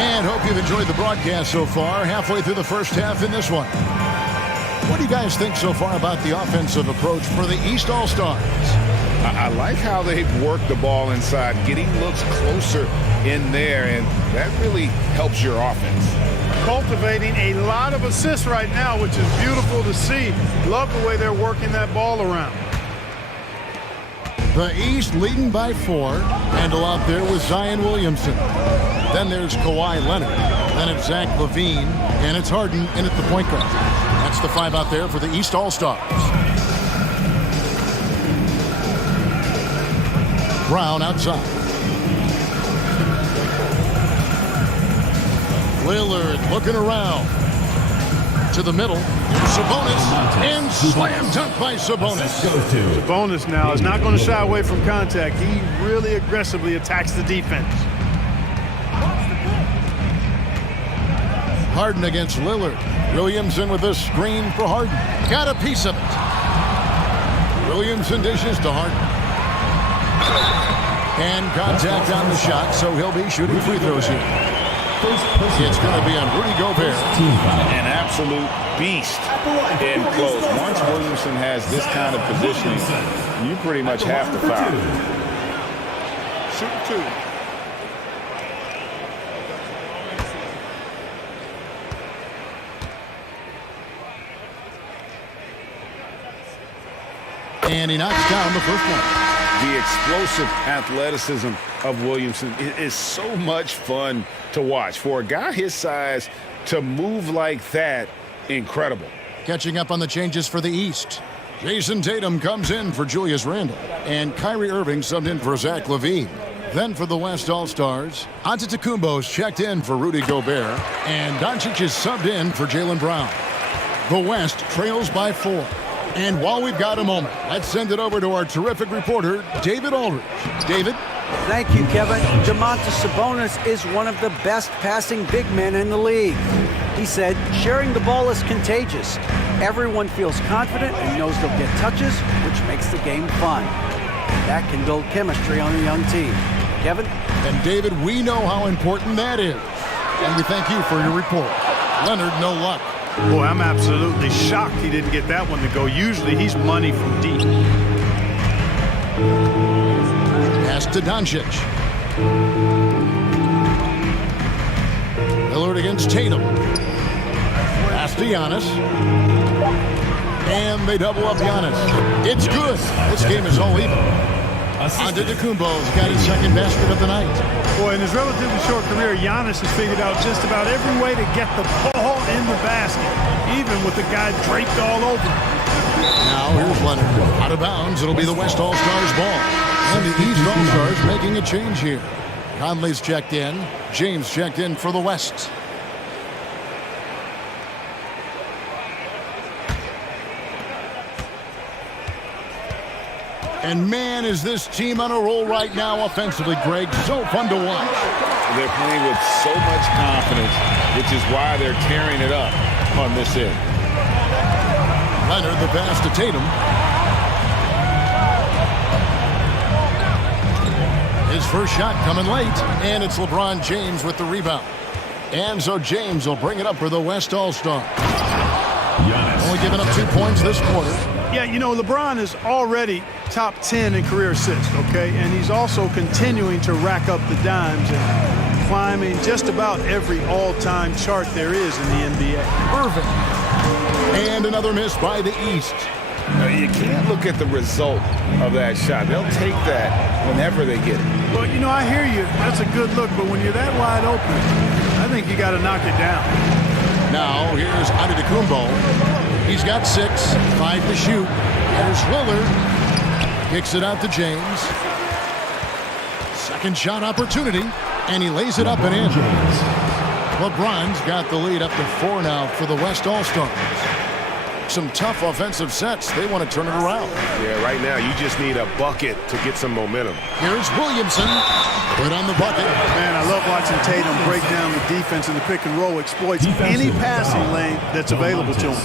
And hope you've enjoyed the broadcast so far. Halfway through the first half in this one. What do you guys think so far about the offensive approach for the East All-Stars? I like how they've worked the ball inside, getting looks closer in there, and that really helps your offense. Cultivating a lot of assists right now, which is beautiful to see. Love the way they're working that ball around. The East leading by 4. Handle out there with Zion Williamson. Then there's Kawhi Leonard. Then it's Zach LaVine. And it's Harden in at the point guard. That's the 5 out there for the East All-Stars. Brown outside. Lillard looking around. To the middle. Sabonis. And slam dunk by Sabonis. Sabonis now is not going to shy away from contact. He really aggressively attacks the defense. Harden against Lillard. Williamson with a screen for Harden. Got a piece of it. Williamson dishes to Harden. And contact on the shot, so he'll be shooting free throws here. It's going to be on Rudy Gobert. An absolute beast in close. Once Williamson has this kind of positioning, you pretty much have to foul. Shoot 2. And he knocks down the first one. The explosive athleticism of Williamson is so much fun to watch. For a guy his size to move like that, incredible. Catching up on the changes for the East. Jason Tatum comes in for Julius Randle. And Kyrie Irving subbed in for Zach LaVine. Then for the West All-Stars, Antetokounmpo's checked in for Rudy Gobert. And Doncic is subbed in for Jaylen Brown. The West trails by 4. And while we've got a moment, let's send it over to our terrific reporter, David Aldridge. David? Thank you, Kevin. Domantas Sabonis is one of the best passing big men in the league. He said, sharing the ball is contagious. Everyone feels confident and knows they'll get touches, which makes the game fun. That can build chemistry on a young team. Kevin? And David, we know how important that is. And we thank you for your report. Leonard, no luck. Boy, I'm absolutely shocked he didn't get that one to go. Usually he's money from deep. Pass to Doncic. Lillard against Tatum. Pass to Giannis. And they double up Giannis. It's good. This game is all even. Antetokounmpo's got his second basket of the night. Boy, in his relatively short career, Giannis has figured out just about every way to get the ball in the basket, even with the guy draped all over him. Now here's Leonard. Out of bounds. It'll be the West All-Stars ball. And the East All-Stars making a change here. Conley's checked in. James checked in for the West. And man, is this team on a roll right now offensively, Greg. So fun to watch. They're playing with so much confidence, which is why they're tearing it up on this end. Leonard, the pass to Tatum. His first shot coming late, and it's LeBron James with the rebound. And so James will bring it up for the West All-Star. Only giving up 2 points this quarter. Yeah, you know, LeBron is already top 10 in career assists, okay? And he's also continuing to rack up the dimes and climbing just about every all-time chart there is in the NBA. Irving. And another miss by the East. Now, you can't look at the result of that shot. They'll take that whenever they get it. Well, you know, I hear you. That's a good look, but when you're that wide open, I think you got to knock it down. Now, here's Antetokounmpo. He's got 6, 5 to shoot. Here's Lillard. Kicks it out to James. Second shot opportunity, and he lays it up and in. LeBron's got the lead up to 4 now for the West All-Stars. Some tough offensive sets. They want to turn it around. Yeah, right now you just need a bucket to get some momentum. Here's Williamson. Put on the bucket. Man, I love watching Tatum break down the defense in the pick and roll, exploits any passing lane that's available to him.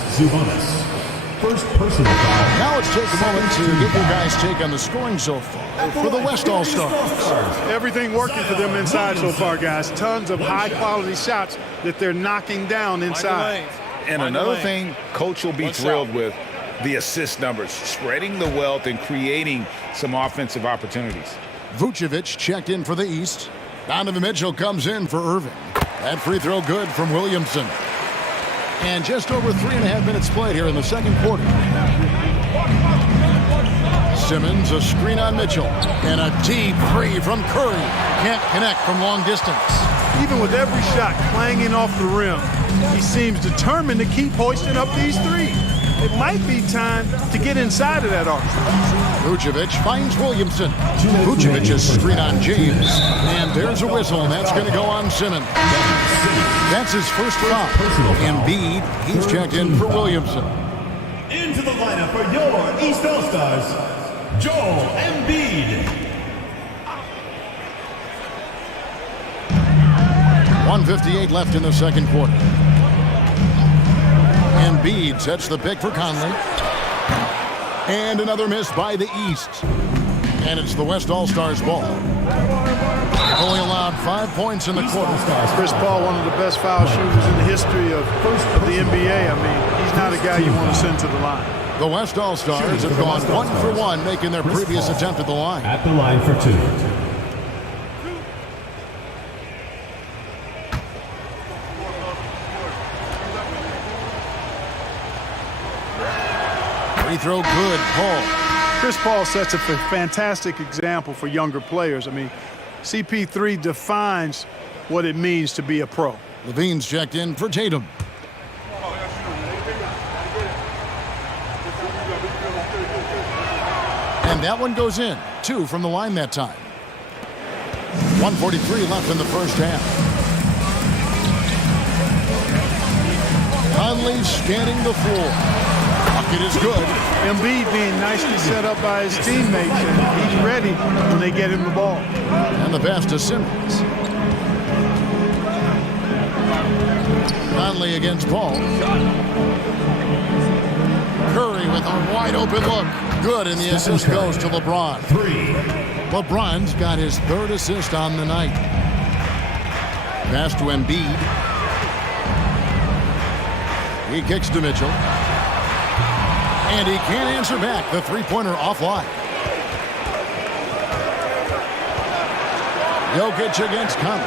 First personal foul. Now let's take a moment to get your guys' take on the scoring so far for the West All-Stars. Everything working for them inside so far, guys. Tons of high-quality shots that they're knocking down inside. And another thing Coach will be thrilled with, the assist numbers, spreading the wealth and creating some offensive opportunities. Vucevic checked in for the East. Donovan Mitchell comes in for Irving. That free throw good from Williamson. And just over 3.5 minutes played here in the second quarter. Simmons, a screen on Mitchell. And a deep three from Curry. Can't connect from long distance. Even with every shot clanging off the rim, he seems determined to keep hoisting up these threes. It might be time to get inside of that arc. Vucevic finds Williamson. Vucevic's screen on James. And there's a whistle, and that's going to go on Simmons. That's his first foul. Embiid, he's checked in for Williamson. Into the lineup for your East All-Stars, Joel Embiid. 1:58 left in the second quarter. Embiid sets the pick for Conley. And another miss by the East. And it's the West All-Stars ball. Only allowed 5 points in the quarter. Chris Paul, one of the best foul shooters in the history of the NBA. I mean, he's not a guy you want to send to the line. The West All-Stars have gone 1 for 1, making their previous attempt at the line. At the line for 2. Free throw good, Paul. Chris Paul sets a fantastic example for younger players. I mean, CP3 defines what it means to be a pro. Levine's checked in for Tatum. And that one goes in. 2 from the line that time. 1:43 left in the first half. Conley scanning the floor. Bucket is good. Embiid being nicely set up by his teammates, and he's ready when they get him the ball. And the pass to Simmons. Conley against Paul. Curry with a wide open look. Good, and the assist goes to LeBron. 3. LeBron's got his 3rd assist on the night. Pass to Embiid. He kicks to Mitchell. And he can't answer back. The three-pointer offline. Jokic against Conley.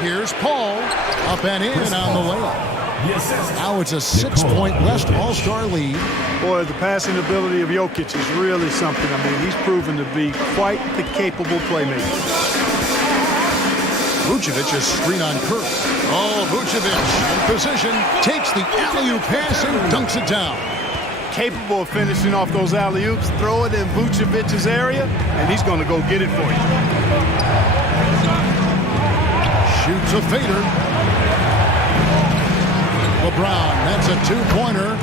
Here's Paul. Up and in on the layup. Now it's a 6-point West All-Star lead. Boy, the passing ability of Jokic is really something. I mean, he's proven to be quite the capable playmaker. Vucevic is screen on Curry. Oh, Vucevic in position, takes the alley-oop pass and dunks it down. Capable of finishing off those alley-oops, throw it in Vucevic's area, and he's going to go get it for you. Shoots a fader. LeBron, that's a 2-pointer.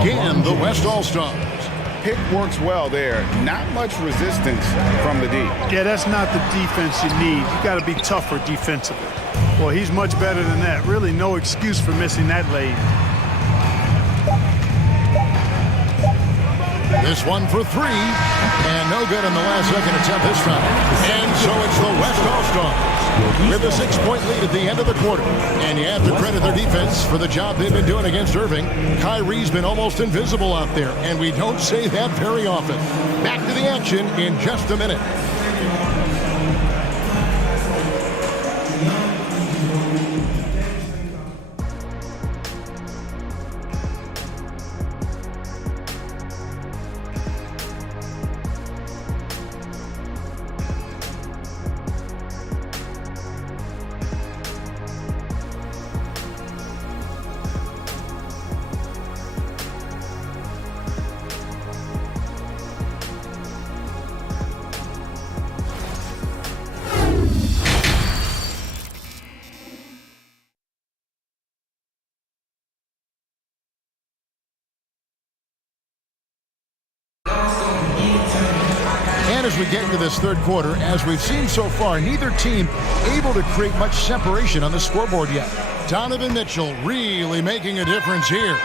Again, the West All-Stars. Pick works well there. Not much resistance from the D. Yeah, that's not the defense you need. You got to be tougher defensively. Well, he's much better than that. Really no excuse for missing that lane. This one for 3, and no good in the last second attempt this time. And so it's the West All-Stars with a 6-point lead at the end of the quarter. And you have to credit their defense for the job they've been doing against Irving. Kyrie's been almost invisible out there, and we don't say that very often. Back to the action in just a minute. As we get into this third quarter, as we've seen so far, neither team able to create much separation on the scoreboard yet. Donovan Mitchell really making a difference here.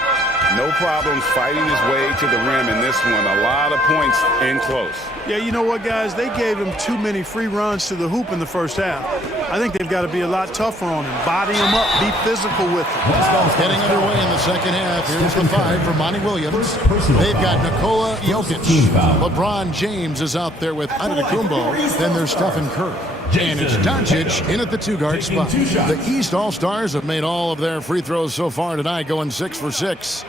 No problems fighting his way to the rim in this one. A lot of points in close. Yeah, you know what, guys? They gave him too many free runs to the hoop in the first half. I think they've got to be a lot tougher on him. Body him up. Be physical with him. Getting underway in the second half. Here's the 5 for Monty Williams. They've got Nikola Jokic. LeBron James is out there with Antetokounmpo. Then there's Stephen Curry. And it's Doncic in at the 2-guard spot. The East All-Stars have made all of their free throws so far tonight, going 6 for 6.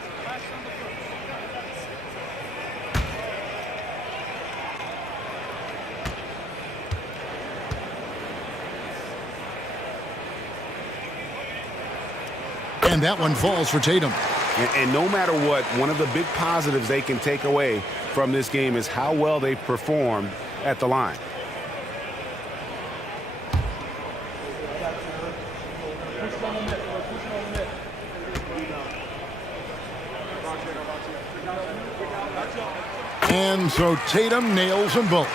And that one falls for Tatum. And no matter what, one of the big positives they can take away from this game is how well they performed at the line. And so Tatum nails them both.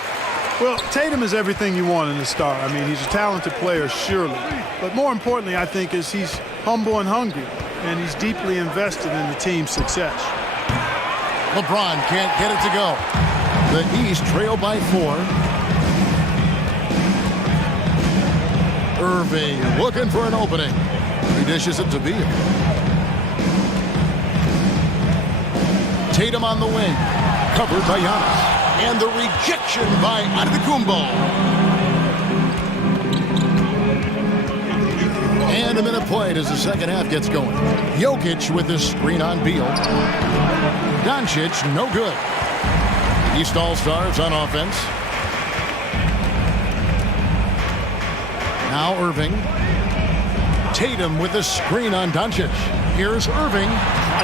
Well, Tatum is everything you want in a star. I mean, he's a talented player, surely. But more importantly, I think, is he's humble and hungry, and he's deeply invested in the team's success. LeBron can't get it to go. The East trail by 4. Irving looking for an opening. He dishes it to Beal. Tatum on the wing. Covered by Giannis. And the rejection by Antetokounmpo. And a minute played as the second half gets going. Jokic with the screen on Beal. Doncic, no good. East All-Stars on offense. Now Irving. Tatum with the screen on Doncic. Here's Irving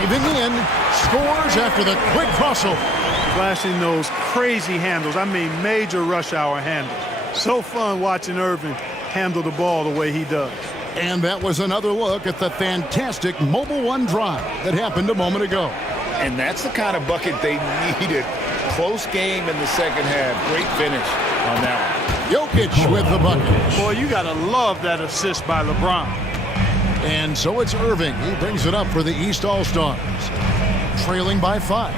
driving in. Scores after the quick crossover. Flashing those crazy handles. I mean, major rush hour handles. So fun watching Irving handle the ball the way he does. And that was another look at the fantastic Mobile One drive that happened a moment ago. And that's the kind of bucket they needed. Close game in the second half. Great finish on that one. Jokic with the bucket. Boy, you got to love that assist by LeBron. And so it's Irving. He brings it up for the East All-Stars. Trailing by 5.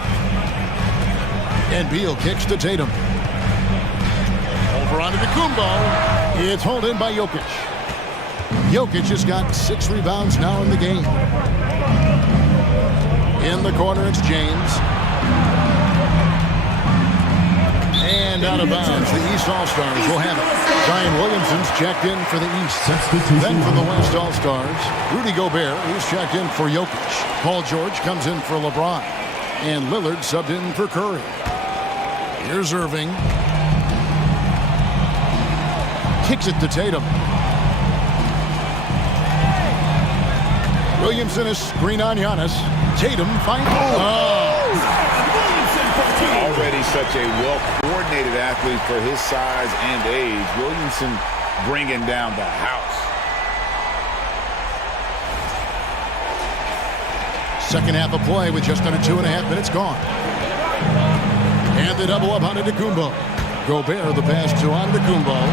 And Beal kicks to Tatum. Over onto Antetokounmpo. It's hauled in by Jokic. Jokic has got 6 rebounds now in the game. In the corner, it's James. And out of bounds, the East All-Stars will have it. Zion Williamson's checked in for the East. Then for the West All-Stars, Rudy Gobert, who's checked in for Jokic. Paul George comes in for LeBron. And Lillard subbed in for Curry. Here's Irving. Kicks it to Tatum. Williamson is screen on Giannis. Tatum finds. Already such a well-coordinated athlete for his size and age. Williamson bringing down the house. Second half of play with just under 2.5 minutes gone. And the double up on Antetokounmpo. Gobert the pass to Antetokounmpo.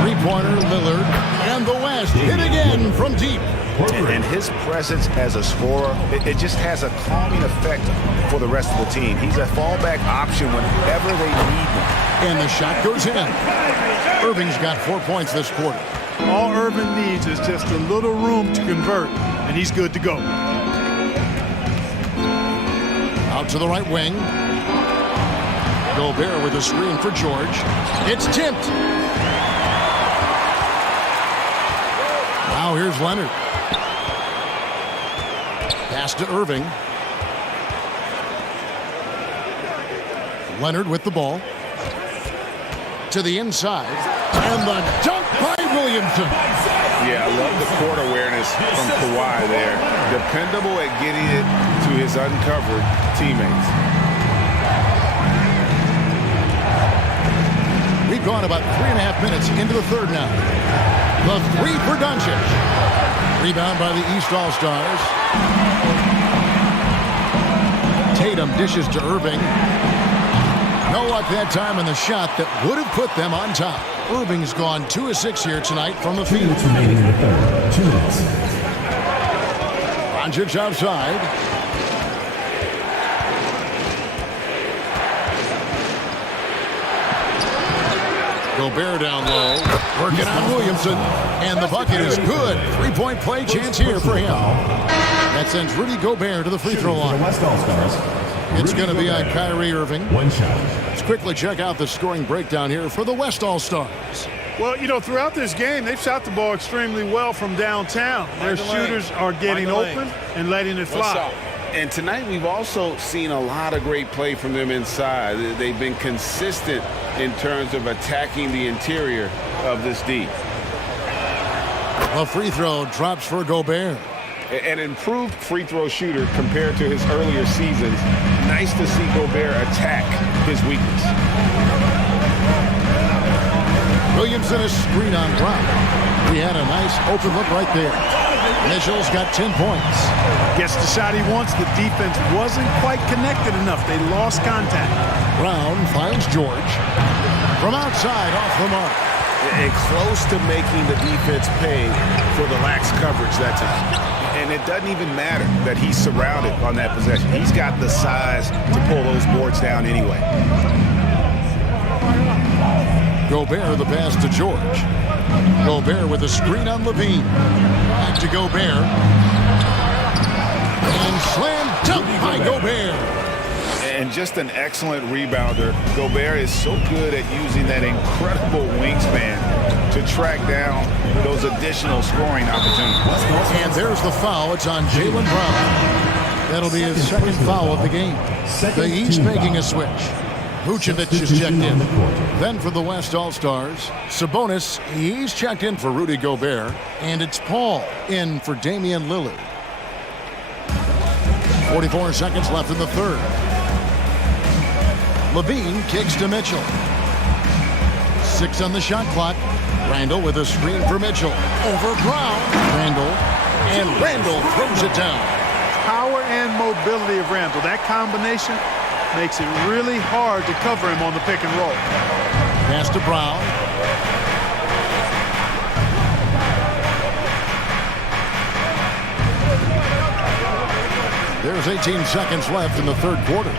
Three-pointer Lillard. And the West hit again from deep. And his presence as a scorer, it just has a calming effect for the rest of the team. He's a fallback option whenever they need one. And the shot goes in. Irving's got 4 points this quarter. All Irving needs is just a little room to convert, and he's good to go. Out to the right wing. Gobert with a screen for George. It's tipped. Now here's Leonard. Pass to Irving. Leonard with the ball. To the inside. And the dunk by Williamson. Yeah, I love the court awareness from Kawhi there. Dependable at getting it to his uncovered teammates. We've gone about 3.5 minutes into the third now. The three for Doncic. Rebound by the East All-Stars. Tatum dishes to Irving. No luck that time in the shot that would have put them on top. Irving's gone 2 of 6 here tonight from the field. 2 minutes remaining in the third. 2 minutes. Doncic outside. Gobert down low. Working on Williamson. And the bucket is good. 3-point play chance here for him. That sends Rudy Gobert to the free throw line. It's going to be on Kyrie Irving. One shot. Let's quickly check out the scoring breakdown here for the West All-Stars. Well, you know, throughout this game, they've shot the ball extremely well from downtown. Their shooters are getting open and letting it fly. And tonight we've also seen a lot of great play from them inside. They've been consistent in terms of attacking the interior of this D. A free throw drops for Gobert. An improved free throw shooter compared to his earlier seasons. Nice to see Gobert attack his weakness. Williamson is screen on Brown. He had a nice open look right there. Mitchell's got 10 points. Gets the shot he wants. The defense wasn't quite connected enough. They lost contact. Brown finds George. From outside, off the mark. And close to making the defense pay for the lax coverage that time. And it doesn't even matter that he's surrounded on that possession. He's got the size to pull those boards down anyway. Gobert the pass to George. Gobert with a screen on Levine. Back to Gobert. And slam dunk by Gobert. And just an excellent rebounder. Gobert is so good at using that incredible wingspan to track down those additional scoring opportunities. And there's the foul. It's on Jaylen Brown. That'll be his second foul of the game. The East making a switch. Vucevic is checked in. Then for the West All-Stars, Sabonis, he's checked in for Rudy Gobert. And it's Paul in for Damian Lillard. 44 seconds left in the third. Levine kicks to Mitchell. 6 on the shot clock. Randall with a screen for Mitchell. Over Brown. Randall throws it down. Power and mobility of Randall. That combination makes it really hard to cover him on the pick and roll. Pass to Brown. There's 18 seconds left in the third quarter.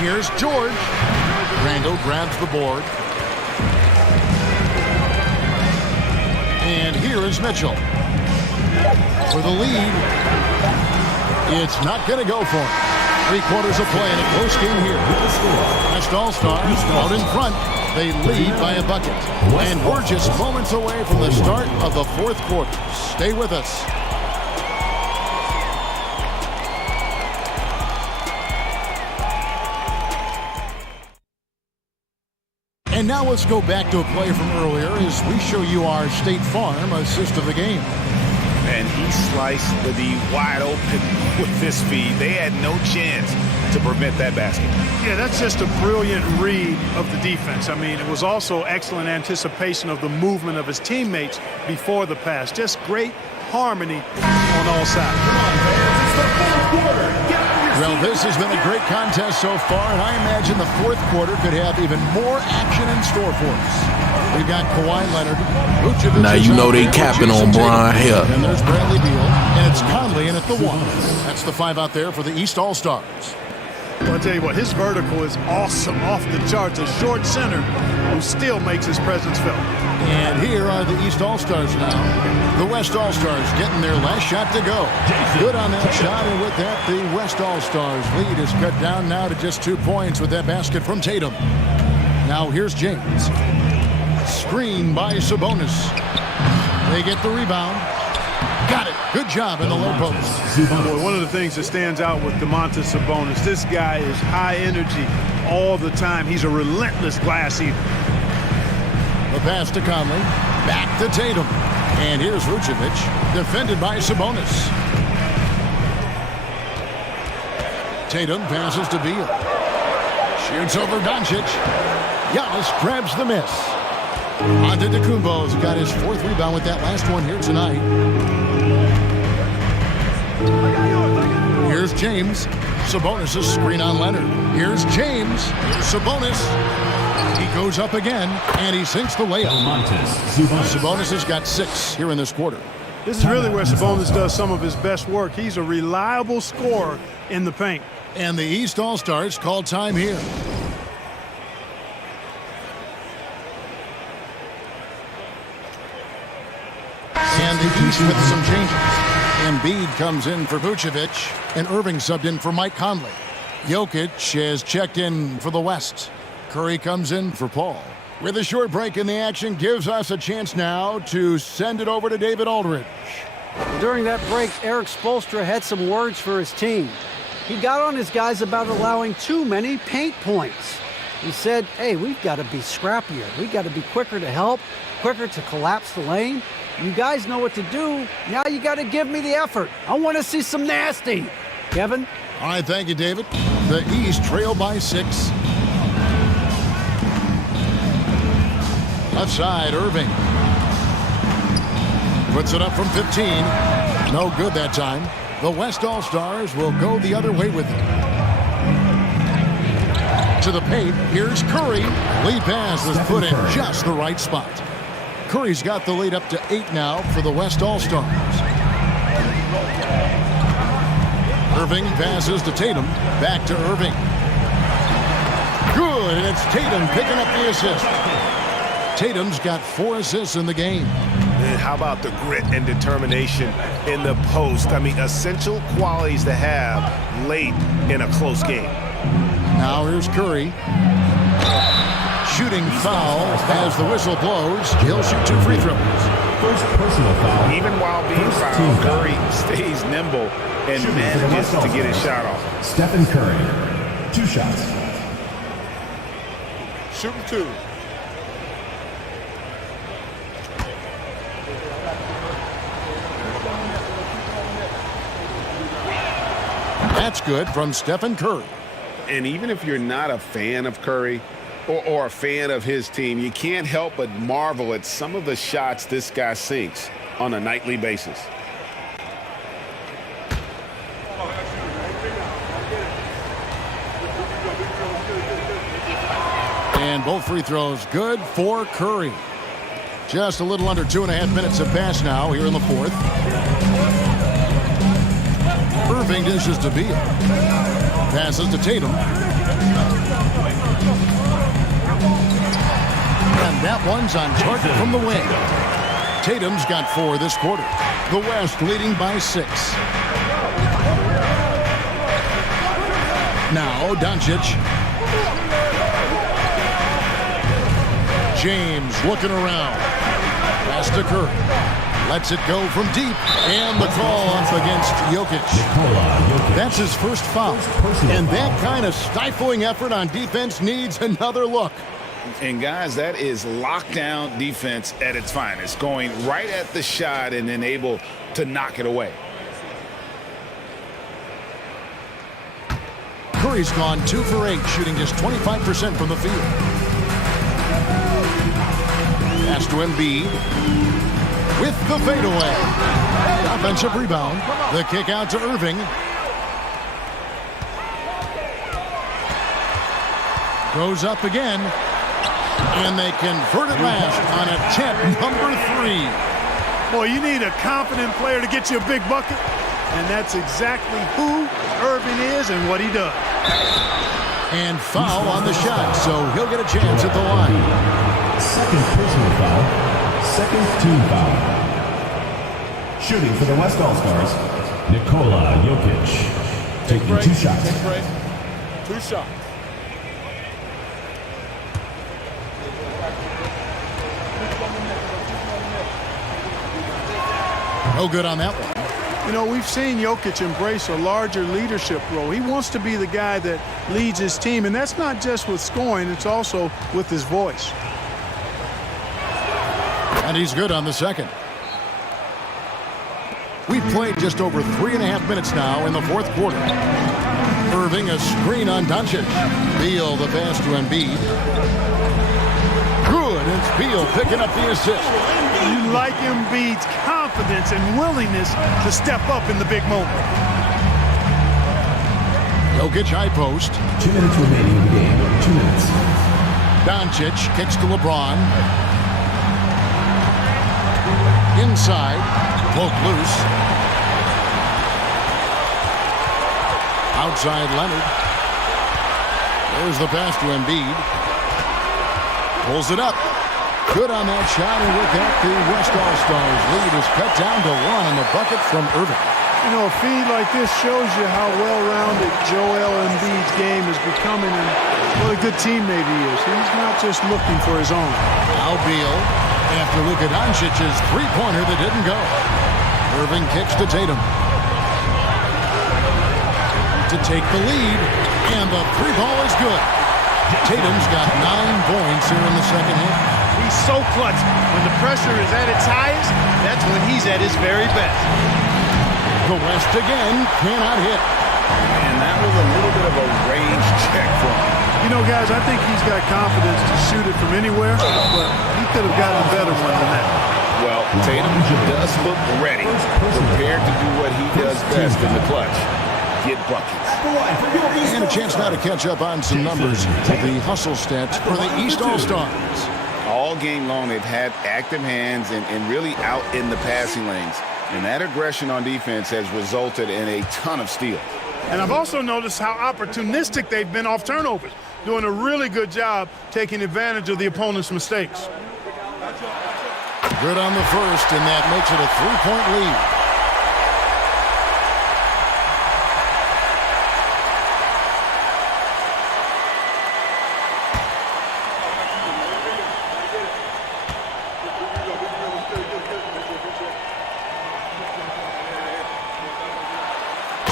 Here's George. Randall grabs the board. And here is Mitchell. For the lead. It's not going to go for him. 3 quarters of play in a close game here. West All-Stars out in front. They lead by a bucket. And we're just moments away from the start of the fourth quarter. Stay with us. And now let's go back to a play from earlier as we show you our State Farm assist of the game. And he sliced the D wide open with this feed. They had no chance to prevent that basket. Yeah, that's just a brilliant read of the defense. I mean, it was also excellent anticipation of the movement of his teammates before the pass. Just great harmony on all sides. Well, this has been a great contest so far, and I imagine the fourth quarter could have even more action in store for us. We've got Kawhi Leonard. Vucevic now you know they capping on Brian Hill. And there's Bradley Beal, and it's Conley in at the 1. That's the 5 out there for the East All-Stars. Well, I'll tell you what, his vertical is awesome, off the charts. A short center who still makes his presence felt. And here are the East All-Stars now. The West All-Stars getting their last shot to go. Good on that shot, and with that, the West All-Stars lead is cut down now to just 2 points with that basket from Tatum. Now here's James. Screen by Sabonis. They get the rebound. Got it. Good job in the low post. Boy, one of the things that stands out with Domantas Sabonis, this guy is high energy all the time. He's a relentless glass eater. The pass to Conley. Back to Tatum. And here's Vucevic, defended by Sabonis. Tatum passes to Beal. Shoots over Doncic. Giannis grabs the miss. Antetokounmpo's got his 4th rebound with that last one here tonight. Here's James. Sabonis' screen on Leonard. Here's James. Here's Sabonis. He goes up again, and he sinks the layup. Sabonis has got 6 here in this quarter. This is really where Sabonis does some of his best work. He's a reliable scorer in the paint. And the East All-Stars call time here. And the East with some changes. Embiid comes in for Vucevic, and Irving subbed in for Mike Conley. Jokic has checked in for the West. Curry comes in for Paul. With a short break in the action, gives us a chance now to send it over to David Aldridge. During that break, Eric Spoelstra had some words for his team. He got on his guys about allowing too many paint points. He said, hey, we've got to be scrappier. We've got to be quicker to help, quicker to collapse the lane. You guys know what to do. Now you got to give me the effort. I want to see some nasty. Kevin? All right, thank you, David. The East trail by 6. Left side, Irving. Puts it up from 15. No good that time. The West All-Stars will go the other way with it. To the paint, here's Curry. Lead pass was put in just the right spot. Curry's got the lead up to 8 now for the West All-Stars. Irving passes to Tatum. Back to Irving. Good, and it's Tatum picking up the assist. Tatum's got 4 assists in the game. And how about the grit and determination in the post? I mean, essential qualities to have late in a close game. Now here's Curry. Shooting foul as the whistle blows. He'll shoot 2 free throws. First personal foul. Even while being fouled, Curry stays nimble and manages to get his shot off. Stephen Curry, 2 shots. Shooting 2. That's good from Stephen Curry. And even if you're not a fan of Curry or a fan of his team, you can't help but marvel at some of the shots this guy sinks on a nightly basis. And both free throws good for Curry. Just a little under 2.5 minutes have passed now here in the fourth. Irving dishes to Beal. Passes to Tatum. And that one's on target from the wing. Tatum's got 4 this quarter. The West leading by 6. Now Doncic. James looking around. Pass to Curry. Lets it go from deep. And the call off against Jokic. That's his first foul. And that kind of stifling effort on defense needs another look. And guys, that is lockdown defense at its finest. Going right at the shot and then able to knock it away. Curry's gone 2 for 8, shooting just 25% from the field. Pass to Embiid with the fadeaway. Offensive rebound. The kick out to Irving. Goes up again. And they convert it last on attempt number 3. Boy, you need a confident player to get you a big bucket. And that's exactly who Irving is and what he does. And foul on the shot, so he'll get a chance at the line. Second personal foul. Second team foul. Shooting for the West All-Stars, Nikola Jokic. Taking 2 shots. 2 shots. No good on that one. You know, we've seen Jokic embrace a larger leadership role. He wants to be the guy that leads his team, and that's not just with scoring, it's also with his voice. And he's good on the second. We've played just over 3.5 minutes now in the fourth quarter. Irving a screen on Doncic. Beal the pass to Embiid. Good, it's Beal picking up the assist. You like Embiid's confidence and willingness to step up in the big moment. Jokic high post. 2 minutes remaining in the game. 2 minutes. Doncic kicks to LeBron. Inside. Poke loose. Outside Leonard. There's the pass to Embiid. Pulls it up. Good on that shot, and with that, the West All-Stars lead is cut down to 1 on the bucket from Irving. You know, a feed like this shows you how well-rounded Joel Embiid's game is becoming and what a good teammate he is. He's not just looking for his own. Now Beal after Luka Doncic's three-pointer that didn't go. Irving kicks to Tatum. To take the lead, and the 3-ball is good. Tatum's got 9 points here in the second half. He's so clutch. When the pressure is at its highest, that's when he's at his very best. The West again cannot hit. And that was a little bit of a range check for him. You know, guys, I think he's got confidence to shoot it from anywhere, but he could have gotten a better one than that. Well, Tatum does look ready, prepared to do what he does best in the clutch, get buckets. And a chance now to catch up on some numbers with the hustle stats for the East All-Stars. All game long, they've had active hands and really out in the passing lanes. And that aggression on defense has resulted in a ton of steals. And I've also noticed how opportunistic they've been off turnovers, doing a really good job taking advantage of the opponent's mistakes. Good on the first, and that makes it a 3-point lead.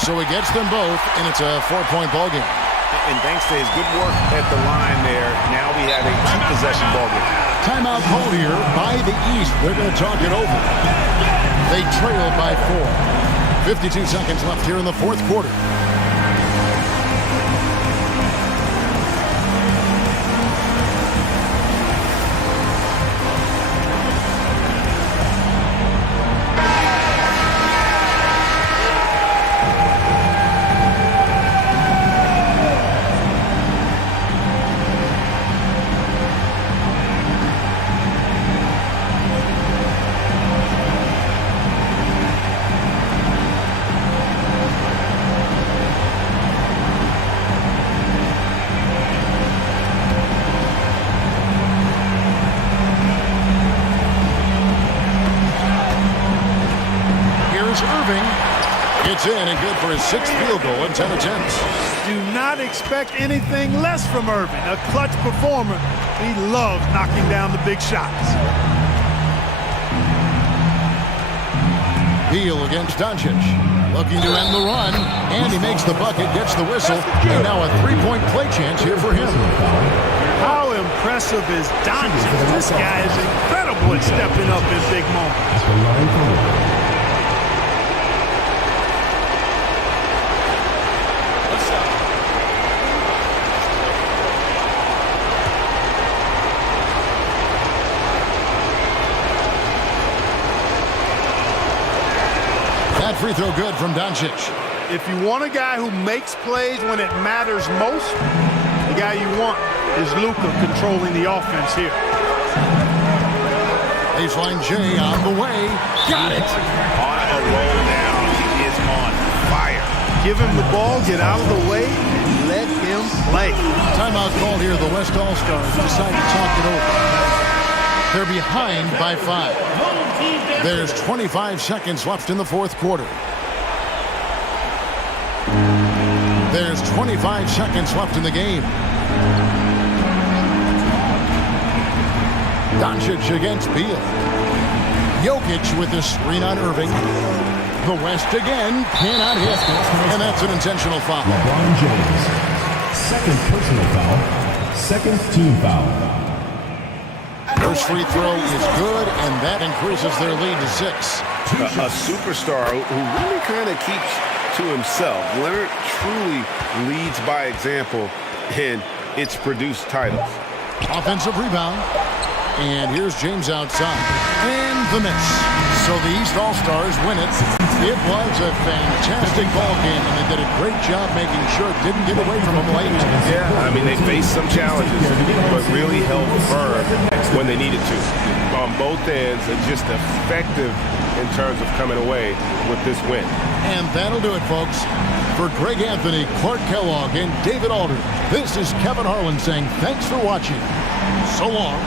So he gets them both, and it's a 4-point ball game. And thanks to his good work at the line there, now we have a 2-possession ball game. Timeout called here by the East. They're going to talk it over. They trail by 4. 52 seconds left here in the fourth quarter. It's in and good for his 6th field goal in 10 attempts. Do not expect anything less from Irving, a clutch performer. He loves knocking down the big shots. Beal against Doncic. Looking to end the run, and he makes the bucket, gets the whistle, and now a 3-point play chance here for him. How impressive is Doncic? This guy is incredible at stepping up in big moments. That free throw good from Doncic. If you want a guy who makes plays when it matters most, the guy you want is Luka controlling the offense here. Baseline J on the way. Got it. On a roll now. He is on fire. Give him the ball, get out of the way, and let him play. Timeout called here. The West All-Stars decide to talk it over. They're behind by 5. There's 25 seconds left in the fourth quarter. There's 25 seconds left in the game. Doncic against Beal. Jokic with the screen on Irving. The West again cannot hit. And that's an intentional foul. LeBron James. Second personal foul. Second team foul. First free throw is good, and that increases their lead to 6. A superstar who really kind of keeps to himself. Leonard truly leads by example, and it's produced titles. Offensive rebound. And here's James outside. And the miss. So the East All-Stars win it. It was a fantastic ball game, and they did a great job making sure it didn't get away from them late. Yeah, I mean, they faced some challenges, but really held firm when they needed to. On both ends, and just effective in terms of coming away with this win. And that'll do it, folks. For Greg Anthony, Clark Kellogg, and David Alder, this is Kevin Harlan saying thanks for watching. So long.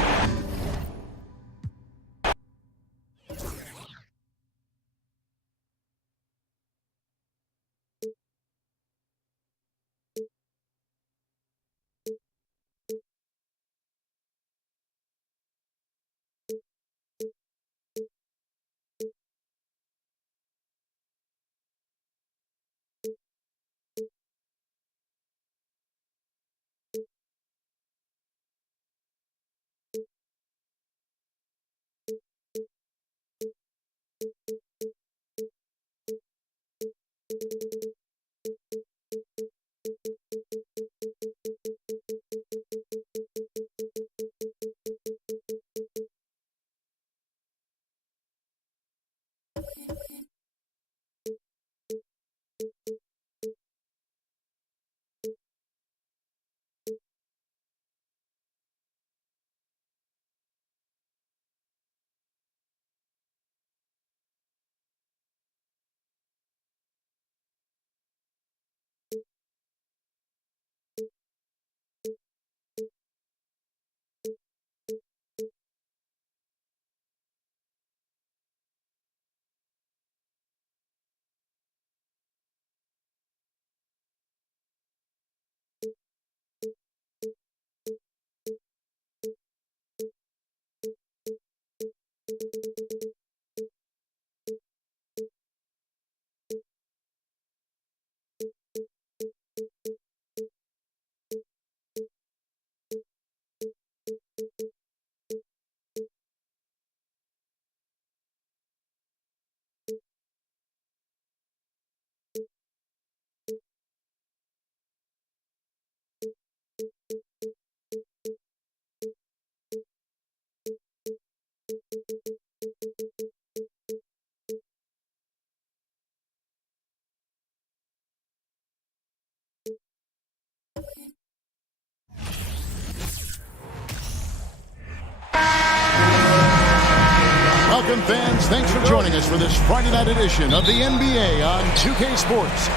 Welcome, fans. Thanks for joining us for this Friday night edition of the NBA on 2K Sports.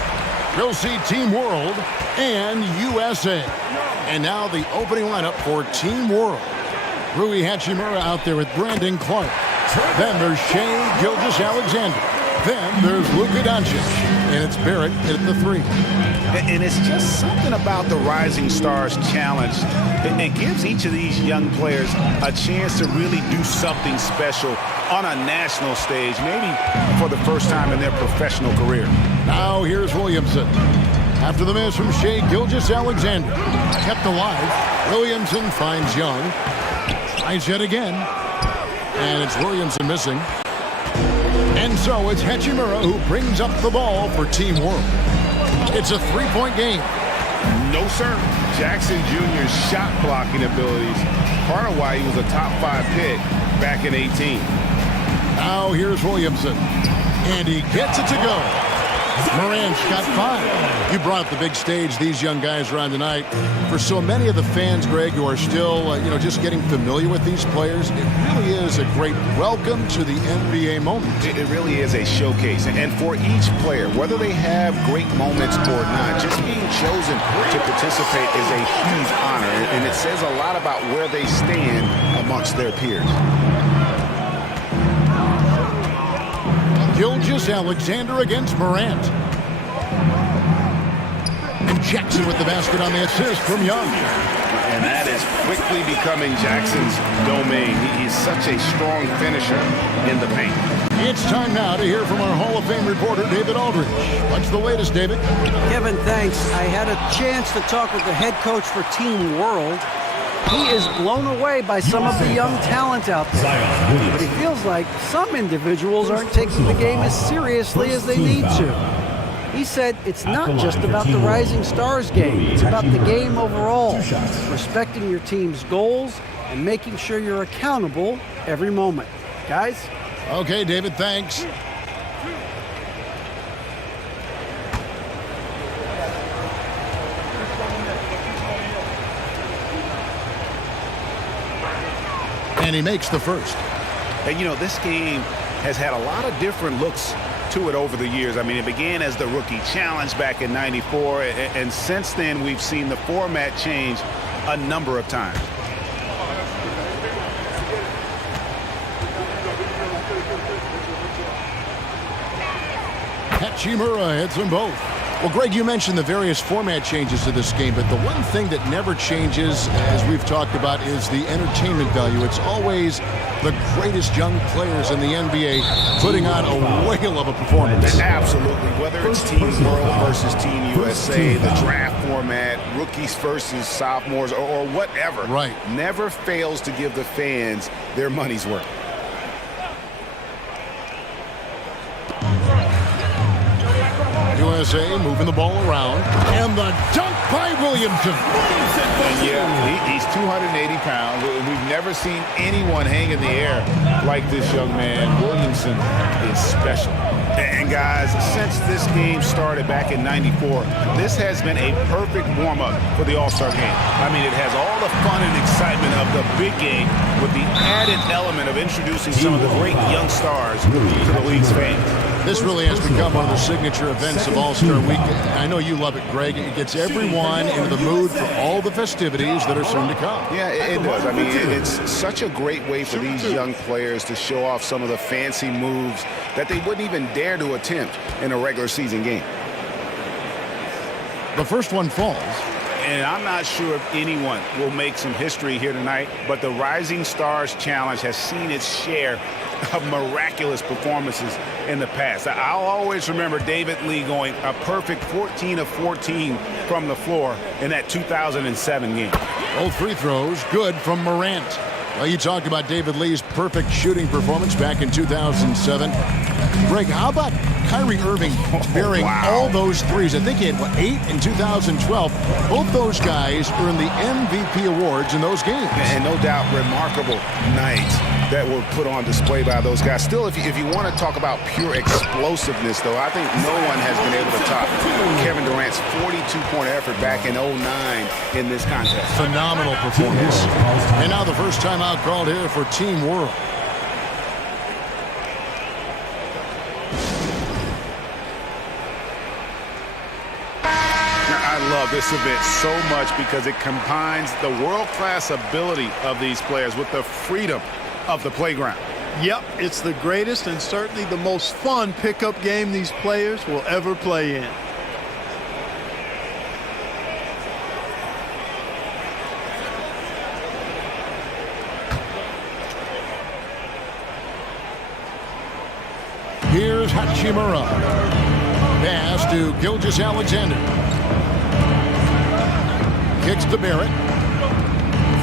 You'll see Team World and USA. And now the opening lineup for Team World. Rui Hachimura out there with Brandon Clark. Then there's Shai Gilgeous-Alexander. Then there's Luka Doncic. And it's Barrett at the 3. And it's just something about the Rising Stars Challenge. It gives each of these young players a chance to really do something special on a national stage, maybe for the first time in their professional career. Now here's Williamson. After the miss from Shai Gilgeous-Alexander. Kept alive. Williamson finds Young. Tries yet again. And it's Williamson missing. And so it's Hachimura who brings up the ball for Team World. It's a three-point game. No, sir. Jackson Jr.'s shot blocking abilities, part of why he was a top 5 pick back in 18. Now here's Williamson. And he gets it to go. Morant's got 5. You brought up the big stage these young guys are on tonight. For so many of the fans, Greg, who are still, just getting familiar with these players, it really is a great welcome to the NBA moment. It really is a showcase. And for each player, whether they have great moments or not, just being chosen to participate is a huge honor. And it says a lot about where they stand amongst their peers. Gilgeous-Alexander against Morant. And Jackson with the basket on the assist from Young. And that is quickly becoming Jackson's domain. He's such a strong finisher in the paint. It's time now to hear from our Hall of Fame reporter, David Aldridge. What's the latest, David? Kevin, thanks. I had a chance to talk with the head coach for Team World. He is blown away by some of the young talent out there. But he feels like some individuals aren't taking the game as seriously as they need to. He said it's not just about the Rising Stars game. It's about the game overall. Respecting your team's goals and making sure you're accountable every moment. Guys? Okay, David, thanks. And he makes the first. And, this game has had a lot of different looks to it over the years. I mean, it began as the Rookie Challenge back in '94, and since then we've seen the format change a number of times. Hachimura hits them both. Well, Greg, you mentioned the various format changes to this game, but the one thing that never changes, as we've talked about, is the entertainment value. It's always the greatest young players in the NBA putting on a whale of a performance. Absolutely. Whether it's Team World versus Team USA, the draft format, rookies versus sophomores, or whatever. Right. Never fails to give the fans their money's worth. USA moving the ball around. And the dunk by Williamson. And yeah, he's 280 pounds. We've never seen anyone hang in the air like this young man. Williamson is special. And guys, since this game started back in '94, this has been a perfect warm-up for the All-Star game. I mean, it has all the fun and excitement of the big game with the added element of introducing some of the great young stars to the league's fans. This really has become one of the signature events of All-Star Week. I know you love it, Greg. It gets everyone into the mood for all the festivities that are soon to come. Yeah, it does. I mean, it's such a great way for these young players to show off some of the fancy moves that they wouldn't even dare to attempt in a regular season game. The first one falls. And I'm not sure if anyone will make some history here tonight, but the Rising Stars Challenge has seen its share of miraculous performances in the past. I'll always remember David Lee going a perfect 14 of 14 from the floor in that 2007 game. Both free throws good from Morant. Well, you talked about David Lee's perfect shooting performance back in 2007. Greg, how about Kyrie Irving bearing all those threes? I think he had, 8 in 2012. Both those guys earned the MVP awards in those games. And no doubt, remarkable nights that were put on display by those guys. Still, if you want to talk about pure explosiveness, though, I think no one has been able to top Kevin Durant's 42-point effort back in 2009 in this contest. Phenomenal performance. And now the first time out called here for Team World. I love this event so much because it combines the world-class ability of these players with the freedom of the playground. Yep, it's the greatest and certainly the most fun pickup game these players will ever play in. Here's Hachimura. Pass to Gilgeous-Alexander. Kicks to Barrett.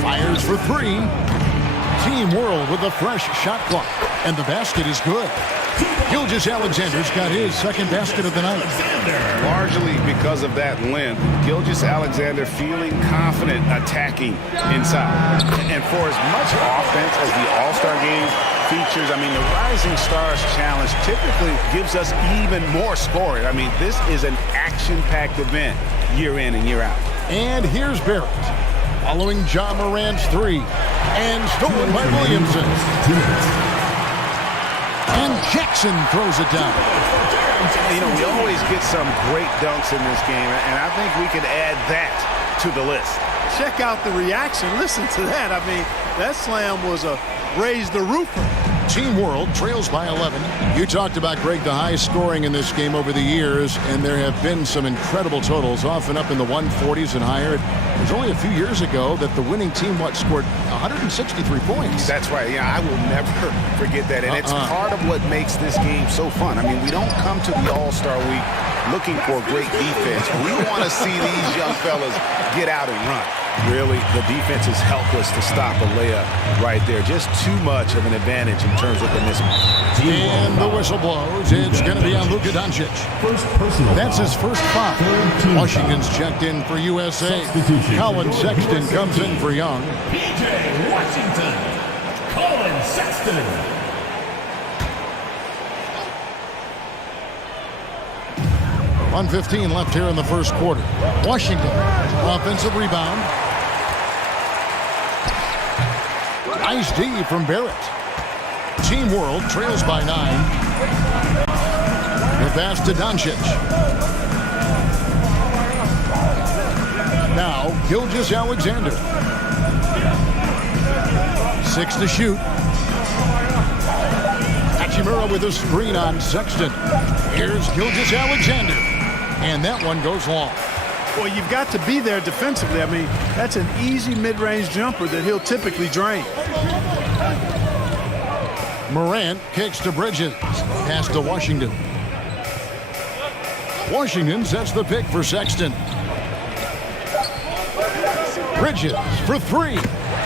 Fires for three. Team World with a fresh shot clock. And the basket is good. Gilgeous-Alexander's got his second basket of the night. Largely because of that length, Gilgeous-Alexander feeling confident attacking inside. And for as much offense as the All-Star game features, I mean, the Rising Stars Challenge typically gives us even more scoring. I mean, this is an action-packed event year in and year out. And here's Barrett. Following Ja Morant's three. And stolen by Williamson. And Jackson throws it down. You know, we always get some great dunks in this game, and I think we could add that to the list. Check out the reaction. Listen to that. I mean, that slam was a raise the roofer. Team World trails by 11. You talked about, Greg, the high scoring in this game over the years, and there have been some incredible totals, often up in the 140s and higher. It was only a few years ago that the winning team scored 163 points. That's right. Yeah, I will never forget that, and it's part of what makes this game so fun. I mean, we don't come to the All-Star Week looking for great defense. We want to see these young fellas get out and run. Really, the defense is helpless to stop a layup right there. Just too much of an advantage in terms of the mismatch. And the whistle blows. It's going to be on Luka Doncic. That's his first foul. Washington's checked in for USA. Colin Sexton comes in for Young. P.J. Washington. Colin Sexton. .1:15 left here in the first quarter. Washington, offensive rebound. Nice D from Barrett. Team World trails by 9. The pass to Doncic. Now, Gilgeous-Alexander. 6 to shoot. Hachimura with a screen on Sexton. Here's Gilgeous-Alexander. And that one goes long. Well, you've got to be there defensively. I mean, that's an easy mid-range jumper that he'll typically drain. Morant kicks to Bridges. Pass to Washington. Washington sets the pick for Sexton. Bridges for three.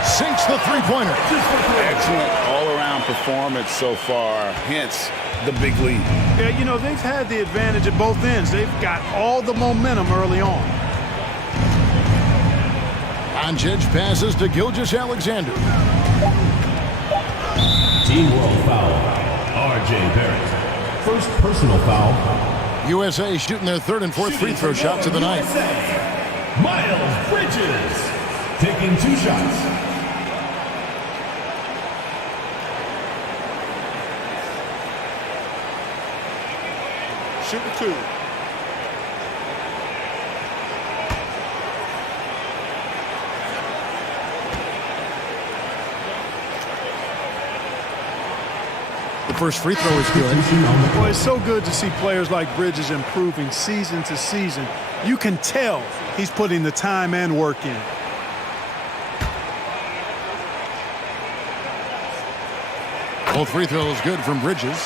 Sinks the three-pointer. Excellent all-around performance so far. Hence the big lead. Yeah, you know, they've had the advantage at both ends. They've got all the momentum early on. Doncic passes to Gilgeous-Alexander. Team World foul. R.J. Barrett. First personal foul. USA shooting their third and fourth free throw shots of the night. Miles Bridges taking 2 shots. Shooting 2. The first free throw is good. Well, it's so good to see players like Bridges improving season to season. You can tell he's putting the time and work in. Both free throws good from Bridges.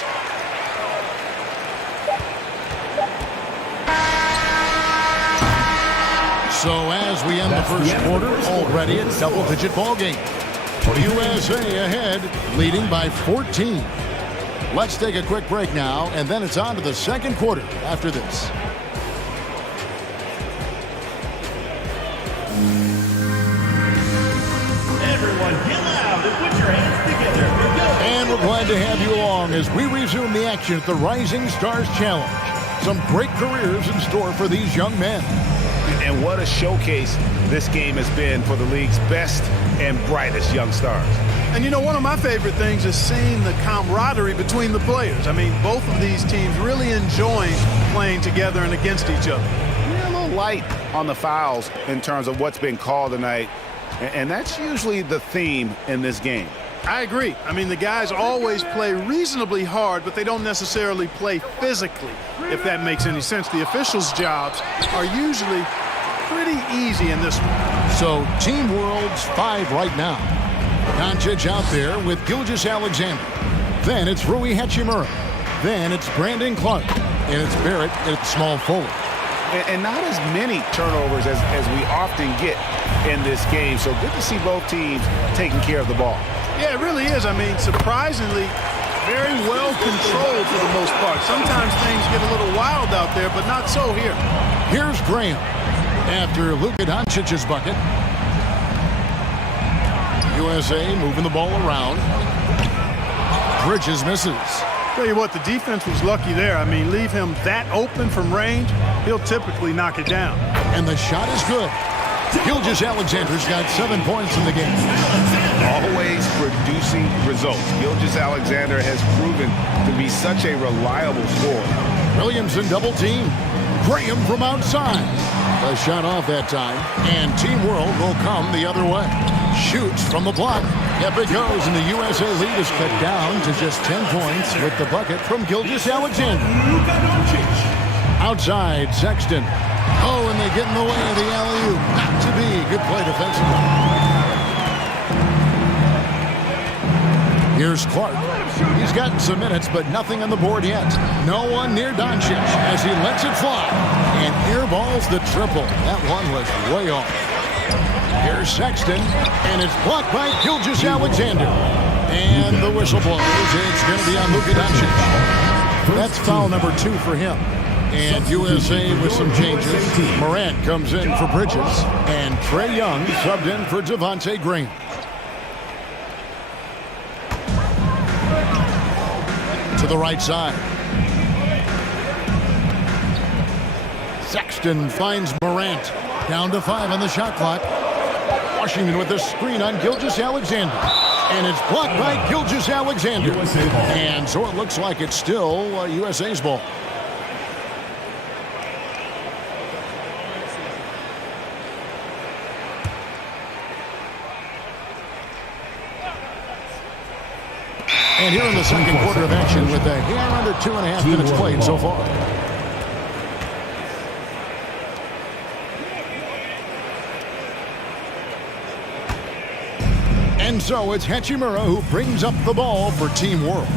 So as we end the first quarter, already a double-digit ball game. USA ahead, leading by 14. Let's take a quick break now, and then it's on to the second quarter after this. Everyone get loud and put your hands together. And we're glad to have you along as we resume the action at the Rising Stars Challenge. Some great careers in store for these young men. And what a showcase this game has been for the league's best and brightest young stars. And you know, one of my favorite things is seeing the camaraderie between the players. I mean, both of these teams really enjoying playing together and against each other. Yeah, a little light on the fouls in terms of what's been called tonight. And that's usually the theme in this game. I agree. I mean, the guys always play reasonably hard, but they don't necessarily play physically, if that makes any sense. The officials' jobs are usually pretty easy in this one. So Team World's 5 right now. Doncic out there with Gilgeous-Alexander. Then it's Rui Hachimura. Then it's Brandon Clark. And it's Barrett at small forward. And not as many turnovers as we often get in this game. So good to see both teams taking care of the ball. Yeah, it really is. I mean, surprisingly, very well controlled for the most part. Sometimes things get a little wild out there, but not so here. Here's Graham after Luka Doncic's bucket. USA moving the ball around. Bridges misses. Tell you what, the defense was lucky there. I mean, leave him that open from range, he'll typically knock it down. And the shot is good. Gilgeous-Alexander's got 7 points in the game. Always producing results. Gilgeous-Alexander has proven to be such a reliable scorer. Williamson double team. Graham from outside. A shot off that time. And Team World will come the other way. Shoots from the block. Yep, it goes, and the USA lead is cut down to just 10 points with the bucket from Gilgeous-Alexander. Outside, Sexton. Oh, and they get in the way of the alley-oop. Not to be. Good play defensively. Here's Clark. He's gotten some minutes, but nothing on the board yet. No one near Doncic as he lets it fly. And airballs the triple. That one was way off. Here's Sexton, and it's blocked by Gilgeous-Alexander. And the whistle blows. It's going to be on Luka Doncic. That's foul number 2 for him. And USA with some changes. Morant comes in for Bridges. And Trae Young subbed in for Devontae Graham. To the right side. Sexton finds Morant. Down to 5 on the shot clock. Washington with the screen on Gilgeous-Alexander. And it's blocked by Gilgeous-Alexander. And so it looks like it's still USA's ball. And here in the second quarter of action with a hair under 2.5 minutes played so far. And so it's Hachimura who brings up the ball for Team World.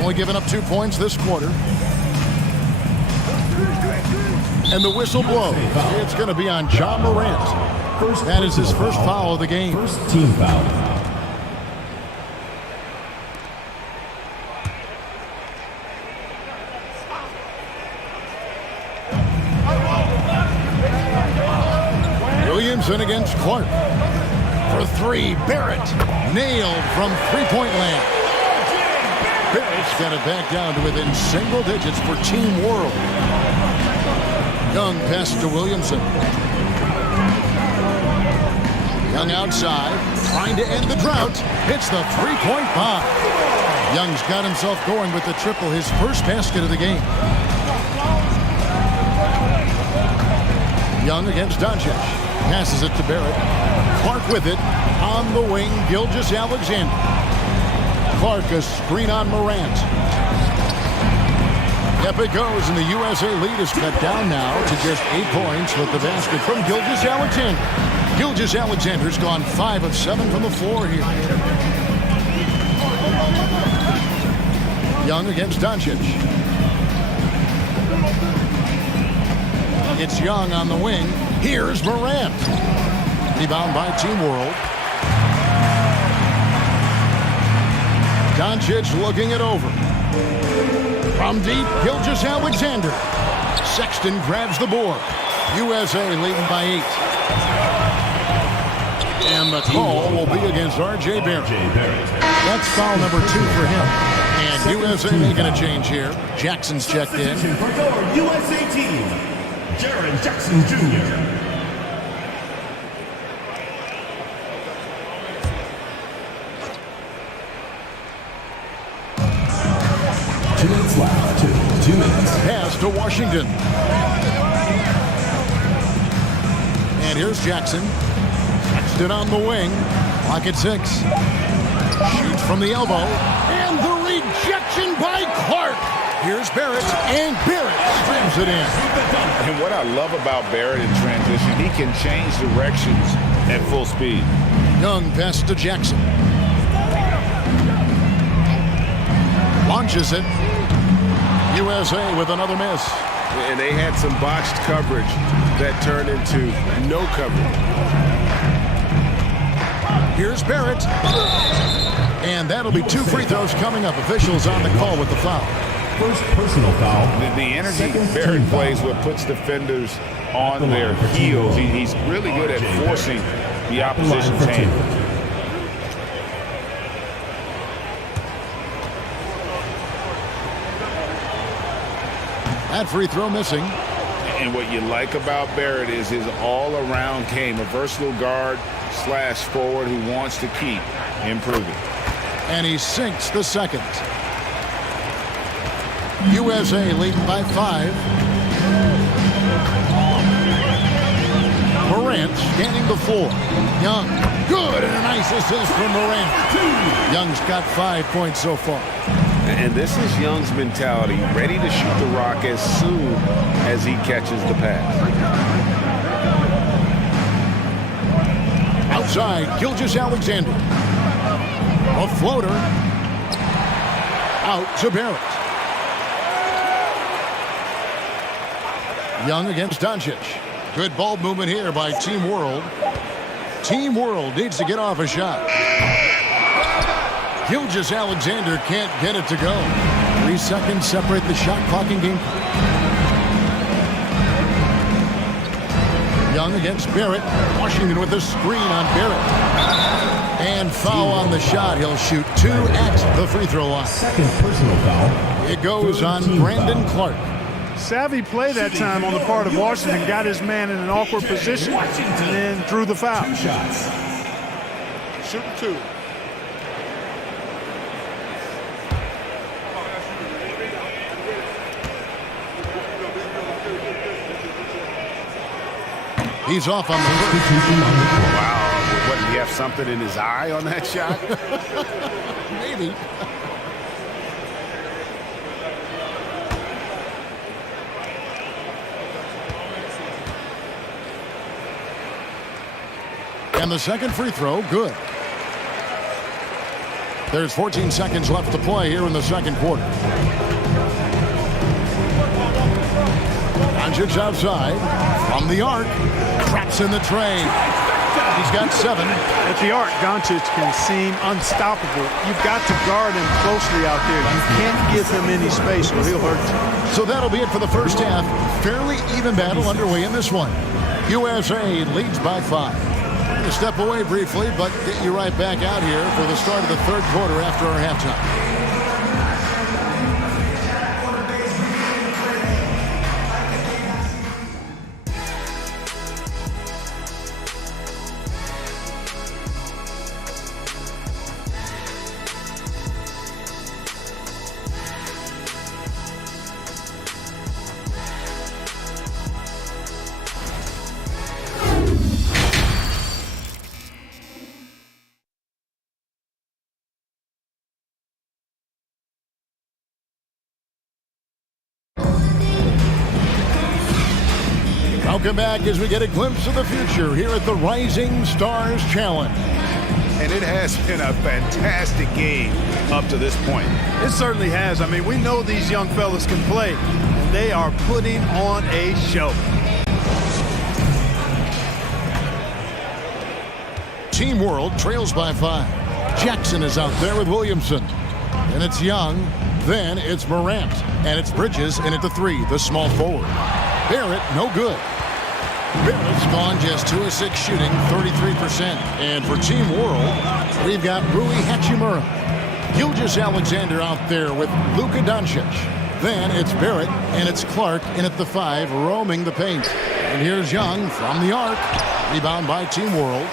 Only giving up 2 points this quarter. And the whistle blows. It's going to be on Ja Morant. That is his first foul of the game. First team foul. Williamson against Clark. For 3, Barrett. Nailed from three-point land. Barrett's got it back down to within single digits for Team World. Young pass to Williamson. Young outside, trying to end the drought. Hits the three-point bomb. Young's got himself going with the triple, his first basket of the game. Young against Doncic. Passes it to Barrett. Clark with it. On the wing, Gilgeous-Alexander. Clark, a screen on Morant. Up it goes, and the USA lead is cut down now to just 8 points with the basket from Gilgeous-Alexander. Gilgeous-Alexander's gone 5 of 7 from the floor here. Young against Doncic. It's Young on the wing. Here's Morant. Rebound by Team World. Doncic looking it over. From deep, Gilgeous-Alexander. Sexton grabs the board. USA leading by 8. And the call will be against R.J. Barrett. That's foul number 2 for him. And USA making a change here. Jackson's checked in. For your USA team, Jaren Jackson Jr. 2 minutes left. 2 minutes. Pass to Washington. And here's Jackson. Sexton on the wing. Clock at 6. Shoots from the elbow. And the rejection by Clark. Here's Barrett. And Barrett slams it in. And what I love about Barrett in transition, he can change directions at full speed. Young pass to Jackson. Launches it. USA with another miss. And they had some botched coverage that turned into no coverage. Here's Barrett. And that'll be 2 free throws coming up. Officials on the call with the foul. First personal foul. The energy Barrett plays what puts defenders on their heels. He's really good at forcing the opposition's hand. That free throw missing. And what you like about Barrett is his all-around game, a versatile guard / forward who wants to keep improving. And he sinks the second. USA leading by 5. Morant scanning the floor. Young, good, and a nice assist from Morant. Young's got 5 points so far. And this is Young's mentality, ready to shoot the rock as soon as he catches the pass. Outside, Gilgeous-Alexander. A floater. Out to Barrett. Young against Doncic. Good ball movement here by Team World. Team World needs to get off a shot. Gilgeous-Alexander can't get it to go. 3 seconds separate the shot clock and game clock. Young against Barrett. Washington with a screen on Barrett. And foul on the shot. He'll shoot 2 at the free throw line. Second personal foul. It goes on Brandon Clark. Savvy play that time on the part of Washington. Got his man in an awkward position and then drew the foul. 2 shots. Shooting 2. He's off on the first. Wow, what, did he have something in his eye on that shot? Maybe. And the second free throw, good. There's 14 seconds left to play here in the second quarter. Doncic outside. From the arc. Traps in the tray. He's got 7. At the arc, Doncic can seem unstoppable. You've got to guard him closely out there. You can't give him any space or he'll hurt you. So that'll be it for the first half. Fairly even battle underway in this one. USA leads by 5. We're going to step away briefly, but get you right back out here for the start of the third quarter after our halftime. Welcome back as we get a glimpse of the future here at the Rising Stars Challenge. And it has been a fantastic game up to this point. It certainly has. I mean, we know these young fellas can play. And they are putting on a show. Team World trails by 5. Jackson is out there with Williamson. And it's Young. Then it's Morant. And it's Bridges in at the 3, the small forward. Barrett, no good. Barrett's gone just 2 of 6 shooting, 33%. And for Team World, we've got Rui Hachimura. Gilgeous-Alexander out there with Luka Doncic. Then it's Barrett and it's Clark in at the 5, roaming the paint. And here's Young from the arc. Rebound by Team World.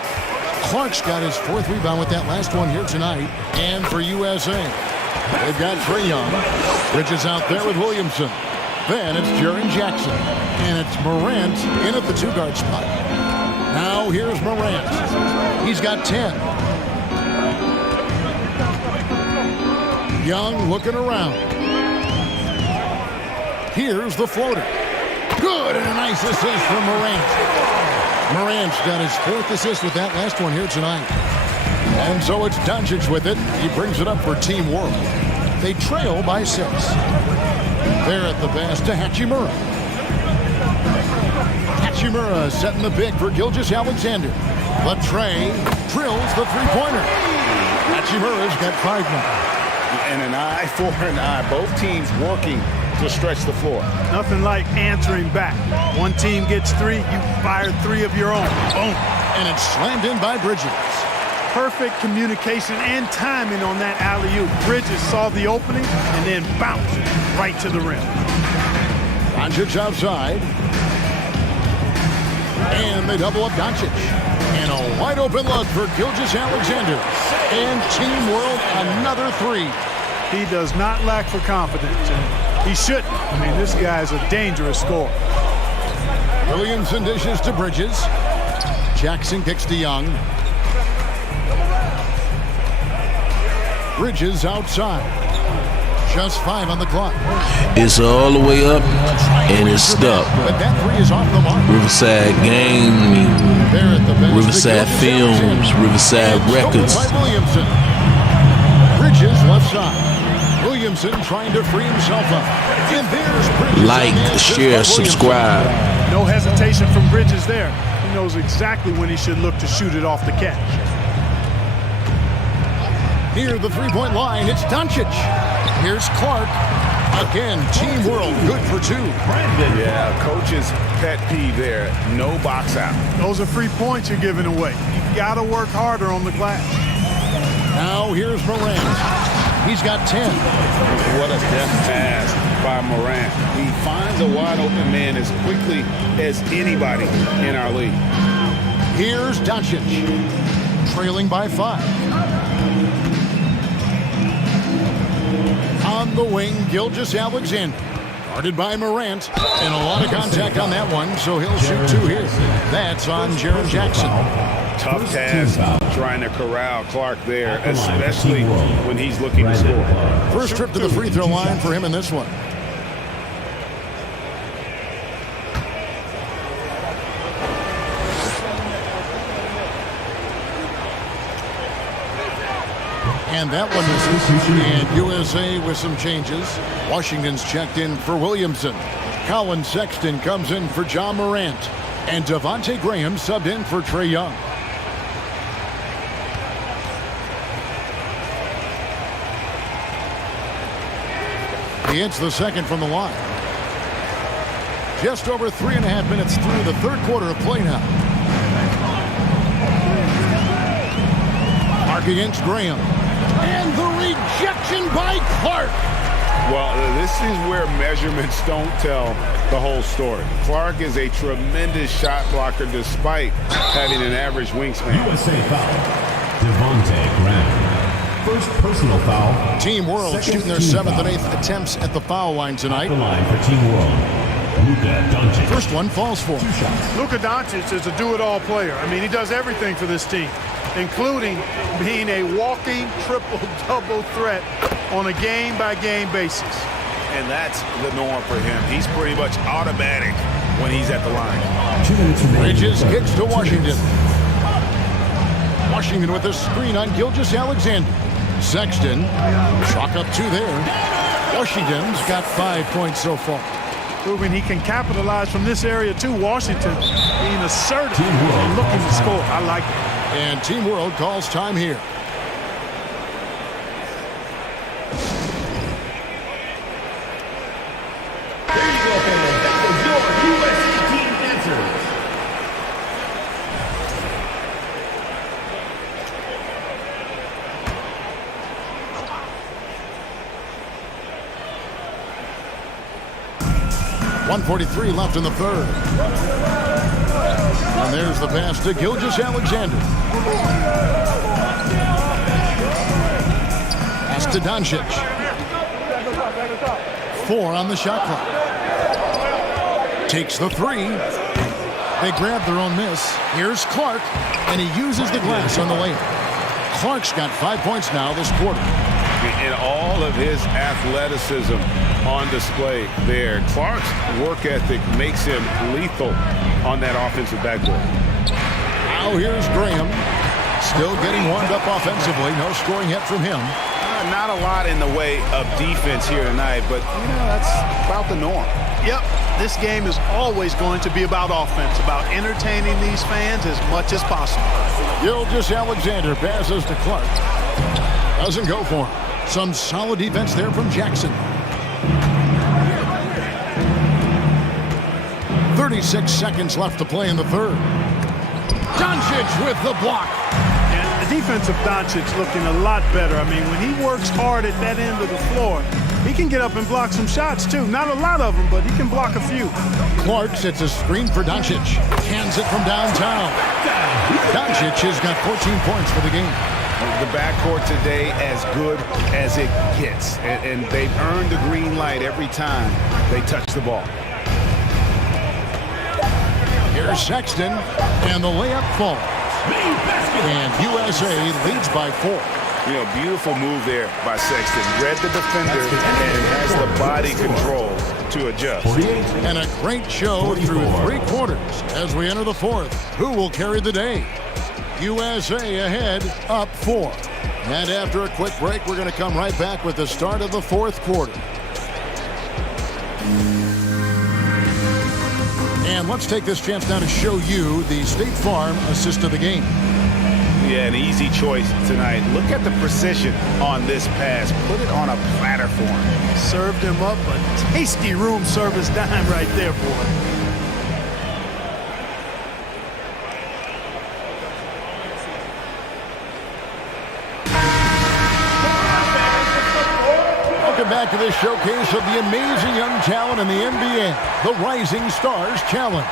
Clark's got his 4th rebound with that last one here tonight. And for USA, they've got Trae Young. Bridges out there with Williamson. Then it's Jaren Jackson. And it's Morant in at the 2-guard spot. Now here's Morant. He's got 10. Young looking around. Here's the floater. Good, and a nice assist from Morant. Morant's got his 4th assist with that last one here tonight. And so it's Doncic with it. He brings it up for Team World. They trail by 6. They're at the basket to Hachimura. Hachimura setting the big for Gilgeous-Alexander. But Trae drills the 3-pointer. Hachimura's got 5 now. And an eye for an eye. Both teams working to stretch the floor. Nothing like answering back. One team gets 3, you fire 3 of your own. Boom. And it's slammed in by Bridges. Perfect communication and timing on that alley-oop. Bridges saw the opening and then bounced right to the rim. Doncic outside. And they double up Doncic. And a wide open look for Gilgeous-Alexander. And Team World another 3. He does not lack for confidence, and he shouldn't. I mean, this guy's a dangerous scorer. Williamson dishes to Bridges. Jackson kicks to Young. Bridges outside. Just 5 on the clock. It's all the way up, and it's stuck. But that 3 is off the mark. Riverside Gaming, Riverside Films, Riverside Records. By Williamson. Bridges left side. Williamson trying to free himself up. And there's Bridges. Like, share, subscribe. No hesitation from Bridges there. He knows exactly when he should look to shoot it off the catch. Near the 3-point line, it's Doncic. Here's Clark. Again, Team World good for 2. Yeah, coach's pet peeve there. No box out. Those are free points you're giving away. You got to work harder on the glass. Now here's Morant. He's got 10. What a deft pass by Morant. He finds a wide open man as quickly as anybody in our league. Here's Doncic. Trailing by 5. On the wing, Gilgeous-Alexander. Guarded by Morant. And a lot of contact on that one, so he'll shoot 2 here. That's on Jaren Jackson. Tough task trying to corral Clark there, especially when he's looking to score. First trip to the free throw line for him in this one. And that one misses. And USA with some changes. Washington's checked in for Williamson. Colin Sexton comes in for John Morant. And Devontae Graham subbed in for Trae Young. He hits the second from the line. Just over 3.5 minutes through the 3rd quarter of play now. Clark against Graham. And the rejection by Clark. Well, this is where measurements don't tell the whole story. Clark is a tremendous shot blocker despite having an average wingspan. USA foul. Devontae Graham. First personal foul. Team World shooting their 7th and 8th attempts at the foul line tonight. The line for Team World. Luka Doncic. First one falls for him. Luka Doncic is a do-it-all player. I mean, he does everything for this team, including being a walking triple-double threat on a game-by-game basis. And that's the norm for him. He's pretty much automatic when he's at the line. 2 minutes remaining. Bridges kicks to Washington. Washington with a screen on Gilgeous-Alexander. Sexton, chalk up 2 there. Washington's got 5 points so far. Proving he can capitalize from this area too. Washington being assertive and looking to score. I like it. And Team World calls time here. .143 left in the third. And there's the pass to Gilgeous-Alexander. Pass to Doncic. 4 on the shot clock. Takes the 3. They grab their own miss. Here's Clark, and he uses the glass on the layup. Clark's got 5 points now this quarter. And all of his athleticism on display there. Clark's work ethic makes him lethal on that offensive backboard. Now here's Graham. Still getting warmed up offensively. No scoring yet from him. Not a lot in the way of defense here tonight, but that's about the norm. Yep, this game is always going to be about offense, about entertaining these fans as much as possible. Gilgeous-Alexander passes to Clark. Doesn't go for him. Some solid defense there from Jackson. 36 seconds left to play in the third. Doncic with the block. And the defense of Doncic looking a lot better. I mean, when he works hard at that end of the floor, he can get up and block some shots too. Not a lot of them, but he can block a few. Clark sets a screen for Doncic. Hands it from downtown. Doncic has got 14 points for the game. The backcourt today as good as it gets. And they've earned the green light every time they touch the ball. Here's Sexton, and the layup falls. And USA leads by 4. You know, beautiful move there by Sexton. Read the defender and has the body control to adjust. And a great show through 3 quarters as we enter the fourth. Who will carry the day? USA ahead, up 4. And after a quick break, we're going to come right back with the start of the fourth quarter. And let's take this chance now to show you the State Farm assist of the game. Yeah, an easy choice tonight. Look at the precision on this pass. Put it on a platter for him. Served him up a tasty room service dime right there, boy. Welcome back to this showcase of the amazing young talent in the NBA, the Rising Stars Challenge.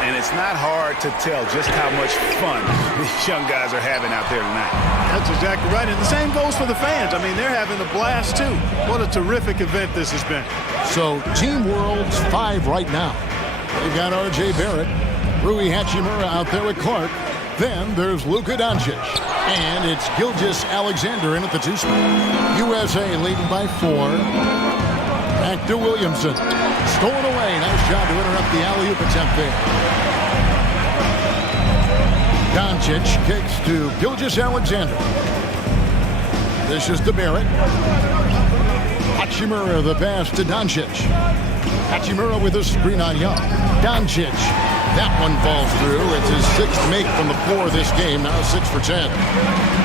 And it's not hard to tell just how much fun these young guys are having out there tonight. That's exactly right. And the same goes for the fans. I mean, they're having a blast, too. What a terrific event this has been. So, Team World's 5 right now. They've got R.J. Barrett, Rui Hachimura out there with Clark. Then there's Luka Doncic. And it's Gilgeous-Alexander in at the 2 spot. USA leading by 4. Back to Williamson. Stolen away. Nice job to interrupt the alley-oop attempt there. Doncic kicks to Gilgeous-Alexander. This is to Barrett. Hachimura the pass to Doncic. Hachimura with a screen on Young. Doncic. That one falls through. It's his 6th make from the floor this game. Now 6 for 10.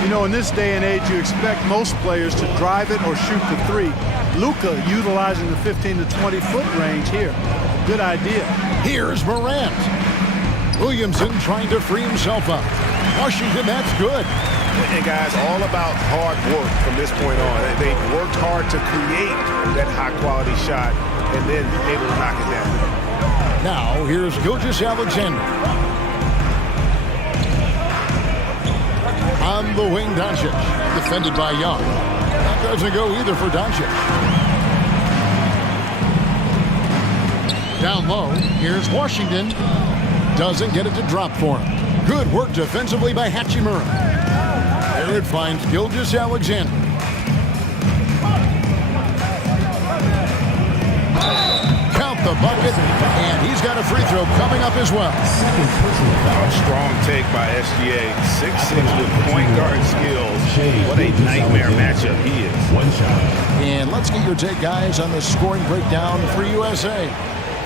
You know, in this day and age, you expect most players to drive it or shoot the 3. Luka utilizing the 15 to 20 foot range here. Good idea. Here's Morant. Williamson trying to free himself up. Washington, that's good. And guys, all about hard work from this point on. They've worked hard to create that high-quality shot and then able to knock it down. Now, here's Gilgeous-Alexander. On the wing, Doncic. Defended by Young. That doesn't go either for Doncic. Down low, here's Washington. Doesn't get it to drop for him. Good work defensively by Hachimura. There it finds Gilgeous-Alexander. Count the bucket, and he's got a free throw coming up as well. A strong take by SGA. 6'6" with point guard skills. What a nightmare matchup he is. One shot. And let's get your take, guys, on the scoring breakdown for USA.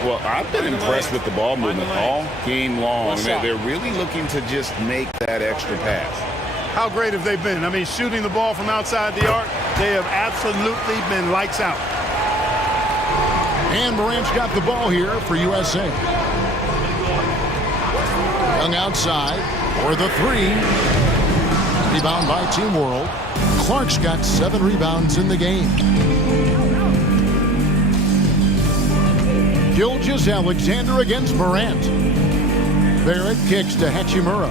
Well, I've been impressed with the ball movement all game long. They're really looking to just make that extra pass. How great have they been? I mean, shooting the ball from outside the arc, they have absolutely been lights out. And Morant's got the ball here for USA. Young outside for the three. Rebound by Team World. Clark's got 7 rebounds in the game. Gilgeous-Alexander against Morant. Barrett kicks to Hachimura.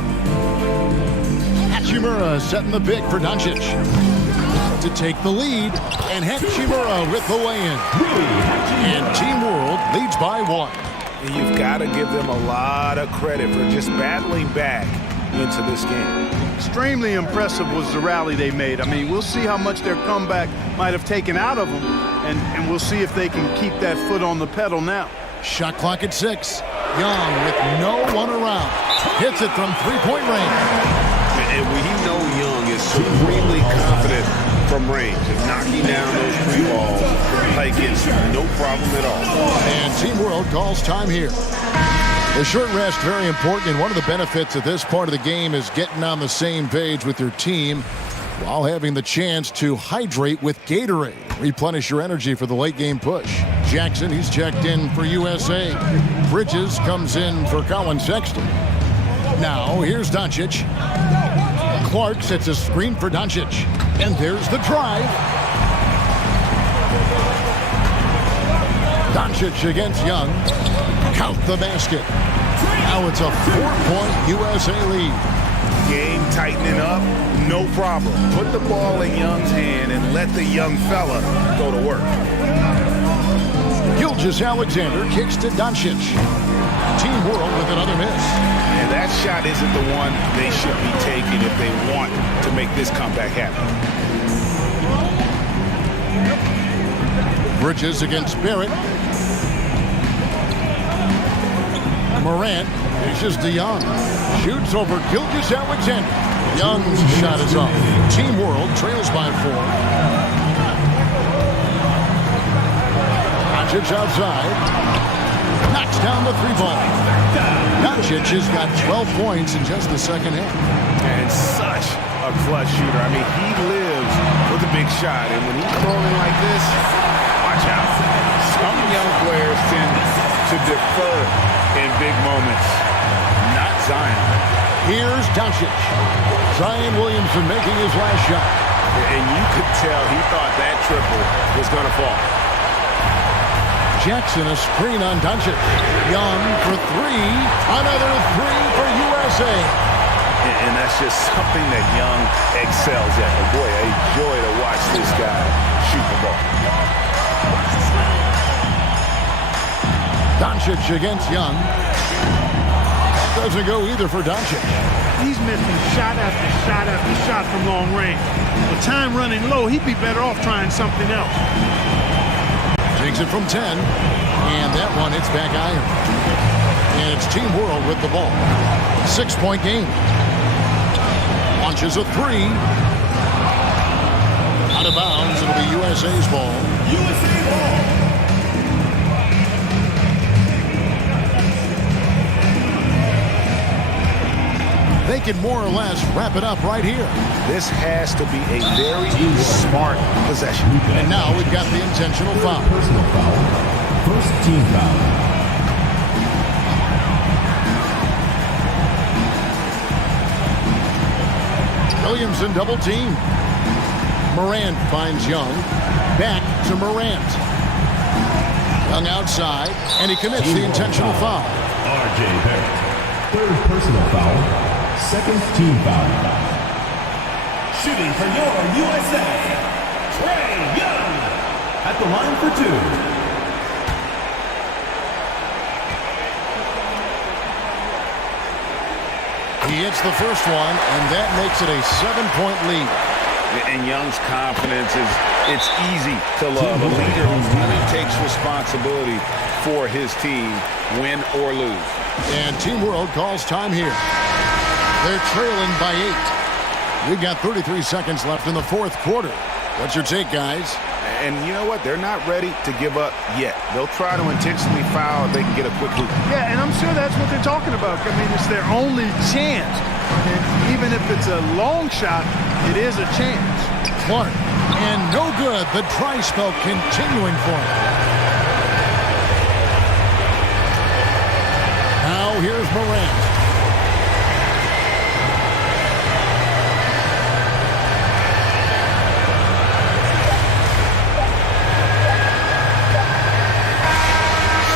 Hachimura setting the pick for Doncic to take the lead, and Hachimura with the lay-in. And Team World leads by 1. And you've got to give them a lot of credit for just battling back into this game. Extremely impressive was the rally they made. I mean, we'll see how much their comeback might have taken out of them, and we'll see if they can keep that foot on the pedal now. Shot clock at 6. Young with no one around. Hits it from three-point range. And we know Young is supremely confident from range of knocking down those 3 balls like it's no problem at all. And Team World calls time here. The short rest, very important, and one of the benefits of this part of the game is getting on the same page with your team while having the chance to hydrate with Gatorade. Replenish your energy for the late game push. Jackson, he's checked in for USA. Bridges comes in for Colin Sexton. Now, here's Doncic. Clark sets a screen for Doncic. And there's the drive. Doncic against Young. Count the basket. Now it's a 4-point USA lead. Game tightening up, no problem. Put the ball in Young's hand and let the young fella go to work. Gilgeous-Alexander kicks to Doncic. Team World with another miss. And that shot isn't the one they should be taking if they want to make this comeback happen. Bridges against Barrett. Morant dishes to Young. Shoots over Gilgeous-Alexander. Young's shot is off. Team World trails by 4. Doncic outside. Knocks down the 3-ball. Doncic has got 12 points in just the second half. And such a clutch shooter. I mean, he lives with a big shot. And when he's throwing like this, watch out. Some young players tend to defer in big moments. Not Zion. Here's Doncic. Zion Williamson making his last shot. And you could tell he thought that triple was going to fall. Jackson a screen on Doncic. Young for 3. Another 3 for USA. And that's just something that Young excels at. And boy, a joy to watch this guy shoot the ball. Doncic against Young. Doesn't go either for Doncic. He's missing shot after shot after shot from long range. With time running low, he'd be better off trying something else. Takes it from 10. And that one hits back iron. And it's Team World with the ball. 6-point game. Launches a 3. Out of bounds. It'll be USA's ball. USA ball. They can more or less wrap it up right here. This has to be a very smart possession. And now we've got the intentional foul. Personal foul. First team foul. Williamson double team. Morant finds Young. Back to Morant. Young outside, and he commits the intentional foul. R.J. Barrett. Third personal foul. Second team foul. Shooting for your USA, Trae Young. At the line for 2. He hits the first one, and that makes it a 7-point lead. And Young's confidence it's easy to love. A leader who really takes responsibility for his team, win or lose. And Team World calls time here. They're trailing by 8. We've got 33 seconds left in the fourth quarter. What's your take, guys? And you know what? They're not ready to give up yet. They'll try to intentionally foul if they can get a quick hoop. Yeah, and I'm sure that's what they're talking about. I mean, it's their only chance. And even if it's a long shot, it is a chance. Clark, and no good. The dry spell continuing for him. Now here's Morant.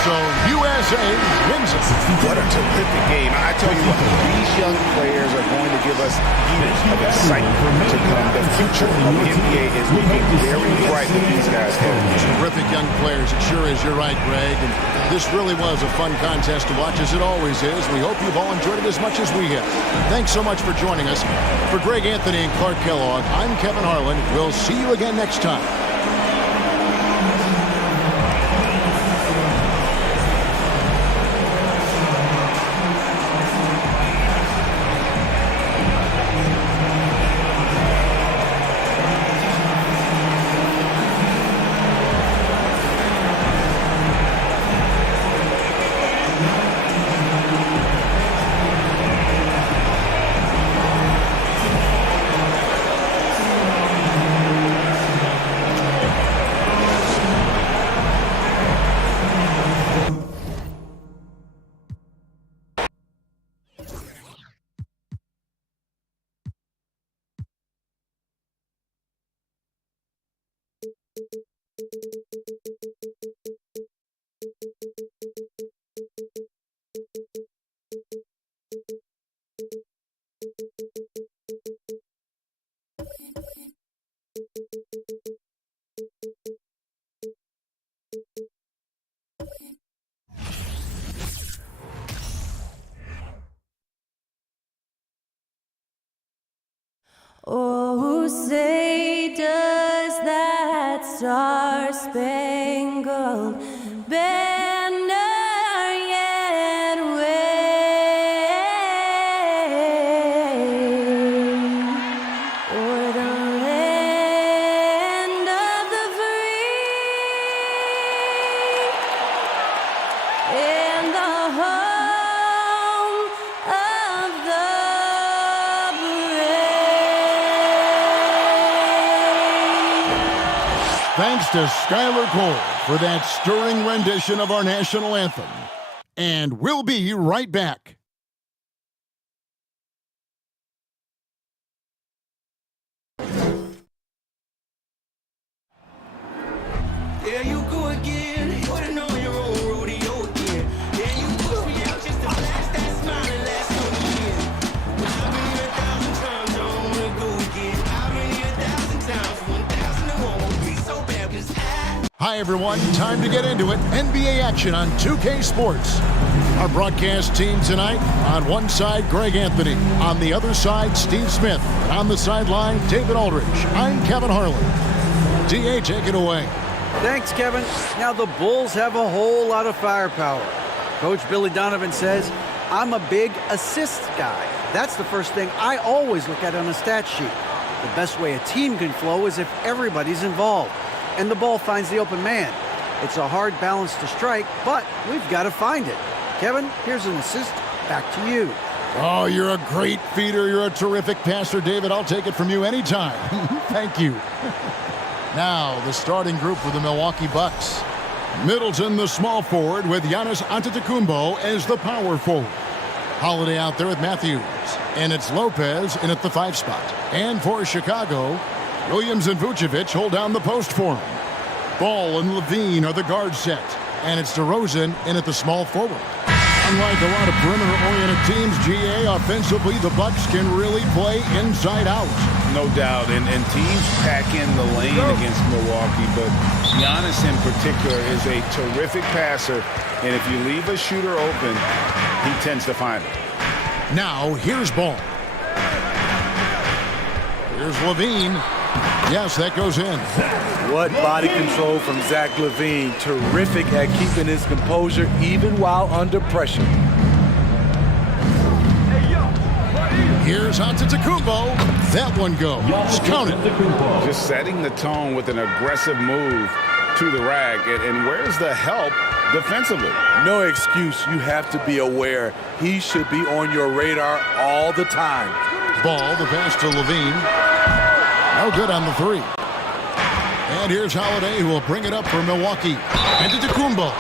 So USA wins it. What a terrific game. I tell you what, these young players are going to give us years of excitement to come. The future of the NBA is looking very bright with these guys. Terrific young players. It sure is. You're right, Greg. And this really was a fun contest to watch, as it always is. We hope you've all enjoyed it as much as we have. Thanks so much for joining us. For Greg Anthony and Clark Kellogg, I'm Kevin Harlan. We'll see you again next time. Oh, say does that star-spangled banner yet wave o'er the land of the free and the home of the Thanks to Skylar Cole for that stirring rendition of our national anthem. And we'll be right back. There you go again, putting on your own rodeo again. Yeah, you push me out just to flash that smile and last 20 years. But I've been here 1,000 times, I don't wanna go again. I've been here 1,000 times, 1,001 won't be so bad, 'cause Hi, everyone. Time to get into it. NBA action on 2K Sports. Our broadcast team tonight, on one side, Greg Anthony. On the other side, Steve Smith. And on the sideline, David Aldridge. I'm Kevin Harlan. DA, take it away. Thanks, Kevin. Now the Bulls have a whole lot of firepower. Coach Billy Donovan says, I'm a big assist guy. That's the first thing I always look at on a stat sheet. The best way a team can flow is if everybody's involved and the ball finds the open man. It's a hard balance to strike, but we've got to find it. Kevin, here's an assist. Back to you. Oh, you're a great feeder. You're a terrific passer, David. I'll take it from you anytime. Thank you. Now, the starting group for the Milwaukee Bucks. Middleton, the small forward, with Giannis Antetokounmpo as the power forward. Holiday out there with Matthews. And it's Lopez in at the 5 spot. And for Chicago, Williams and Vucevic hold down the post for him. Ball and Levine are the guard set. And it's DeRozan in at the small forward. Unlike a lot of perimeter-oriented teams, GA, offensively, the Bucks can really play inside out. No doubt, and teams pack in the lane against Milwaukee, but Giannis in particular is a terrific passer, and if you leave a shooter open, he tends to find it. Now, here's Ball. Here's Levine. Yes, that goes in. What body control from Zach LaVine. Terrific at keeping his composure even while under pressure. Here's Antetokounmpo. That one goes. Count it. Just setting the tone with an aggressive move to the rack. And where's the help defensively? No excuse. You have to be aware. He should be on your radar all the time. Ball, the pass to LaVine. No good on the three. And here's Holiday, who will bring it up for Milwaukee. Antetokounmpo,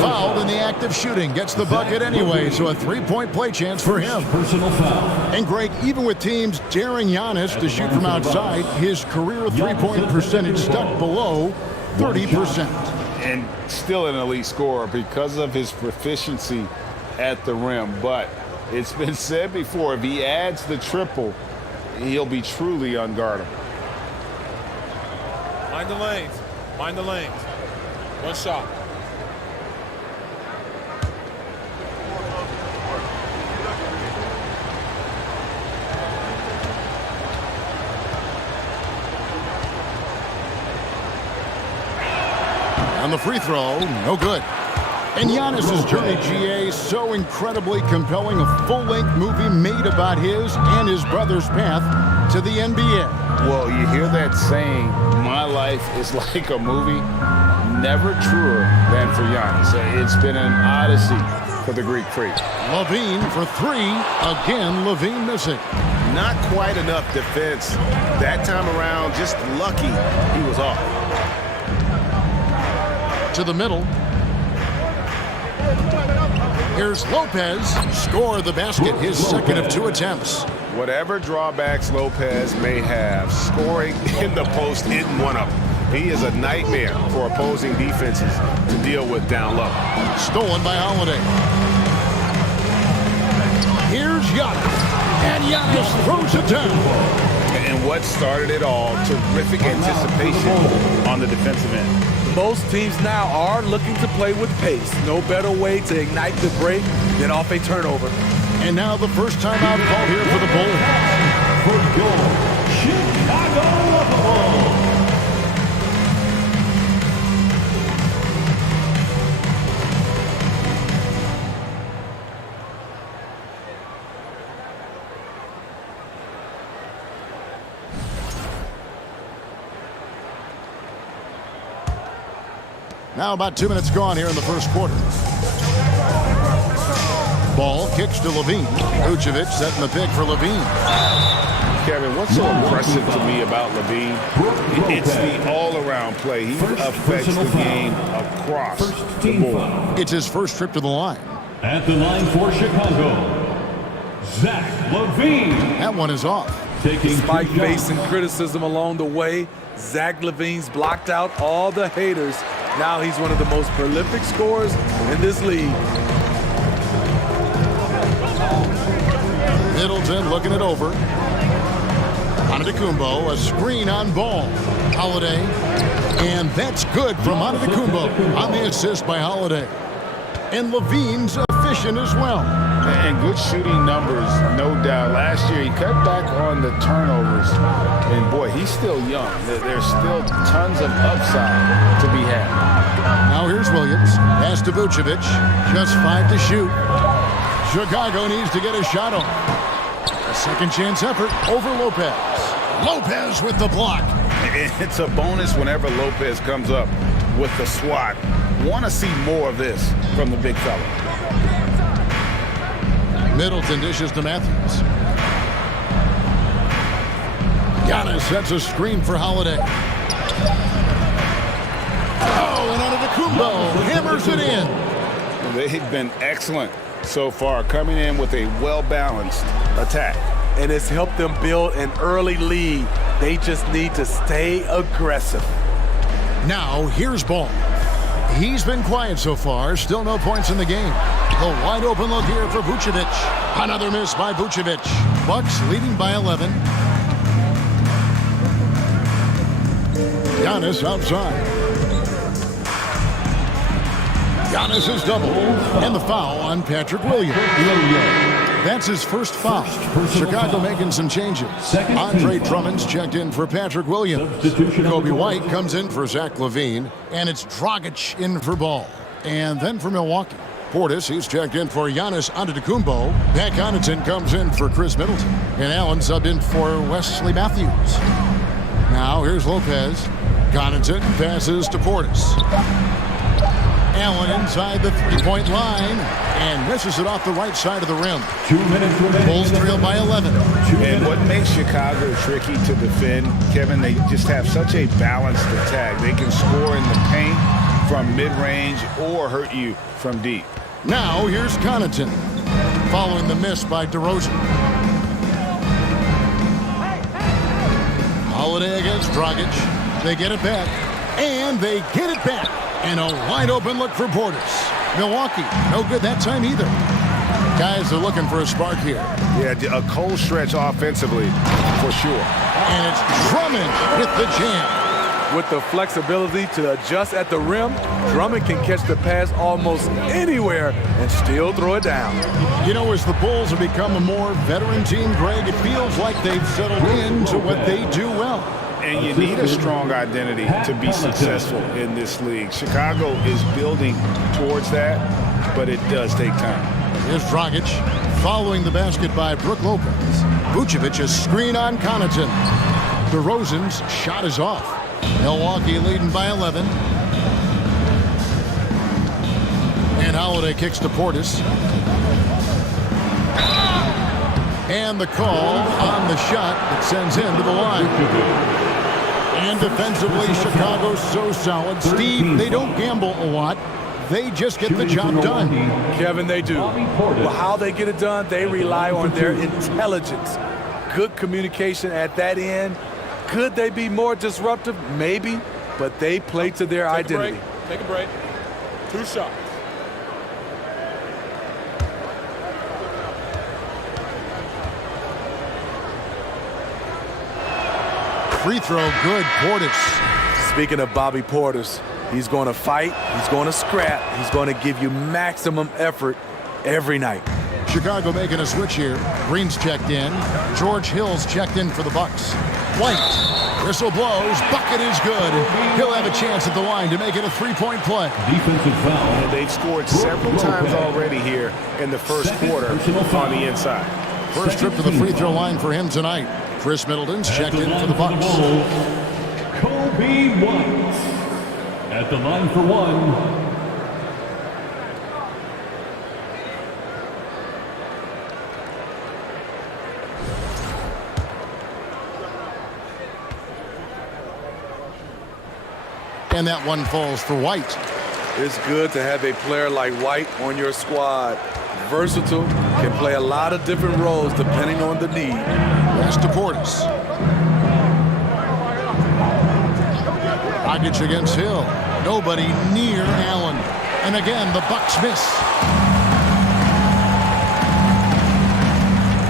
fouled in the act of shooting, gets the bucket anyway, so a three-point play chance for him. Personal foul. And Greg, even with teams daring Giannis to shoot from outside, his career three-point percentage stuck below 30%. And still an elite scorer because of his proficiency at the rim. But it's been said before, if he adds the triple, he'll be truly unguardable. Mind the lanes. Mind the lanes. One shot. On the free throw, no good. And Giannis' journey, GA, so incredibly compelling. A full-length movie made about his and his brother's path to the NBA. Well, you hear that saying, my life is like a movie. Never truer than for Giannis. It's been an odyssey for the Greek Freak. LaVine for three. Again, LaVine missing. Not quite enough defense. That time around, just lucky he was off. To the middle. Here's Lopez. Score the basket, his second of two attempts. Whatever drawbacks Lopez may have, scoring in the post isn't one of them. He is a nightmare for opposing defenses to deal with down low. Stolen by Holiday. Here's Giannis. And Giannis throws it down. And what started it all, terrific anticipation on the defensive end. Most teams now are looking to play with pace. No better way to ignite the break than off a turnover. And now the first timeout call here for the Bulls. For goal, Chicago Bulls. Now about 2 minutes gone here in the first quarter. Ball kicks to LaVine. Vucevic setting the pick for LaVine. Kevin, what's so impressive to me about LaVine? It's the all-around play. He affects the game across the board. It's his first trip to the line. At the line for Chicago, Zach LaVine. That one is off. Despite facing criticism along the way, Zach LaVine's blocked out all the haters. Now he's one of the most prolific scorers in this league. Middleton looking it over. Antetokounmpo, a screen on Ball. Holiday. And that's good from Antetokounmpo on the assist by Holiday. And LaVine's efficient as well. And good shooting numbers, no doubt. Last year, he cut back on the turnovers. And, boy, he's still young. There's still tons of upside to be had. Now here's Williams. Pass to Vucevic. Just 5 to shoot. Chicago needs to get a shot on. A second chance effort over Lopez. Lopez with the block. It's a bonus whenever Lopez comes up with the swat. Want to see more of this from the big fella. Middleton dishes to Matthews. Giannis sets a screen for Holiday. Oh, and Antetokounmpo hammers it in. They've been excellent so far, coming in with a well-balanced attack. And it's helped them build an early lead. They just need to stay aggressive. Now, here's Ball. He's been quiet so far. Still no points in the game. The wide open look here for Vucevic. Another miss by Vucevic. Bucks leading by 11. Giannis outside. Giannis is double. And the foul on Patrick Williams. That's his first foul. Chicago making some changes. Andre Drummond's checked in for Patrick Williams. Kobe White comes in for Zach LaVine. And it's Dragic in for Ball. And then for Milwaukee, Portis, he's checked in for Giannis Antetokounmpo. Pat Connaughton comes in for Chris Middleton. And Allen subbed in for Wesley Matthews. Now here's Lopez. Connaughton passes to Portis. Allen inside the three-point line and misses it off the right side of the rim. 2 minutes remaining. Bulls trail by 11. And what makes Chicago tricky to defend, Kevin, they just have such a balanced attack. They can score in the paint from mid-range or hurt you from deep. Now here's Connaughton following the miss by DeRozan. Holiday against Dragic. They get it back. And they get it back. And a wide open look for Portis. Milwaukee, no good that time either. Guys are looking for a spark here. Yeah, a cold stretch offensively, for sure. And it's Drummond with the jam. With the flexibility to adjust at the rim, Drummond can catch the pass almost anywhere and still throw it down. You know, as the Bulls have become a more veteran team, Greg, it feels like they've settled into what they do well. And you need a strong identity to be successful in this league. Chicago is building towards that, but it does take time. Here's Dragic following the basket by Brook Lopez. Vucevic a screen on Connaughton. DeRozan's shot is off. Milwaukee leading by 11. And Holiday kicks to Portis. And the call on the shot that sends him to the line. And defensively, Chicago's so solid. Steve, they don't gamble a lot. They just get the job done. Kevin, they do. Well, how they get it done, they rely on their intelligence. Good communication at that end. Could they be more disruptive? Maybe. But they play to their identity. Take a break. 2 shots. Free throw, good. Portis. Speaking of Bobby Portis, he's going to fight, he's going to scrap, he's going to give you maximum effort every night. Chicago making a switch here. Green's checked in. George Hill's checked in for the Bucks. White. Whistle blows. Bucket is good. He'll have a chance at the line to make it a three-point play. Defensive foul. And they've scored several times already here in the first quarter on the inside. First trip to the free throw line for him tonight. Chris Middleton's checked in for the Bucks. Kobe White at the line for one. And that one falls for White. It's good to have a player like White on your squad. Versatile, can play a lot of different roles depending on the need. Pass to Portis. Dragic against Hill. Nobody near Allen. And again, the Bucks miss.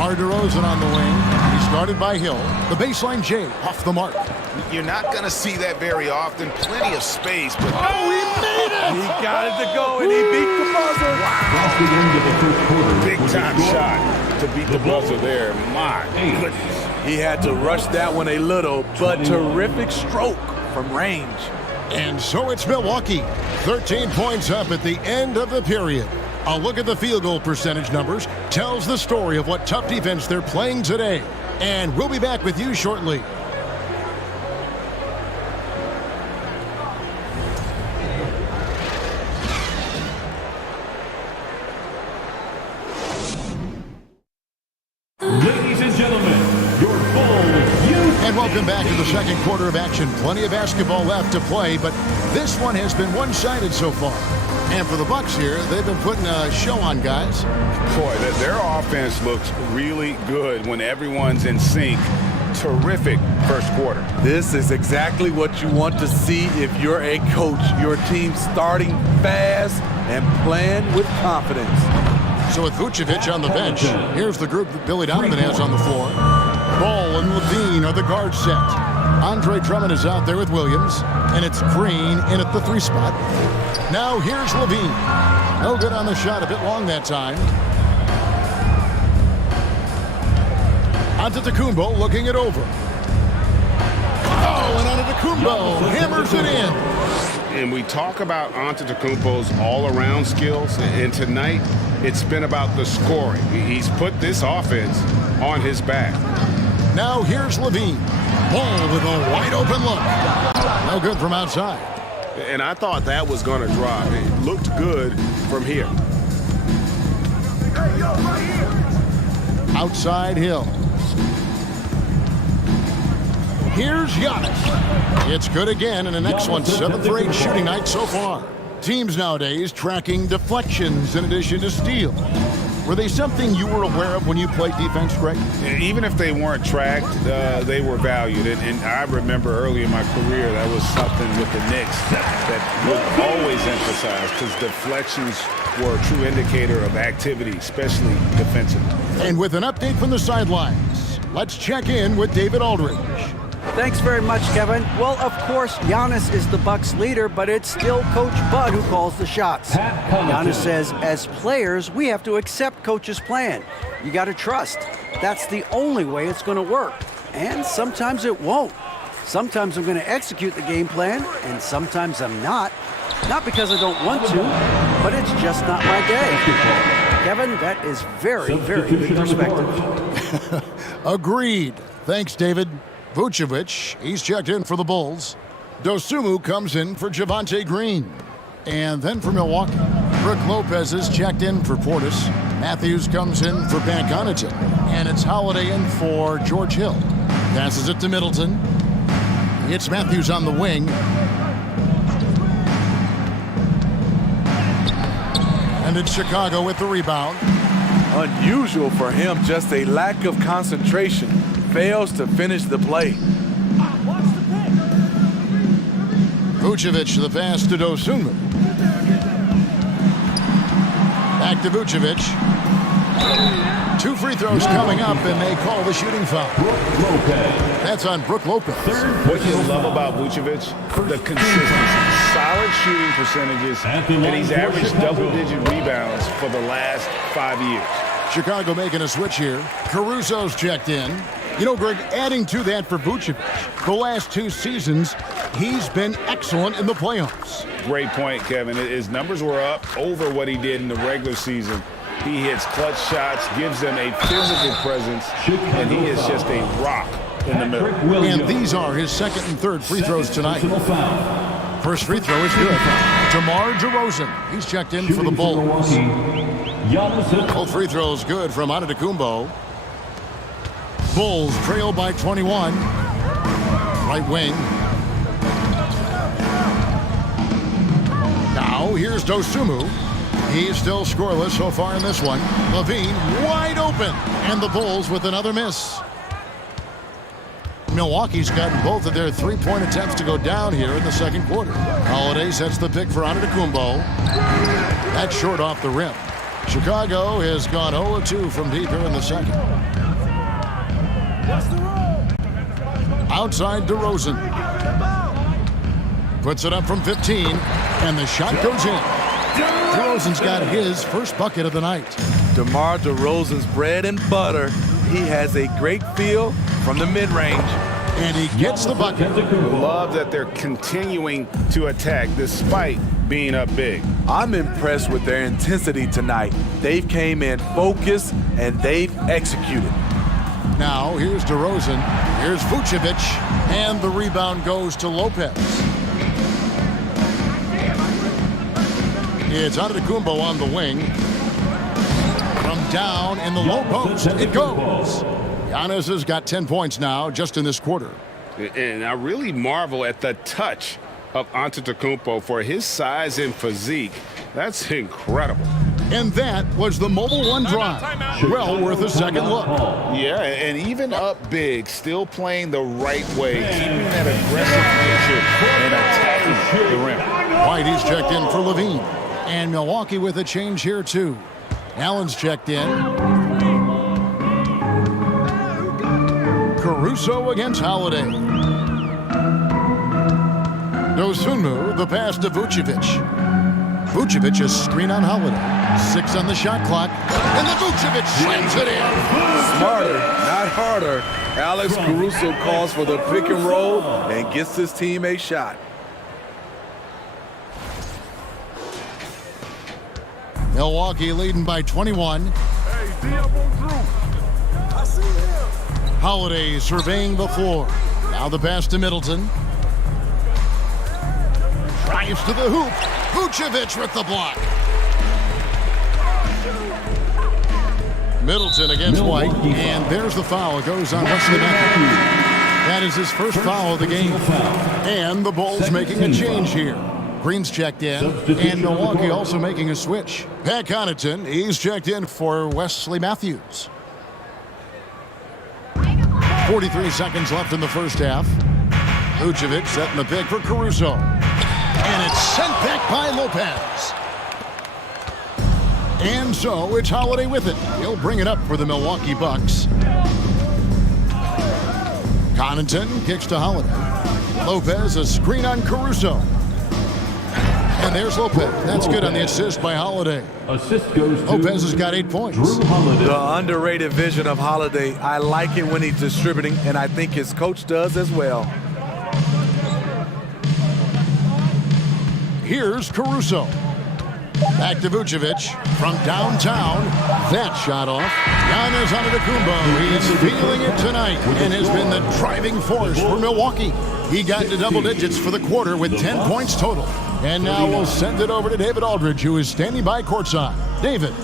DeRozan on the wing. He's guarded by Hill. The baseline J off the mark. You're not going to see that very often. Plenty of space, but oh, he made it! He got it to go, and he beat the buzzer. Wow. Big time shot to beat the buzzer there. My goodness. He had to rush that one a little, but terrific stroke from range. And so it's Milwaukee. 13 points up at the end of the period. A look at the field goal percentage numbers tells the story of what tough defense they're playing today. And we'll be back with you shortly. Ladies and gentlemen, your And welcome back to the second quarter of action. Plenty of basketball left to play, but this one has been one-sided so far. And for the Bucks here, they've been putting a show on, guys. Boy, their offense looks really good when everyone's in sync. Terrific first quarter. This is exactly what you want to see if you're a coach. Your team starting fast and playing with confidence. So with Vucevic on the bench, here's the group that Billy Donovan has on the floor. Ball and LaVine are the guard set. Andre Drummond is out there with Williams, and it's Green in at the 3 spot. Now here's LaVine. No good on the shot, a bit long that time. Antetokounmpo looking it over. Oh, and Antetokounmpo hammers it in. And we talk about Antetokounmpo's all-around skills, and tonight it's been about the scoring. He's put this offense on his back. Now here's Levine. Ball with a wide-open look. No good from outside. And I thought that was going to drop. It looked good from here. Outside Hill. Here's Giannis. It's good again, and an excellent 7-for-8 shooting night so far. Teams nowadays tracking deflections in addition to steals. Were they something you were aware of when you played defense, Greg? Even if they weren't tracked, they were valued. And I remember early in my career, that was something with the Knicks that would always emphasize, because deflections were a true indicator of activity, especially defensively. And with an update from the sidelines, let's check in with David Aldridge. Thanks very much, Kevin. Well, of course, Giannis is the Bucks leader, but it's still Coach Bud who calls the shots. Giannis says, as players, we have to accept Coach's plan. You got to trust. That's the only way it's going to work. And sometimes it won't. Sometimes I'm going to execute the game plan, and sometimes I'm not. Not because I don't want to, but it's just not my day. Kevin, that is very, very good perspective. Agreed. Thanks, David. Vucevic, he's checked in for the Bulls. Dosunmu comes in for Javonte Green. And then for Milwaukee, Brook Lopez is checked in for Portis. Matthews comes in for Pat Connaughton. And it's Holiday in for George Hill. Passes it to Middleton. It's Matthews on the wing. And it's Chicago with the rebound. Unusual for him, just a lack of concentration. Fails to finish the play. Vucevic, the pass to Dosunmu. Back to Vucevic. 2 free throws coming up, and they call the shooting foul. That's on Brook Lopez. What you love about Vucevic, the consistency. Solid shooting percentages, and he's averaged double-digit rebounds for the last 5 years. Chicago making a switch here. Caruso's checked in. You know, Greg, adding to that for Vucevic, the last 2 seasons, he's been excellent in the playoffs. Great point, Kevin. His numbers were up over what he did in the regular season. He hits clutch shots, gives them a physical presence, and he is just a rock in the middle. And these are his second and third free throws tonight. First free throw is good. DeMar DeRozan, he's checked in for the Bulls. Both free throws good from Antetokounmpo. Bulls trail by 21. Right wing. Now here's Dosunmu. He's still scoreless so far in this one. Levine wide open. And the Bulls with another miss. Milwaukee's gotten both of their 3-point attempts to go down here in the second quarter. Holiday sets the pick for Antetokounmpo. That's short off the rim. Chicago has gone 0-2 from deep here in the second. Outside DeRozan. Puts it up from 15, and the shot goes in. DeRozan's got his first bucket of the night. DeMar DeRozan's bread and butter. He has a great feel from the mid-range. And he gets the bucket. Love that they're continuing to attack despite being up big. I'm impressed with their intensity tonight. They've came in focused, and they've executed. Now, here's DeRozan. Here's Vucevic. And the rebound goes to Lopez. It's Antetokounmpo on the wing. From down in the low post, it goes. Giannis has got 10 points now just in this quarter. And I really marvel at the touch of Antetokounmpo for his size and physique. That's incredible. And that was the Mobile One drive. Well worth a second look. Yeah, and even up big, still playing the right way, keeping that aggressive nature and attacking the rim. White, he's checked in for Levine. And Milwaukee with a change here, too. Allen's checked in. Caruso against Holiday. Dosunmu, the pass to Vucevic. Vucevic a screen on Holiday. 6 on the shot clock. And then Vucevic slams it in. Smarter, not harder. Alex Caruso calls for the pick and roll and gets his team a shot. Milwaukee leading by 21. Holiday surveying the floor. Now the pass to Middleton. Drives to the hoop. Vucevic with the block. Middleton against White, and there's the foul. It goes on Wesley Matthews. That is his first foul of the game. And the Bulls making a change here. Green's checked in, and Milwaukee also making a switch. Pat Connaughton, he's checked in for Wesley Matthews. 43 seconds left in the first half. Vucevic setting the pick for Caruso. And it's sent back by Lopez. And so it's Holiday with it. He'll bring it up for the Milwaukee Bucks. Connaughton kicks to Holiday. Lopez a screen on Caruso. And there's Lopez. That's good on the assist by Holiday. Assist goes to Lopez has got 8 points. The underrated vision of Holiday. I like it when he's distributing, and I think his coach does as well. Here's Caruso. Back to Vucevic from downtown. That shot off. Giannis Antetokounmpo. He's feeling it tonight and has been the driving force for Milwaukee. He got into double digits for the quarter with 10 points total. And now we'll send it over to David Aldridge, who is standing by courtside. David.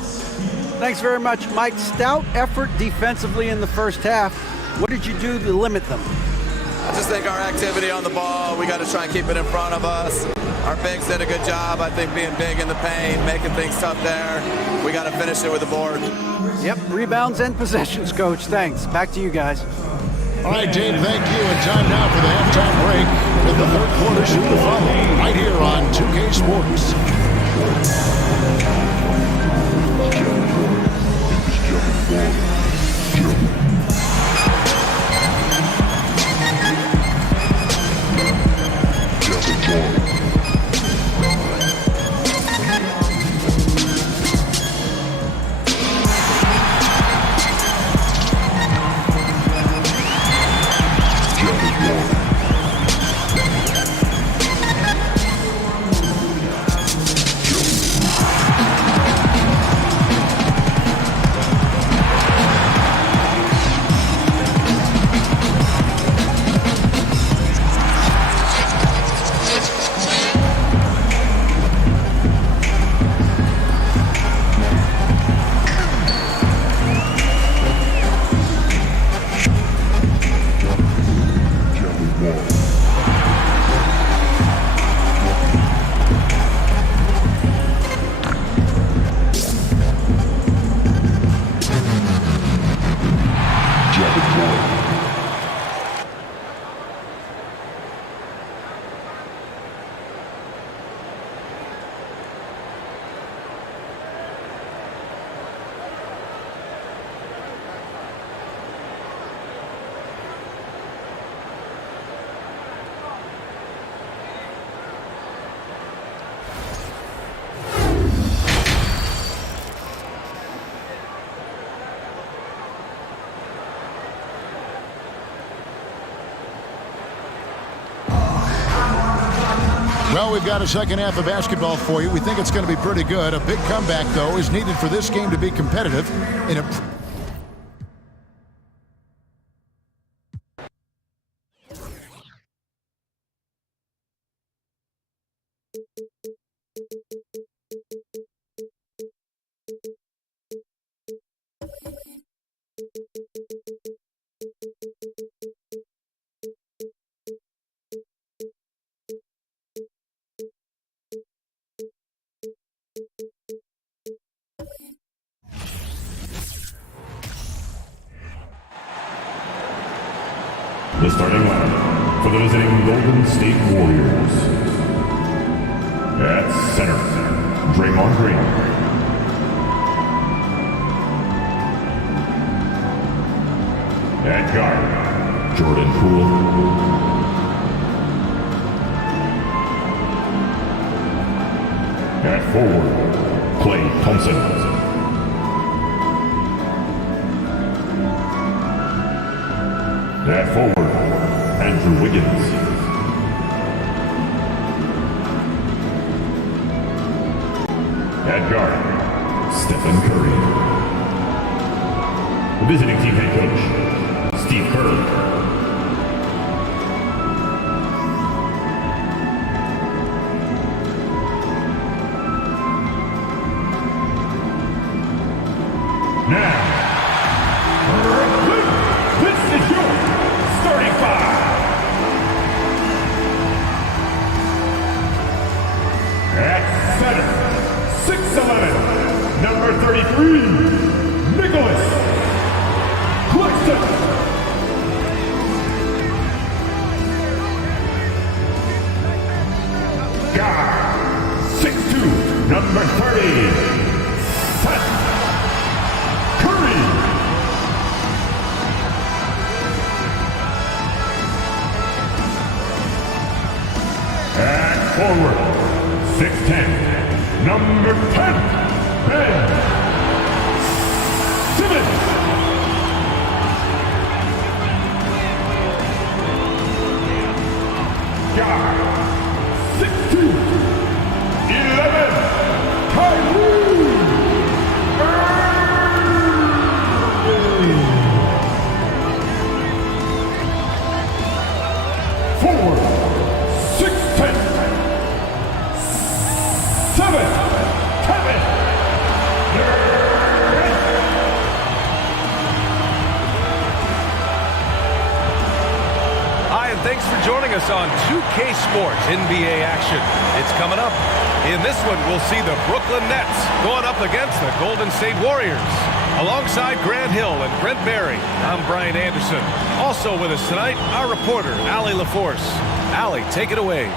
Thanks very much, Mike. Stout effort defensively in the first half. What did you do to limit them? I just think our activity on the ball, we got to try and keep it in front of us. Our bigs did a good job, I think, being big in the paint, making things tough there. We got to finish it with the board. Yep, rebounds and possessions, Coach. Thanks. Back to you guys. All right, Dave, thank you. And time now for the halftime break with the third quarter shoot to follow right here on 2K Sports. Well, we've got a second half of basketball for you. We think it's going to be pretty good. A big comeback, though, is needed for this game to be competitive. In a The starting lineup for the visiting Golden State Warriors. At center, Draymond Green. At guard, Jordan Poole. At forward, Klay Thompson. At forward, Andrew Wiggins. At guard, Stephen Curry. Visiting team head coach, Steve Kerr. Now, this is your starting five. At center, 6'11", number 33, Nicholas Claxton. Guard, 6'2", number 30, Seth Curry. And forward, 6'10", number 10, Ben Simmons. Guard, 6'2", 11, Kyrie Irving. Forward, 6'10", 7, Kevin Durant. Hi, and thanks for joining us on 2K Sports NBA action. It's coming up. In this one, we'll see the Brooklyn Nets going up against the Golden State Warriors. Alongside Grant Hill and Brent Barry, I'm Brian Anderson. Also with us tonight, our reporter, Allie LaForce. Allie, take it away.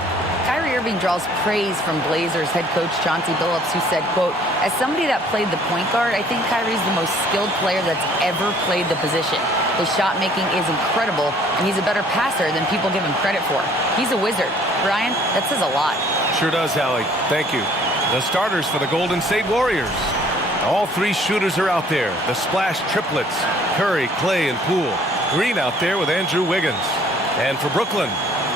Kyrie Irving draws praise from Blazers head coach Chauncey Billups, who said, quote, "As somebody that played the point guard, I think Kyrie's the most skilled player that's ever played the position. His shot making is incredible, and he's a better passer than people give him credit for. He's a wizard." Brian, that says a lot. Sure does, Allie. Thank you. The starters for the Golden State Warriors. All three shooters are out there. The splash triplets, Curry, Klay, and Poole. Green out there with Andrew Wiggins. And for Brooklyn,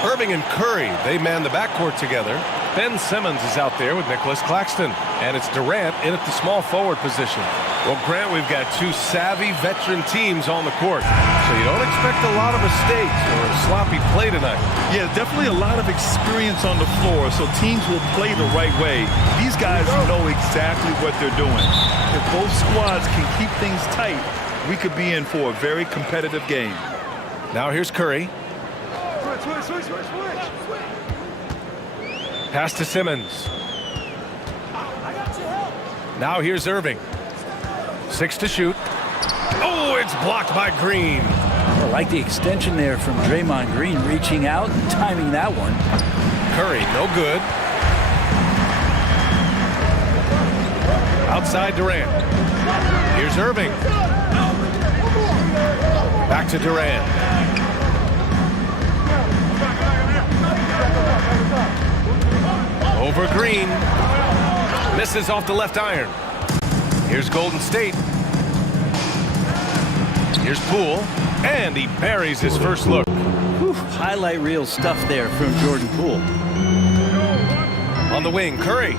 Irving and Curry, they man the backcourt together. Ben Simmons is out there with Nicholas Claxton. And it's Durant in at the small forward position. Well, Grant, we've got two savvy veteran teams on the court. So you don't expect a lot of mistakes or a sloppy play tonight. Yeah, definitely a lot of experience on the floor, so teams will play the right way. These guys know exactly what they're doing. If both squads can keep things tight, we could be in for a very competitive game. Now here's Curry. Switch. Pass to Simmons. Now here's Irving. 6 to shoot. Oh, it's blocked by Green. I like the extension there from Draymond Green, reaching out and timing that one. Curry, no good. Outside Durant. Here's Irving. Back to Durant. Over Green. Misses off the left iron. Here's Golden State. Here's Poole. And he buries his first look. Whew, highlight reel stuff there from Jordan Poole. On the wing, Curry.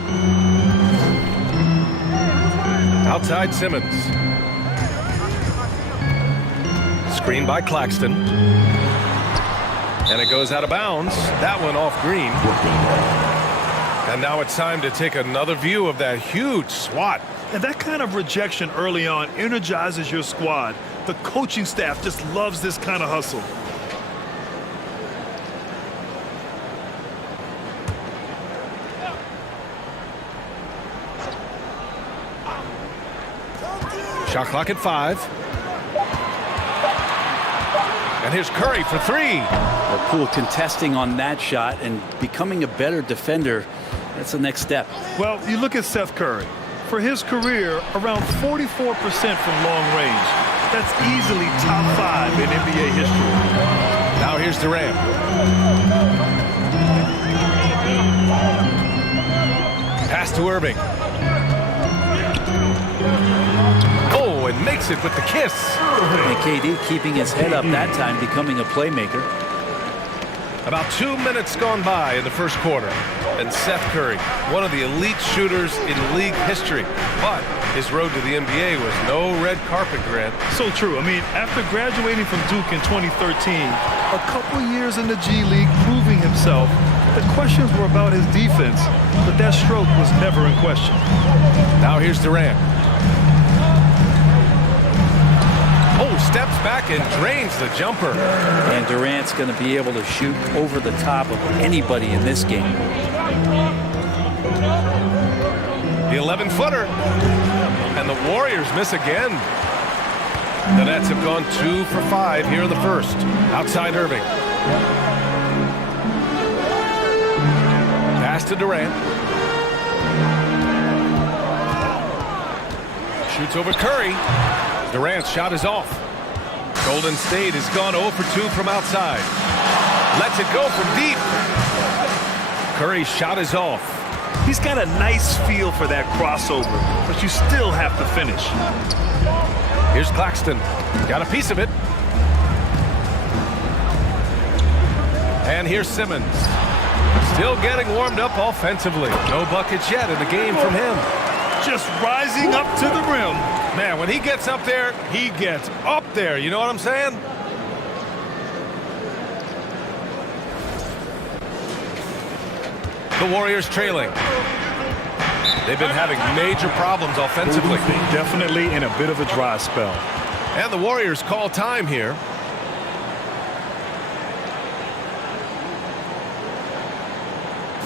Outside Simmons. Screen by Claxton. And it goes out of bounds. That one off Green. And now it's time to take another view of that huge swat. And that kind of rejection early on energizes your squad. The coaching staff just loves this kind of hustle. Shot clock at 5. And here's Curry for 3. Well, Poole contesting on that shot and becoming a better defender. That's the next step. Well, you look at Seth Curry. For his career, around 44% from long range. That's easily top 5 in NBA history. Now here's Durant. Pass to to Irving. Oh, and makes it with the kiss. And KD keeping his head up that time, becoming a playmaker. About 2 minutes gone by in the first quarter. And Seth Curry, one of the elite shooters in league history. But his road to the NBA was no red carpet, Grant. So true. I mean, after graduating from Duke in 2013, a couple years in the G League proving himself, the questions were about his defense, but that stroke was never in question. Now here's Durant. Oh, steps back and drains the jumper. And Durant's going to be able to shoot over the top of anybody in this game. The 11-footer. And the Warriors miss again. The Nets have gone 2 for 5 here in the first. Outside Irving. Pass to Durant. Shoots over Curry. Durant's shot is off. Golden State has gone 0 for 2 from outside. Lets it go from deep. Curry's shot is off. He's got a nice feel for that crossover, but you still have to finish. Here's Claxton. Got a piece of it. And here's Simmons. Still getting warmed up offensively. No buckets yet in the game from him. Just rising up to the rim. Man, when he gets up there, he gets up there. You know what I'm saying? The Warriors trailing. They've been having major problems offensively. Definitely in a bit of a dry spell. And the Warriors call time here.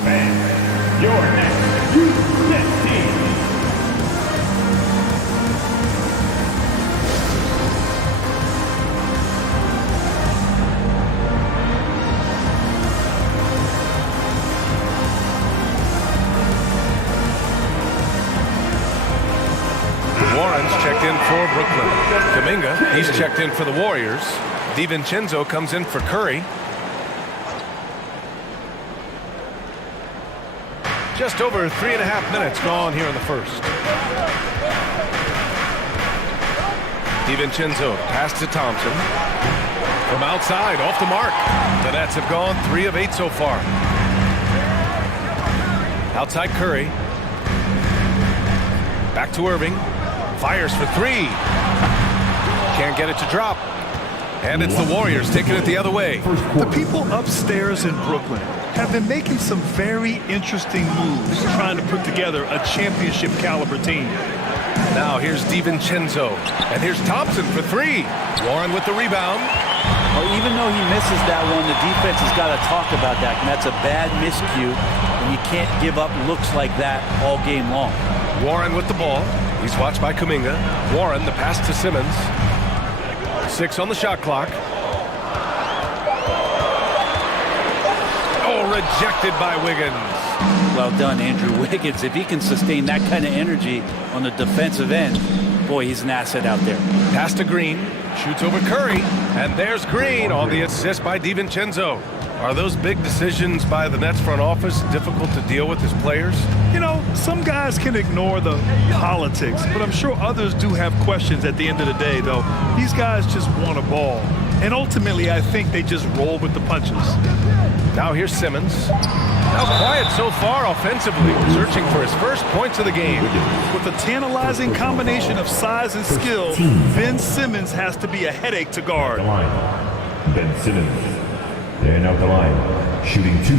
And your next U.S. team. Warren's checked in for Brooklyn. Kuminga, he's checked in for the Warriors. DiVincenzo comes in for Curry. Just over 3.5 minutes gone here in the first. DiVincenzo pass to Thompson. From outside, off the mark. The Nets have gone 3 of 8 so far. Outside Curry. Back to Irving. Fires for 3. Can't get it to drop. And it's the Warriors taking it the other way. The people upstairs in Brooklyn have been making some very interesting moves trying to put together a championship caliber team. Now here's DiVincenzo. And here's Thompson for 3. Warren with the rebound. Well, even though he misses that one, the defense has got to talk about that. And that's a bad miscue. And you can't give up looks like that all game long. Warren with the ball. He's watched by Kuminga. Warren, the pass to Simmons. 6 on the shot clock. Oh, rejected by Wiggins. Well done, Andrew Wiggins. If he can sustain that kind of energy on the defensive end, boy, he's an asset out there. Pass to Green. Shoots over Curry. And there's Green on the assist by DiVincenzo. Are those big decisions by the Nets front office difficult to deal with as players? You know, some guys can ignore the politics, but I'm sure others do have questions at the end of the day, though. These guys just want a ball. And ultimately, I think they just roll with the punches. Now here's Simmons. Now quiet so far offensively, searching for his first points of the game. With a tantalizing combination of size and skill, Ben Simmons has to be a headache to guard. Ben Simmons. And out the line, shooting 2.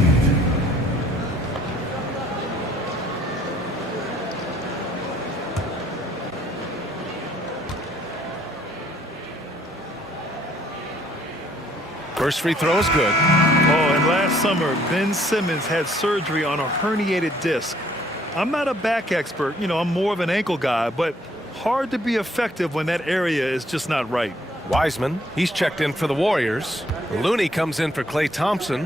First free throw is good. Oh, and last summer, Ben Simmons had surgery on a herniated disc. I'm not a back expert, you know, I'm more of an ankle guy, but hard to be effective when that area is just not right. Wiseman, he's checked in for the Warriors. Looney comes in for Klay Thompson.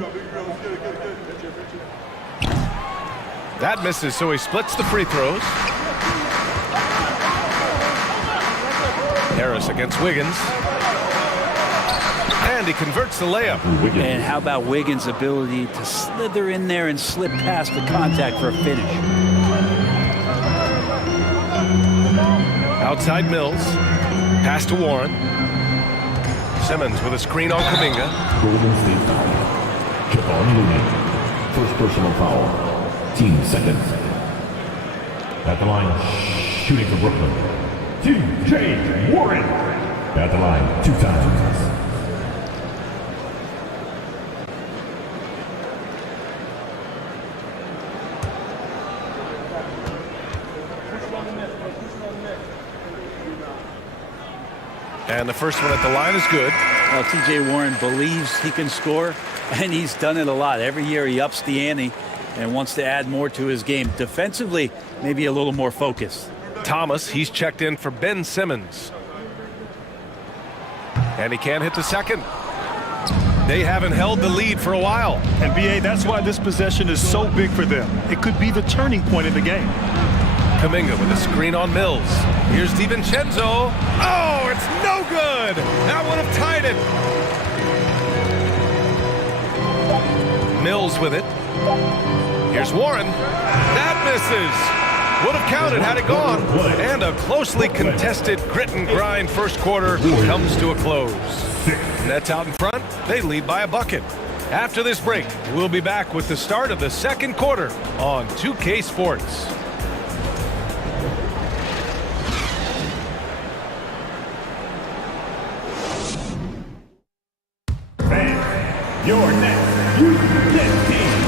That misses, so he splits the free throws. Harris against Wiggins. And he converts the layup. And how about Wiggins' ability to slither in there and slip past the contact for a finish? Outside Mills. Pass to Warren. Simmons with a screen on Kuminga. Golden State foul. Javon Looney. First personal foul. Team second. At the line, shooting for Brooklyn. T.J. Warren. At the line 2 times. And the first one at the line is good. Well, T.J. Warren believes he can score, and he's done it a lot. Every year he ups the ante and wants to add more to his game. Defensively, maybe a little more focused. Thomas, he's checked in for Ben Simmons. And he can't hit the second. They haven't held the lead for a while. And B.A., that's why this possession is so big for them. It could be the turning point in the game. Kuminga with a screen on Mills. Here's DiVincenzo. Oh, it's no good. That would have tied it. Mills with it. Here's Warren. That misses. Would have counted had it gone. And a closely contested grit and grind first quarter comes to a close. Nets out in front. They lead by a bucket. After this break, we'll be back with the start of the second quarter on 2K Sports. Your next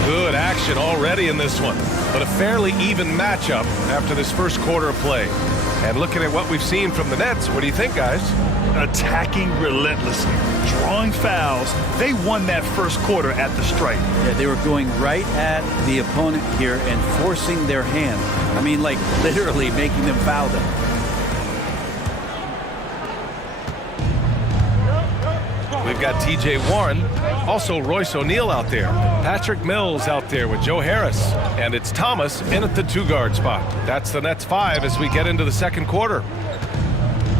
Good action already in this one, but a fairly even matchup after this first quarter of play. And looking at what we've seen from the Nets, what do you think, guys? Attacking relentlessly, drawing fouls. They won that first quarter at the stripe. Yeah, they were going right at the opponent here and forcing their hand. I mean, like literally making them foul them. We've got T.J. Warren, also Royce O'Neal out there. Patrick Mills out there with Joe Harris. And it's Thomas in at the 2-guard spot. That's the Nets 5 as we get into the second quarter.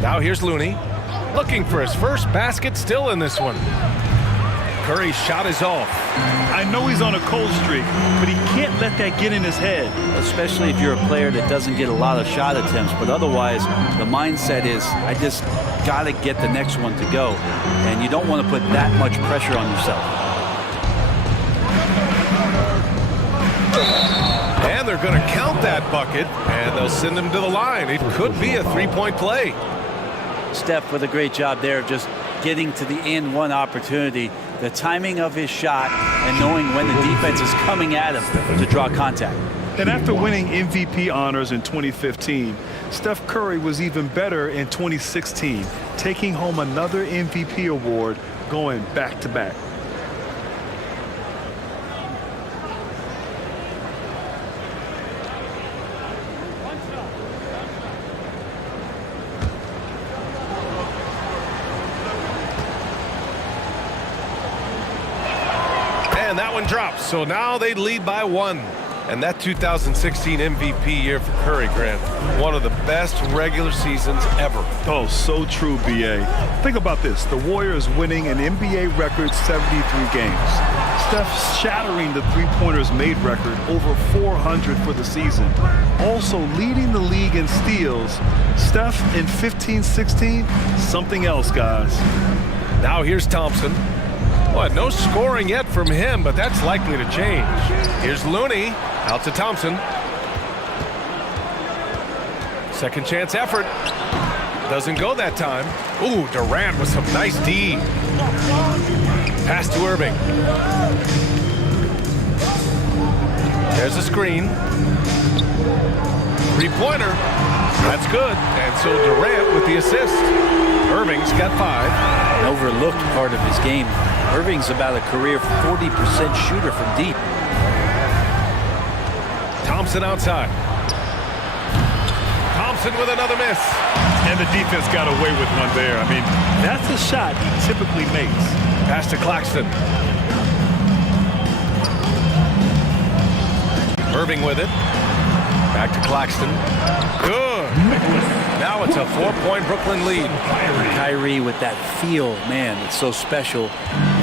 Now here's Looney, looking for his first basket still in this one. Curry's shot is off. I know he's on a cold streak, but he can't let that get in his head. Especially if you're a player that doesn't get a lot of shot attempts, but otherwise the mindset is I just got to get the next one to go, and you don't want to put that much pressure on yourself. And they're going to count that bucket, and they'll send him to the line. It could be a 3-point play. Steph with a great job there, just getting to the and one opportunity, the timing of his shot, and knowing when the defense is coming at him to draw contact. And after winning MVP honors in 2015, Steph Curry was even better in 2016, taking home another MVP award, going back-to-back. And that one drops, so now they lead by 1. And that 2016 MVP year for Curry, Grant, one of the best regular seasons ever. Oh, so true, B.A. Think about this. The Warriors winning an NBA record 73 games. Steph shattering the three-pointers made record, over 400 for the season. Also leading the league in steals. Steph in 15-16, something else, guys. Now here's Thompson. Well, no scoring yet from him, but that's likely to change. Here's Looney, out to Thompson. Second chance effort. Doesn't go that time. Ooh, Durant with some nice D. Pass to Irving. There's a screen. Three-pointer. That's good. And so Durant with the assist. Irving's got 5. An overlooked part of his game. Irving's about a career 40% shooter from deep. Thompson outside. Thompson with another miss. And the defense got away with one there. I mean, that's a shot he typically makes. Pass to Claxton. Irving with it. Back to Claxton. Good. Now it's a 4-point Brooklyn lead. Kyrie with that feel, man, it's so special,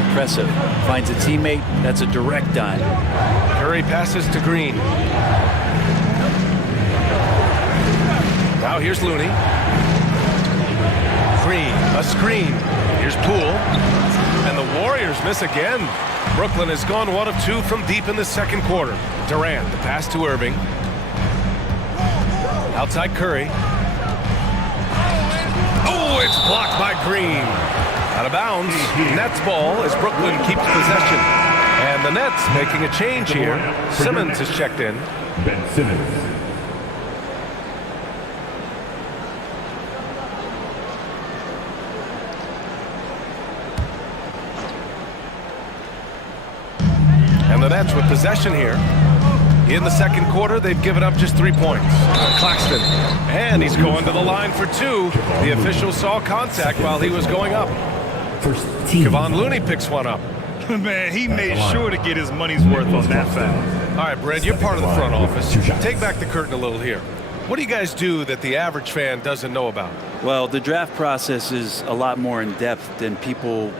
impressive. Finds a teammate, that's a direct dime. Curry passes to Green. Now here's Looney. Green, a screen. Here's Poole. And the Warriors miss again. Brooklyn has gone 1 of 2 from deep in the second quarter. Durant, the pass to Irving. Outside Curry. Oh, it's blocked by Green. Out of bounds. Nets ball as Brooklyn keeps possession. And the Nets making a change here. Simmons is checked in. Ben Simmons. And the Nets with possession here. In the second quarter, they've given up just 3 points. Claxton. And he's going to the line for 2. The official saw contact while he was going up. Kevon Looney picks one up. Man, he made sure to get his money's worth on that foul. All right, Brad, you're part of the front office. Take back the curtain a little here. What do you guys do that the average fan doesn't know about? Well, the draft process is a lot more in depth than people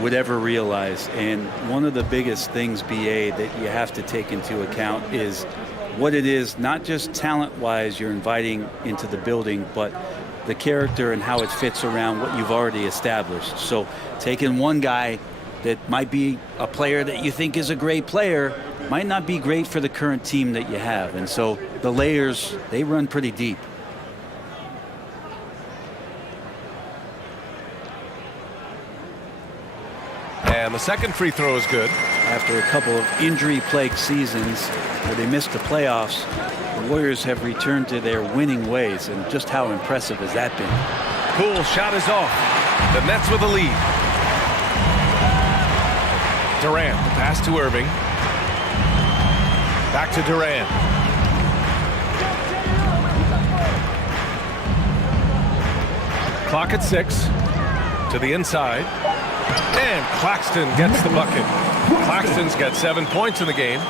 would ever realize. And one of the biggest things, BA, that you have to take into account is what it is, not just talent-wise you're inviting into the building, but the character and how it fits around what you've already established. So taking one guy that might be a player that you think is a great player might not be great for the current team that you have. And so the layers, they run pretty deep. And the second free throw is good. After a couple of injury-plagued seasons where they missed the playoffs, the Warriors have returned to their winning ways, and just how impressive has that been? Poole shot is off. The Nets with a lead. Durant, the pass to Irving. Back to Durant. Clock at 6. To the inside. And Claxton gets the bucket. Claxton's got 7 points in the game.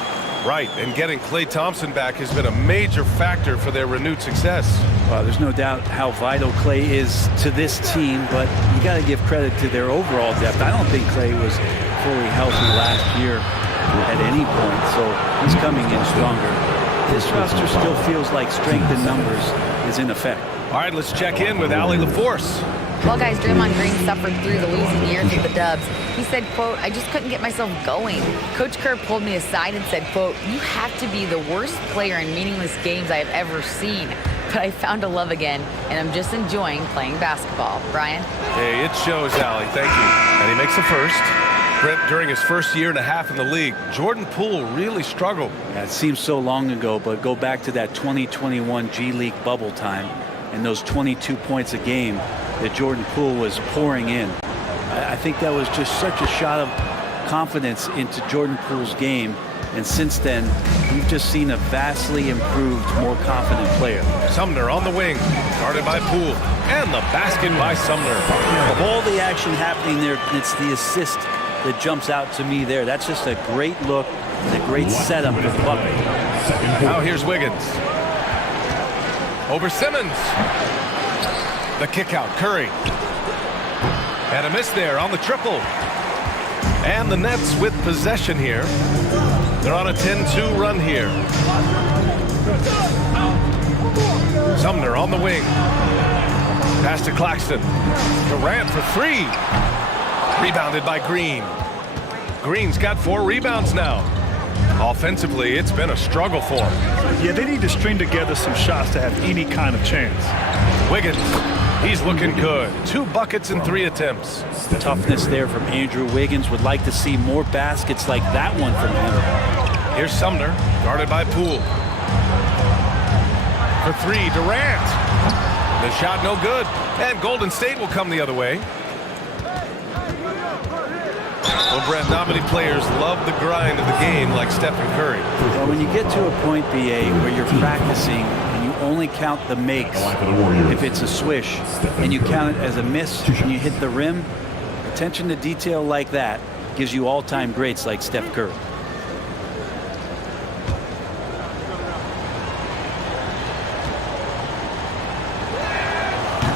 Right, and getting Klay Thompson back has been a major factor for their renewed success. Well, there's no doubt how vital Klay is to this team, but you got to give credit to their overall depth. I don't think Klay was fully healthy last year at any point, so he's coming in stronger. This roster still feels like strength in numbers is in effect. All right, let's check in with Allie LaForce. Well, guys, Draymond Green suffered through the losing years with the Dubs. He said, quote, "I just couldn't get myself going. Coach Kerr pulled me aside and said, quote, you have to be the worst player in meaningless games I have ever seen. But I found a love again, and I'm just enjoying playing basketball." Brian? Hey, it shows, Allie. Thank you. And he makes a first. Brent, during his first year and a half in the league, Jordan Poole really struggled. Yeah, it seems so long ago, but go back to that 2021 G League bubble time and those 22 points a game that Jordan Poole was pouring in. I think that was just such a shot of confidence into Jordan Poole's game. And since then, we've just seen a vastly improved, more confident player. Sumner on the wing, guarded by Poole, and the basket by Sumner. Of all the action happening there, it's the assist that jumps out to me there. That's just a great look and a great setup for the bucket. Now here's Wiggins. Over Simmons. The kick out, Curry. And a miss there on the triple. And the Nets with possession here. They're on a 10-2 run here. Sumner on the wing. Pass to Claxton. Durant for 3. Rebounded by Green. Green's got 4 rebounds now. Offensively, it's been a struggle for him. Yeah, they need to string together some shots to have any kind of chance. Wiggins, he's looking good. 2 buckets and 3 attempts. Toughness there from Andrew Wiggins. Would like to see more baskets like that one from him. Here's Sumner, guarded by Poole. For 3, Durant. The shot no good. And Golden State will come the other way. Well, Brent, not many players love the grind of the game like Stephen Curry. Well, when you get to a point, BA, where you're practicing and you only count the makes if it's a swish, and you count it as a miss when you hit the rim, attention to detail like that gives you all-time greats like Steph Curry.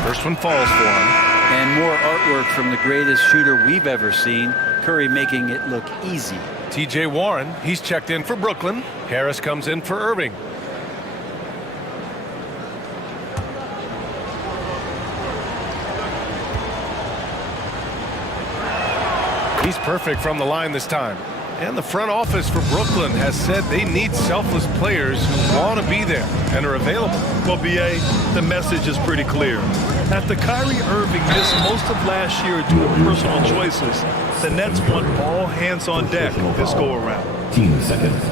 First one falls for him. And more artwork from the greatest shooter we've ever seen. Curry making it look easy. T.J. Warren, he's checked in for Brooklyn. Harris comes in for Irving. He's perfect from the line this time. And the front office for Brooklyn has said they need selfless players who want to be there and are available. Well, B.A., the message is pretty clear. After Kyrie Irving missed most of last year due to personal choices, the Nets want all hands on deck this go-around. 15 seconds.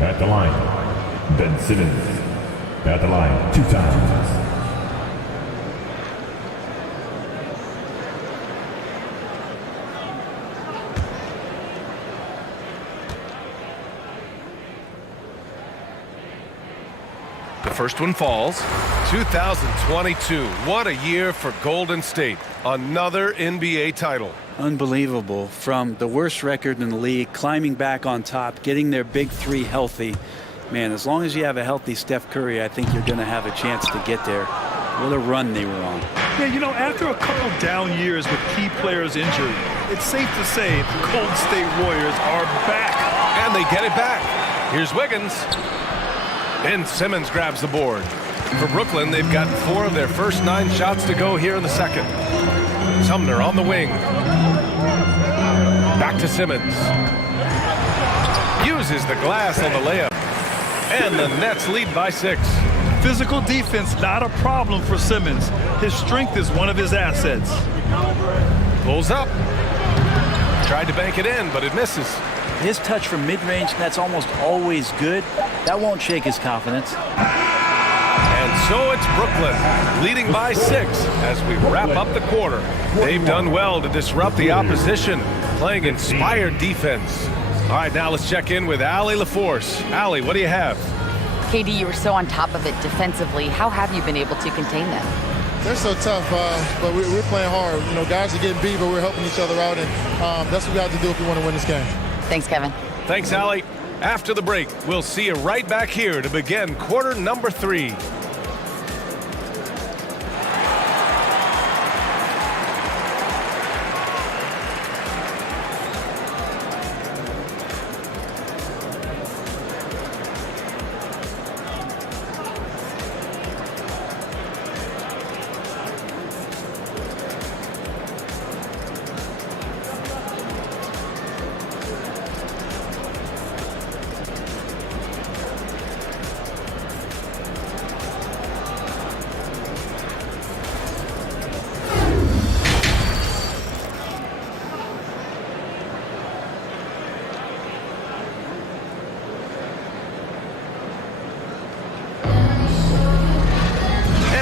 At the line, Ben Simmons. At the line, 2 times. The first one falls. 2022. What a year for Golden State. Another NBA title. Unbelievable. From the worst record in the league, climbing back on top, getting their big three healthy. Man, as long as you have a healthy Steph Curry, I think you're going to have a chance to get there. What a run they were on. Yeah, you know, after a couple down years with key players injured, it's safe to say the Golden State Warriors are back. And they get it back. Here's Wiggins. Ben Simmons grabs the board. For Brooklyn, they've got 4 of their first 9 shots to go here in the second. Sumner on the wing. Back to Simmons. Uses the glass on the layup. And the Nets lead by 6. Physical defense, not a problem for Simmons. His strength is one of his assets. Pulls up. Tried to bank it in, but it misses. His touch from mid-range, that's almost always good. That won't shake his confidence. And so it's Brooklyn, leading by 6 as we wrap up the quarter. They've done well to disrupt the opposition, playing inspired defense. All right, now let's check in with Allie LaForce. Allie, what do you have? KD, you were so on top of it defensively. How have you been able to contain them? They're so tough, but we're playing hard. You know, guys are getting beat, but we're helping each other out, and that's what we have to do if we want to win this game. Thanks, Kevin. Thanks, Allie. After the break, we'll see you right back here to begin quarter number 3.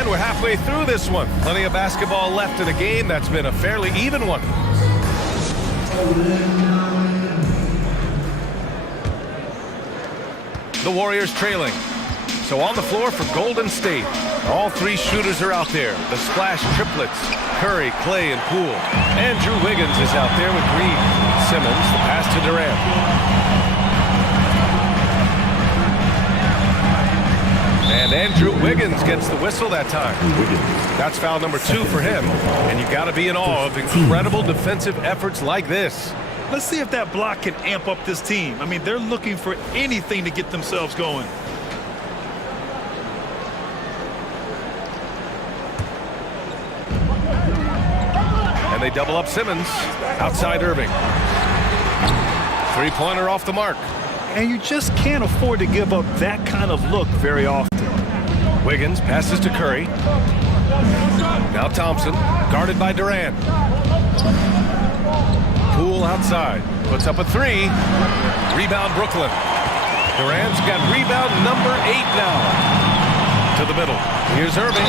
We're halfway through this one. Plenty of basketball left in a game that's been a fairly even one. The Warriors trailing. So on the floor for Golden State. All 3 shooters are out there. The splash triplets. Curry, Clay, and Poole. Andrew Wiggins is out there with Green. Simmons, the pass to Durant. And Andrew Wiggins gets the whistle that time. That's foul number 2 for him. And you got to be in awe of incredible defensive efforts like this. Let's see if that block can amp up this team. I mean, they're looking for anything to get themselves going. And they double up Simmons. Outside Irving. 3-pointer off the mark. And you just can't afford to give up that kind of look very often. Wiggins passes to Curry. Now Thompson, guarded by Durant. Poole outside, puts up a 3. Rebound Brooklyn. Durant's got rebound number 8 now. To the middle. Here's Irving.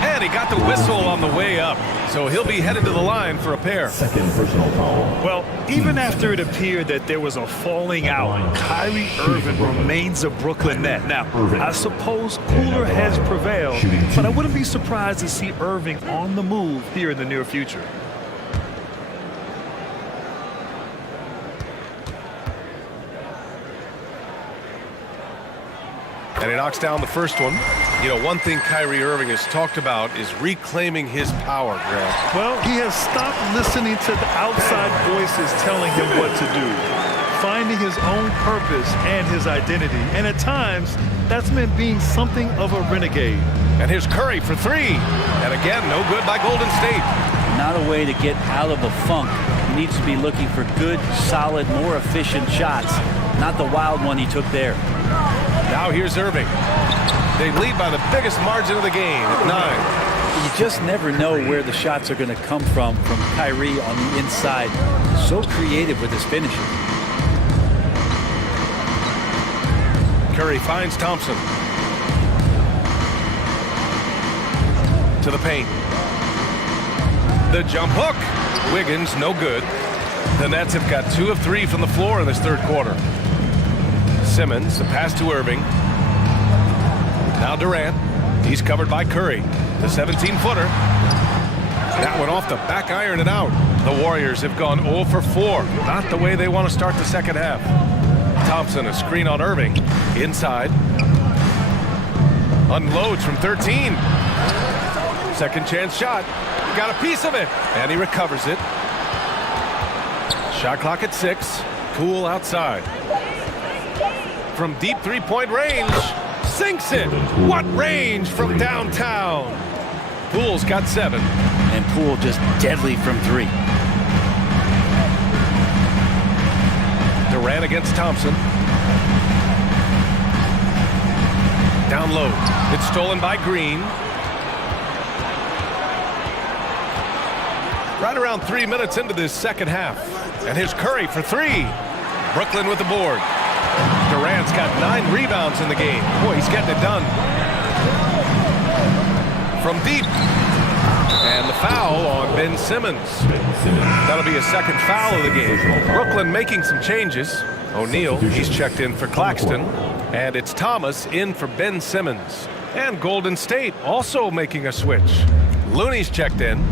And he got the whistle on the way up. So he'll be headed to the line for a pair. Second personal foul. Well, even after it appeared that there was a falling out, Kyrie Irving remains a Brooklyn Net. Now, I suppose cooler heads prevail, but I wouldn't be surprised to see Irving on the move here in the near future. And he knocks down the first one. You know, one thing Kyrie Irving has talked about is reclaiming his power, Grant. Well, he has stopped listening to the outside voices telling him what to do, finding his own purpose and his identity. And at times, that's meant being something of a renegade. And here's Curry for 3. And again, no good by Golden State. not a way to get out of a funk. He needs to be looking for good, solid, more efficient shots, not the wild one he took there. Now here's Irving. They lead by the biggest margin of the game at 9. You just never know where the shots are going to come from Kyrie on the inside. So creative with his finishing. Curry finds Thompson. To the paint. The jump hook. Wiggins, no good. The Nets have got 2 of 3 from the floor in this third quarter. Simmons, the pass to Irving. Now Durant. He's covered by Curry. The 17-footer. That one off the back iron and out. The Warriors have gone 0 for 4. Not the way they want to start the second half. Thompson, a screen on Irving. Inside. Unloads from 13. Second chance shot. Got a piece of it. And he recovers it. Shot clock at 6. Poole outside. From deep three-point range. Sinks it. What range from downtown. Poole's got 7. And Poole just deadly from 3. Durant against Thompson. Down low. It's stolen by Green. Right around 3 minutes into this second half. And here's Curry for 3. Brooklyn with the board. Durant's got 9 rebounds in the game. Boy, he's getting it done. From deep. And the foul on Ben Simmons. That'll be a second foul of the game. Brooklyn making some changes. O'Neal, he's checked in for Claxton. And it's Thomas in for Ben Simmons. And Golden State also making a switch. Looney's checked in.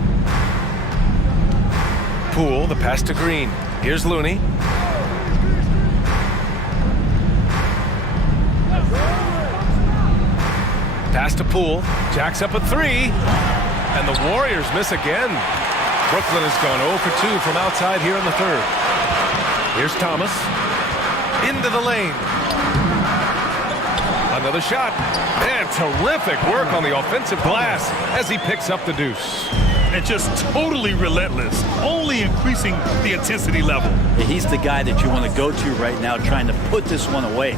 Poole, the pass to Green. Here's Looney. Pass to Poole. Jacks up a 3. And the Warriors miss again. Brooklyn has gone 0 for 2 from outside here in the third. Here's Thomas. Into the lane. Another shot. And terrific work on the offensive glass as he picks up the deuce. And just totally relentless, only increasing the intensity level. He's the guy that you want to go to right now, trying to put this one away.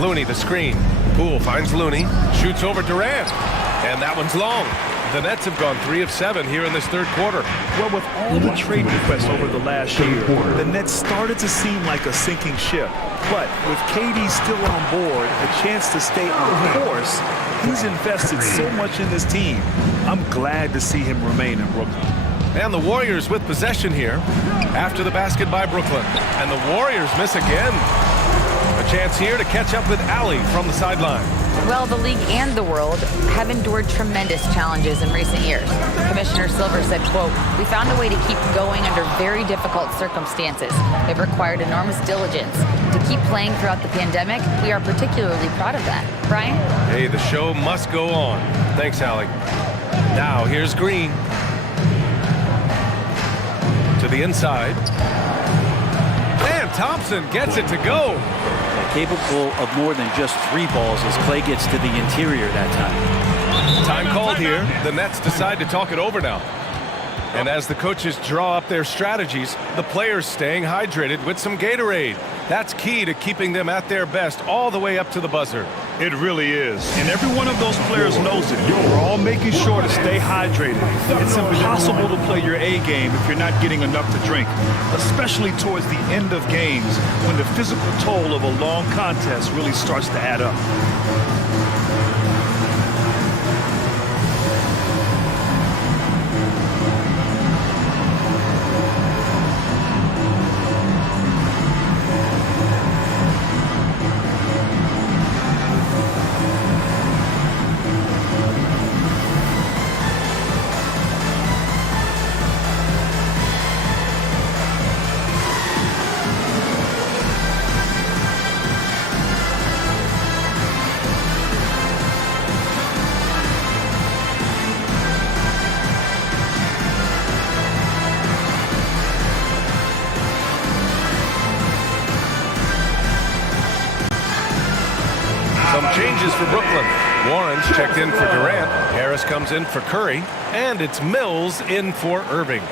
Looney, the screen. Poole finds Looney, shoots over Durant, and that one's long. The Nets have gone 3 of 7 here in this third quarter. Well, with all the trade requests over the last year, the Nets started to seem like a sinking ship. But with KD still on board, a chance to stay on course, he's invested so much in this team. I'm glad to see him remain in Brooklyn. And the Warriors with possession here after the basket by Brooklyn. And the Warriors miss again. A chance here to catch up with Allie from the sideline. Well, the league and the world have endured tremendous challenges in recent years. Commissioner Silver said, quote, "We found a way to keep going under very difficult circumstances. It required enormous diligence. To keep playing throughout the pandemic, we are particularly proud of that." Brian? Hey, the show must go on. Thanks, Allie. Now, here's Green. To the inside. And Thompson gets it to go. Capable of more than just 3 balls as Clay gets to the interior that time. Time called here. The Nets decide to talk it over now. And as the coaches draw up their strategies, the players staying hydrated with some Gatorade. That's key to keeping them at their best all the way up to the buzzer. It really is. And every one of those players knows it. We're all making sure to stay hydrated. It's impossible to play your A game if you're not getting enough to drink, especially towards the end of games when the physical toll of a long contest really starts to add up. Some changes for Brooklyn. Warren's checked in for Durant. Harris comes in for Curry. And it's Mills in for Irving.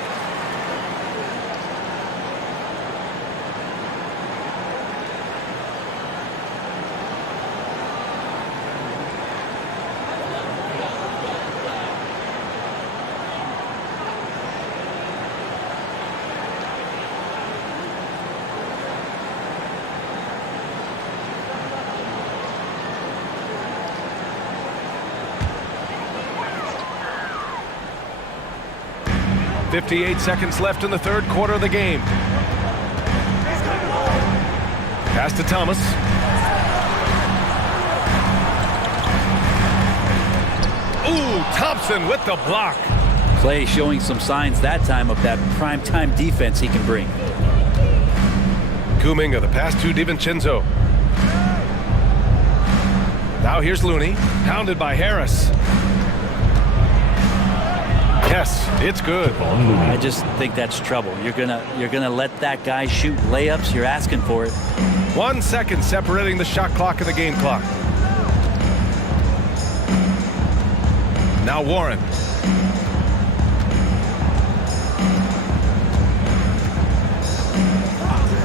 .58 seconds left in the third quarter of the game. Pass to Thomas. Ooh, Thompson with the block. Clay showing some signs that time of that primetime defense he can bring. Kuminga, the pass to DiVincenzo. Now here's Looney, pounded by Harris. Yes, it's good. I just think that's trouble. You're gonna let that guy shoot layups. You're asking for it. 1 second separating the shot clock and the game clock. Now Warren.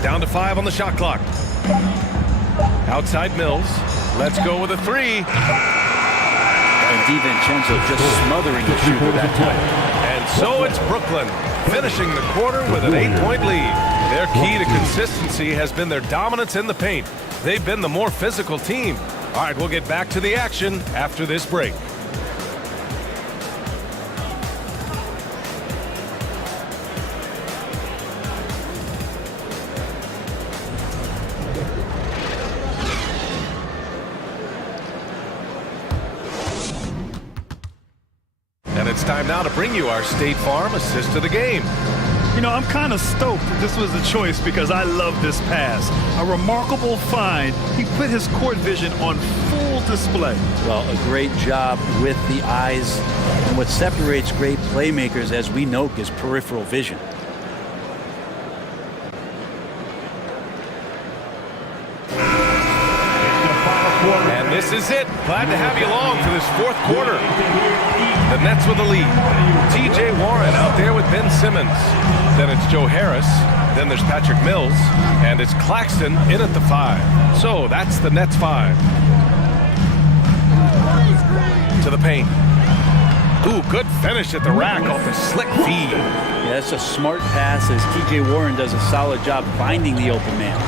Down to 5 on the shot clock. Outside Mills. Let's go with a 3. And DiVincenzo just smothering the shooter that time. And so it's Brooklyn finishing the quarter with an 8-point lead. Their key to consistency has been their dominance in the paint. They've been the more physical team. All right, we'll get back to the action after this break. It's time now to bring you our State Farm assist of the game. You know, I'm kind of stoked this was a choice because I love this pass. A remarkable find. He put his court vision on full display. Well, a great job with the eyes. And what separates great playmakers, as we know, is peripheral vision. And this is it. Glad to have you along for this fourth quarter. The Nets with the lead. T.J. Warren out there with Ben Simmons. Then it's Joe Harris. Then there's Patrick Mills. And it's Claxton in at the 5. So that's the Nets 5. To the paint. Ooh, good finish at the rack off a slick feed. Yeah, that's a smart pass as T.J. Warren does a solid job finding the open man.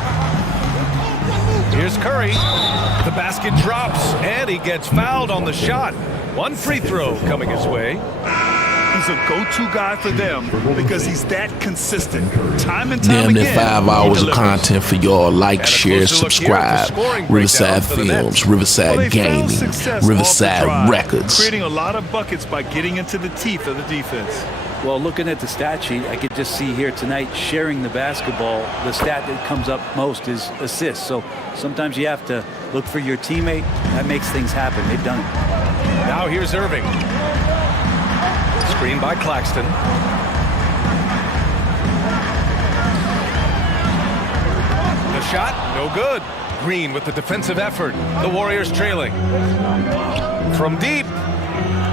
Here's Curry. The basket drops, and he gets fouled on the shot. One free throw coming his way. He's a go-to guy for them because he's that consistent. Time and time Damn again. near 5 hours of content for y'all. Like, share, subscribe. Riverside Films, Riverside Gaming, Riverside Records. Creating a lot of buckets by getting into the teeth of the defense. Well, looking at the stat sheet, I could just see here tonight sharing the basketball. The stat that comes up most is assists. So sometimes you have to look for your teammate. That makes things happen. They've done it. Now here's Irving. Screen by Claxton. The shot, no good. Green with the defensive effort. The Warriors trailing. From deep.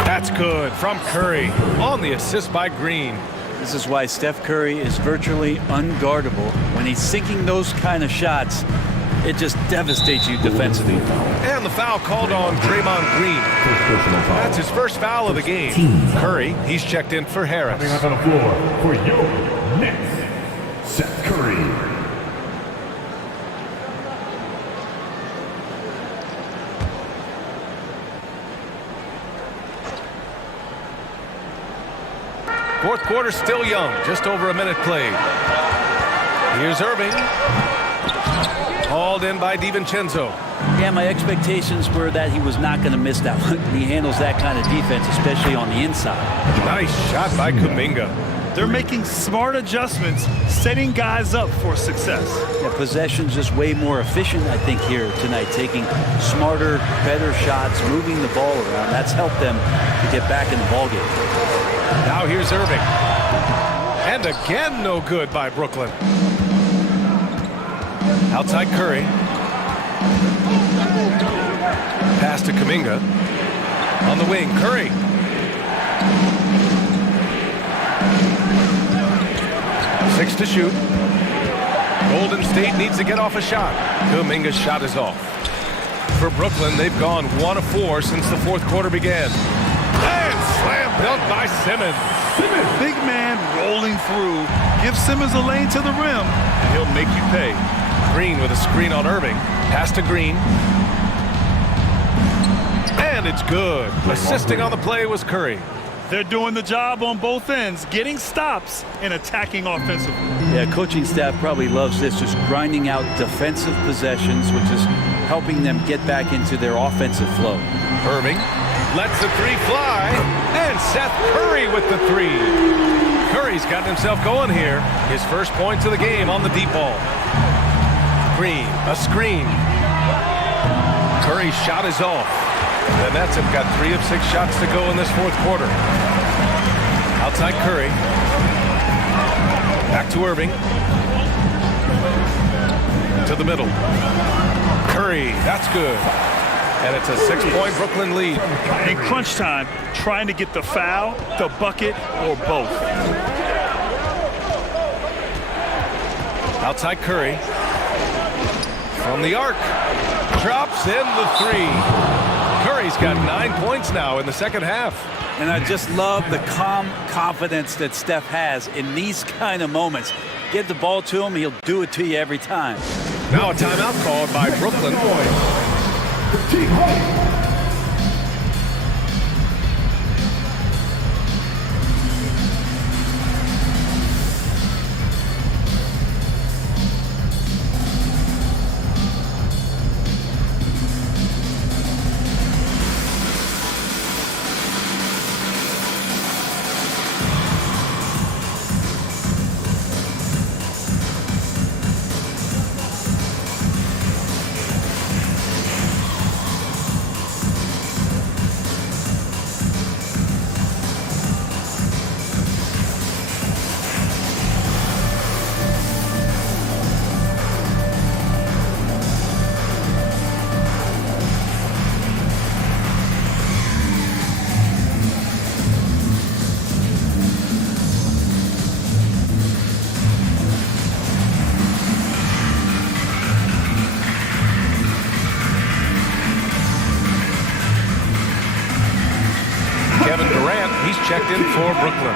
That's good from Curry on the assist by Green. This is why Steph Curry is virtually unguardable. When he's sinking those kind of shots, it just devastates you defensively. And the foul called on Draymond Green. That's his first foul of the game. Curry, he's checked in for Harris. Coming out on the floor for your Nets, Seth Curry. Fourth quarter still young, just over a minute played. Here's Irving. Hauled in by DiVincenzo. Yeah, my expectations were that he was not going to miss that one. He handles that kind of defense, especially on the inside. Nice shot by Kuminga. They're making smart adjustments, setting guys up for success. Yeah, possession's just way more efficient, I think, here tonight. Taking smarter, better shots, moving the ball around. That's helped them to get back in the ballgame. Now here's Irving. And again, no good by Brooklyn. Outside Curry. Kuminga. On the wing, Curry. Six to shoot. Golden State needs to get off a shot. Kuminga's shot is off. For Brooklyn, they've gone 1 of 4 since the fourth quarter began. And slam dunk by Simmons. Big man rolling through. Give Simmons a lane to the rim, and he'll make you pay. Green with a screen on Irving. Pass to Green. And it's good. Assisting on the play was Curry. They're doing the job on both ends, getting stops and attacking offensively. Yeah, coaching staff probably loves this, just grinding out defensive possessions, which is helping them get back into their offensive flow. Irving lets the three fly, and Seth Curry with the three. Curry's gotten himself going here. His first points of the game on the deep ball. Green, a screen. Curry's shot is off. The Nets have got 3 of 6 shots to go in this fourth quarter. Outside Curry. Back to Irving. To the middle. Curry, that's good. And it's a 6-point Brooklyn lead. In crunch time, trying to get the foul, the bucket, or both. Outside Curry. From the arc. Drops in the three. Curry's got 9 points now in the second half. And I just love the calm confidence that Steph has in these kind of moments. Get the ball to him, he'll do it to you every time. Now a timeout called by Brooklyn. Kevin Durant, he's checked in for Brooklyn.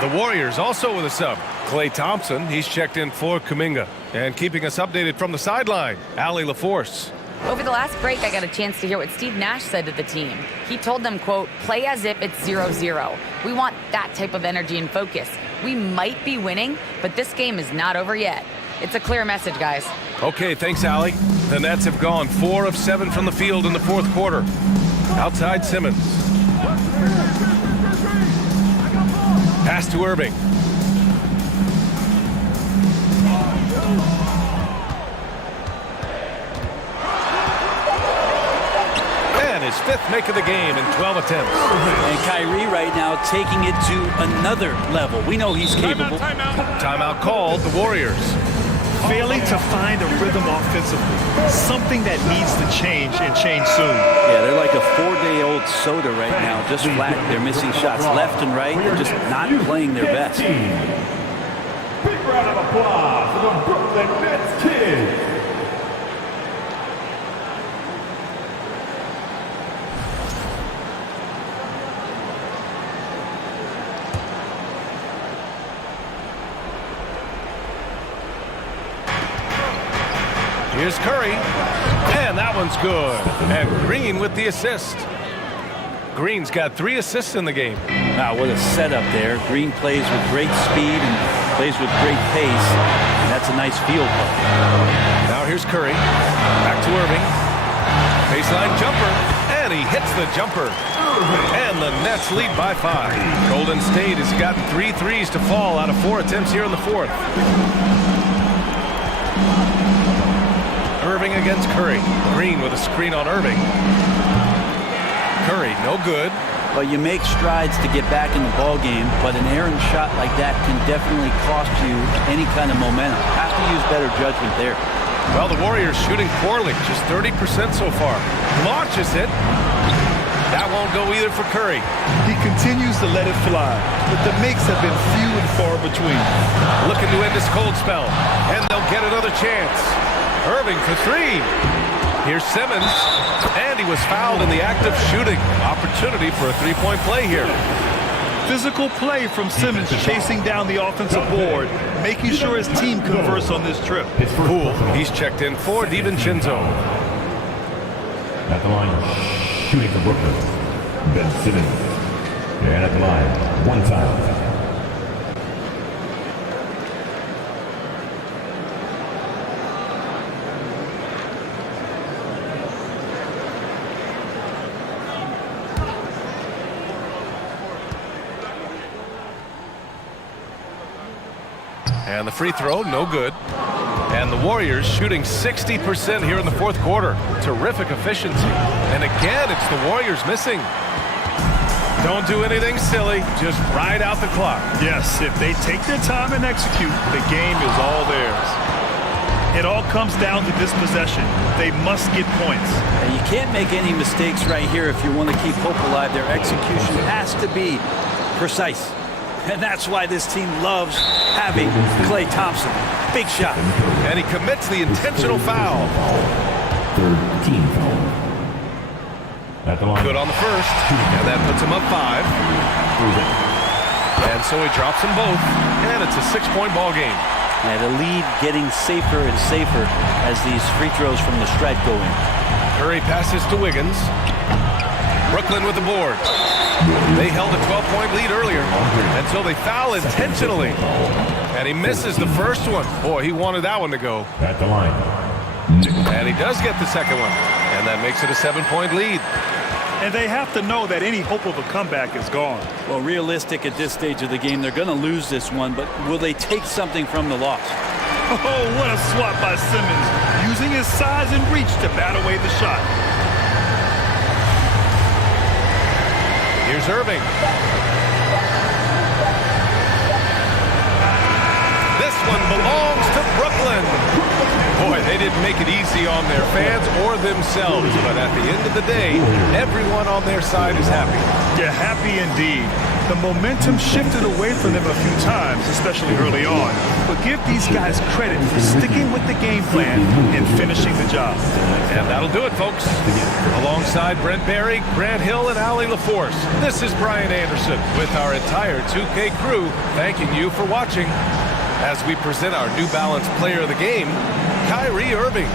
The Warriors also with a sub. Klay Thompson, he's checked in for Kuminga. And keeping us updated from the sideline, Allie LaForce. Over the last break, I got a chance to hear what Steve Nash said to the team. He told them, quote, play as if it's 0-0. We want that type of energy and focus. We might be winning, but this game is not over yet. It's a clear message, guys. Okay, thanks, Allie. The Nets have gone 4 of 7 from the field in the fourth quarter. Outside Simmons. Pass to Irving. And his 5th make of the game in 12 attempts. And Kyrie right now taking it to another level. We know he's capable. Timeout called the Warriors. Failing to find a rhythm offensively. Something that needs to change and change soon. Yeah, they're like a 4-day-old soda right now, just flat. They're missing shots left and right. They're just not playing their best. Big round of applause for the Brooklyn Nets kids. Here's Curry, and that one's good. And Green with the assist. Green's got 3 assists in the game. Wow, what a setup there. Green plays with great speed and plays with great pace. And that's a nice field play. Now here's Curry. Back to Irving. Baseline jumper, and he hits the jumper. And the Nets lead by 5. Golden State has got 3 threes to fall out of 4 attempts here in the fourth. Irving against Curry. Green with a screen on Irving. Curry, no good. Well, you make strides to get back in the ball game, but an errant shot like that can definitely cost you any kind of momentum. Have to use better judgment there. Well, the Warriors shooting poorly, just 30% so far. Launches it. That won't go either for Curry. He continues to let it fly, but the makes have been few and far between. Looking to end this cold spell, and they'll get another chance. Irving for three. Here's Simmons, and he was fouled in the act of shooting. Opportunity for a three-point play here. Physical play from Simmons chasing down the offensive board, making sure his team converts on this trip. Poole, he's checked in for DiVincenzo. At the line, shooting for Brooklyn, Ben Simmons. And at the line, one time. And the free throw, no good. And the Warriors shooting 60% here in the fourth quarter. Terrific efficiency. And again, it's the Warriors missing. Don't do anything silly. Just ride out the clock. Yes, if they take their time and execute, the game is all theirs. It all comes down to this possession. They must get points. And you can't make any mistakes right here if you want to keep hope alive. Their execution has to be precise. And that's why this team loves having Klay Thompson. Big shot. And he commits the intentional foul. Third team foul. At the line. Good on the first. And that puts him up 5. And so he drops them both. And it's a 6-point ball game. And the lead getting safer and safer as these free throws from the stripe go in. Curry passes to Wiggins. Brooklyn with the board. They held a 12-point lead earlier until they foul intentionally. And he misses the first one. Boy, he wanted that one to go. At the line. And he does get the second one. And that makes it a 7-point lead. And they have to know that any hope of a comeback is gone. Well, realistic at this stage of the game, they're going to lose this one, but will they take something from the loss? Oh, what a swat by Simmons, using his size and reach to bat away the shot. Here's Irving. This one belongs to Brooklyn. Boy, they didn't make it easy on their fans or themselves, but at the end of the day, everyone on their side is happy. Yeah, happy indeed. The momentum shifted away from them a few times, especially early on. But give these guys credit for sticking with the game plan and finishing the job. And that'll do it, folks. Alongside Brent Barry, Grant Hill, and Allie LaForce, this is Brian Anderson with our entire 2K crew thanking you for watching as we present our New Balance Player of the Game, Kyrie Irving.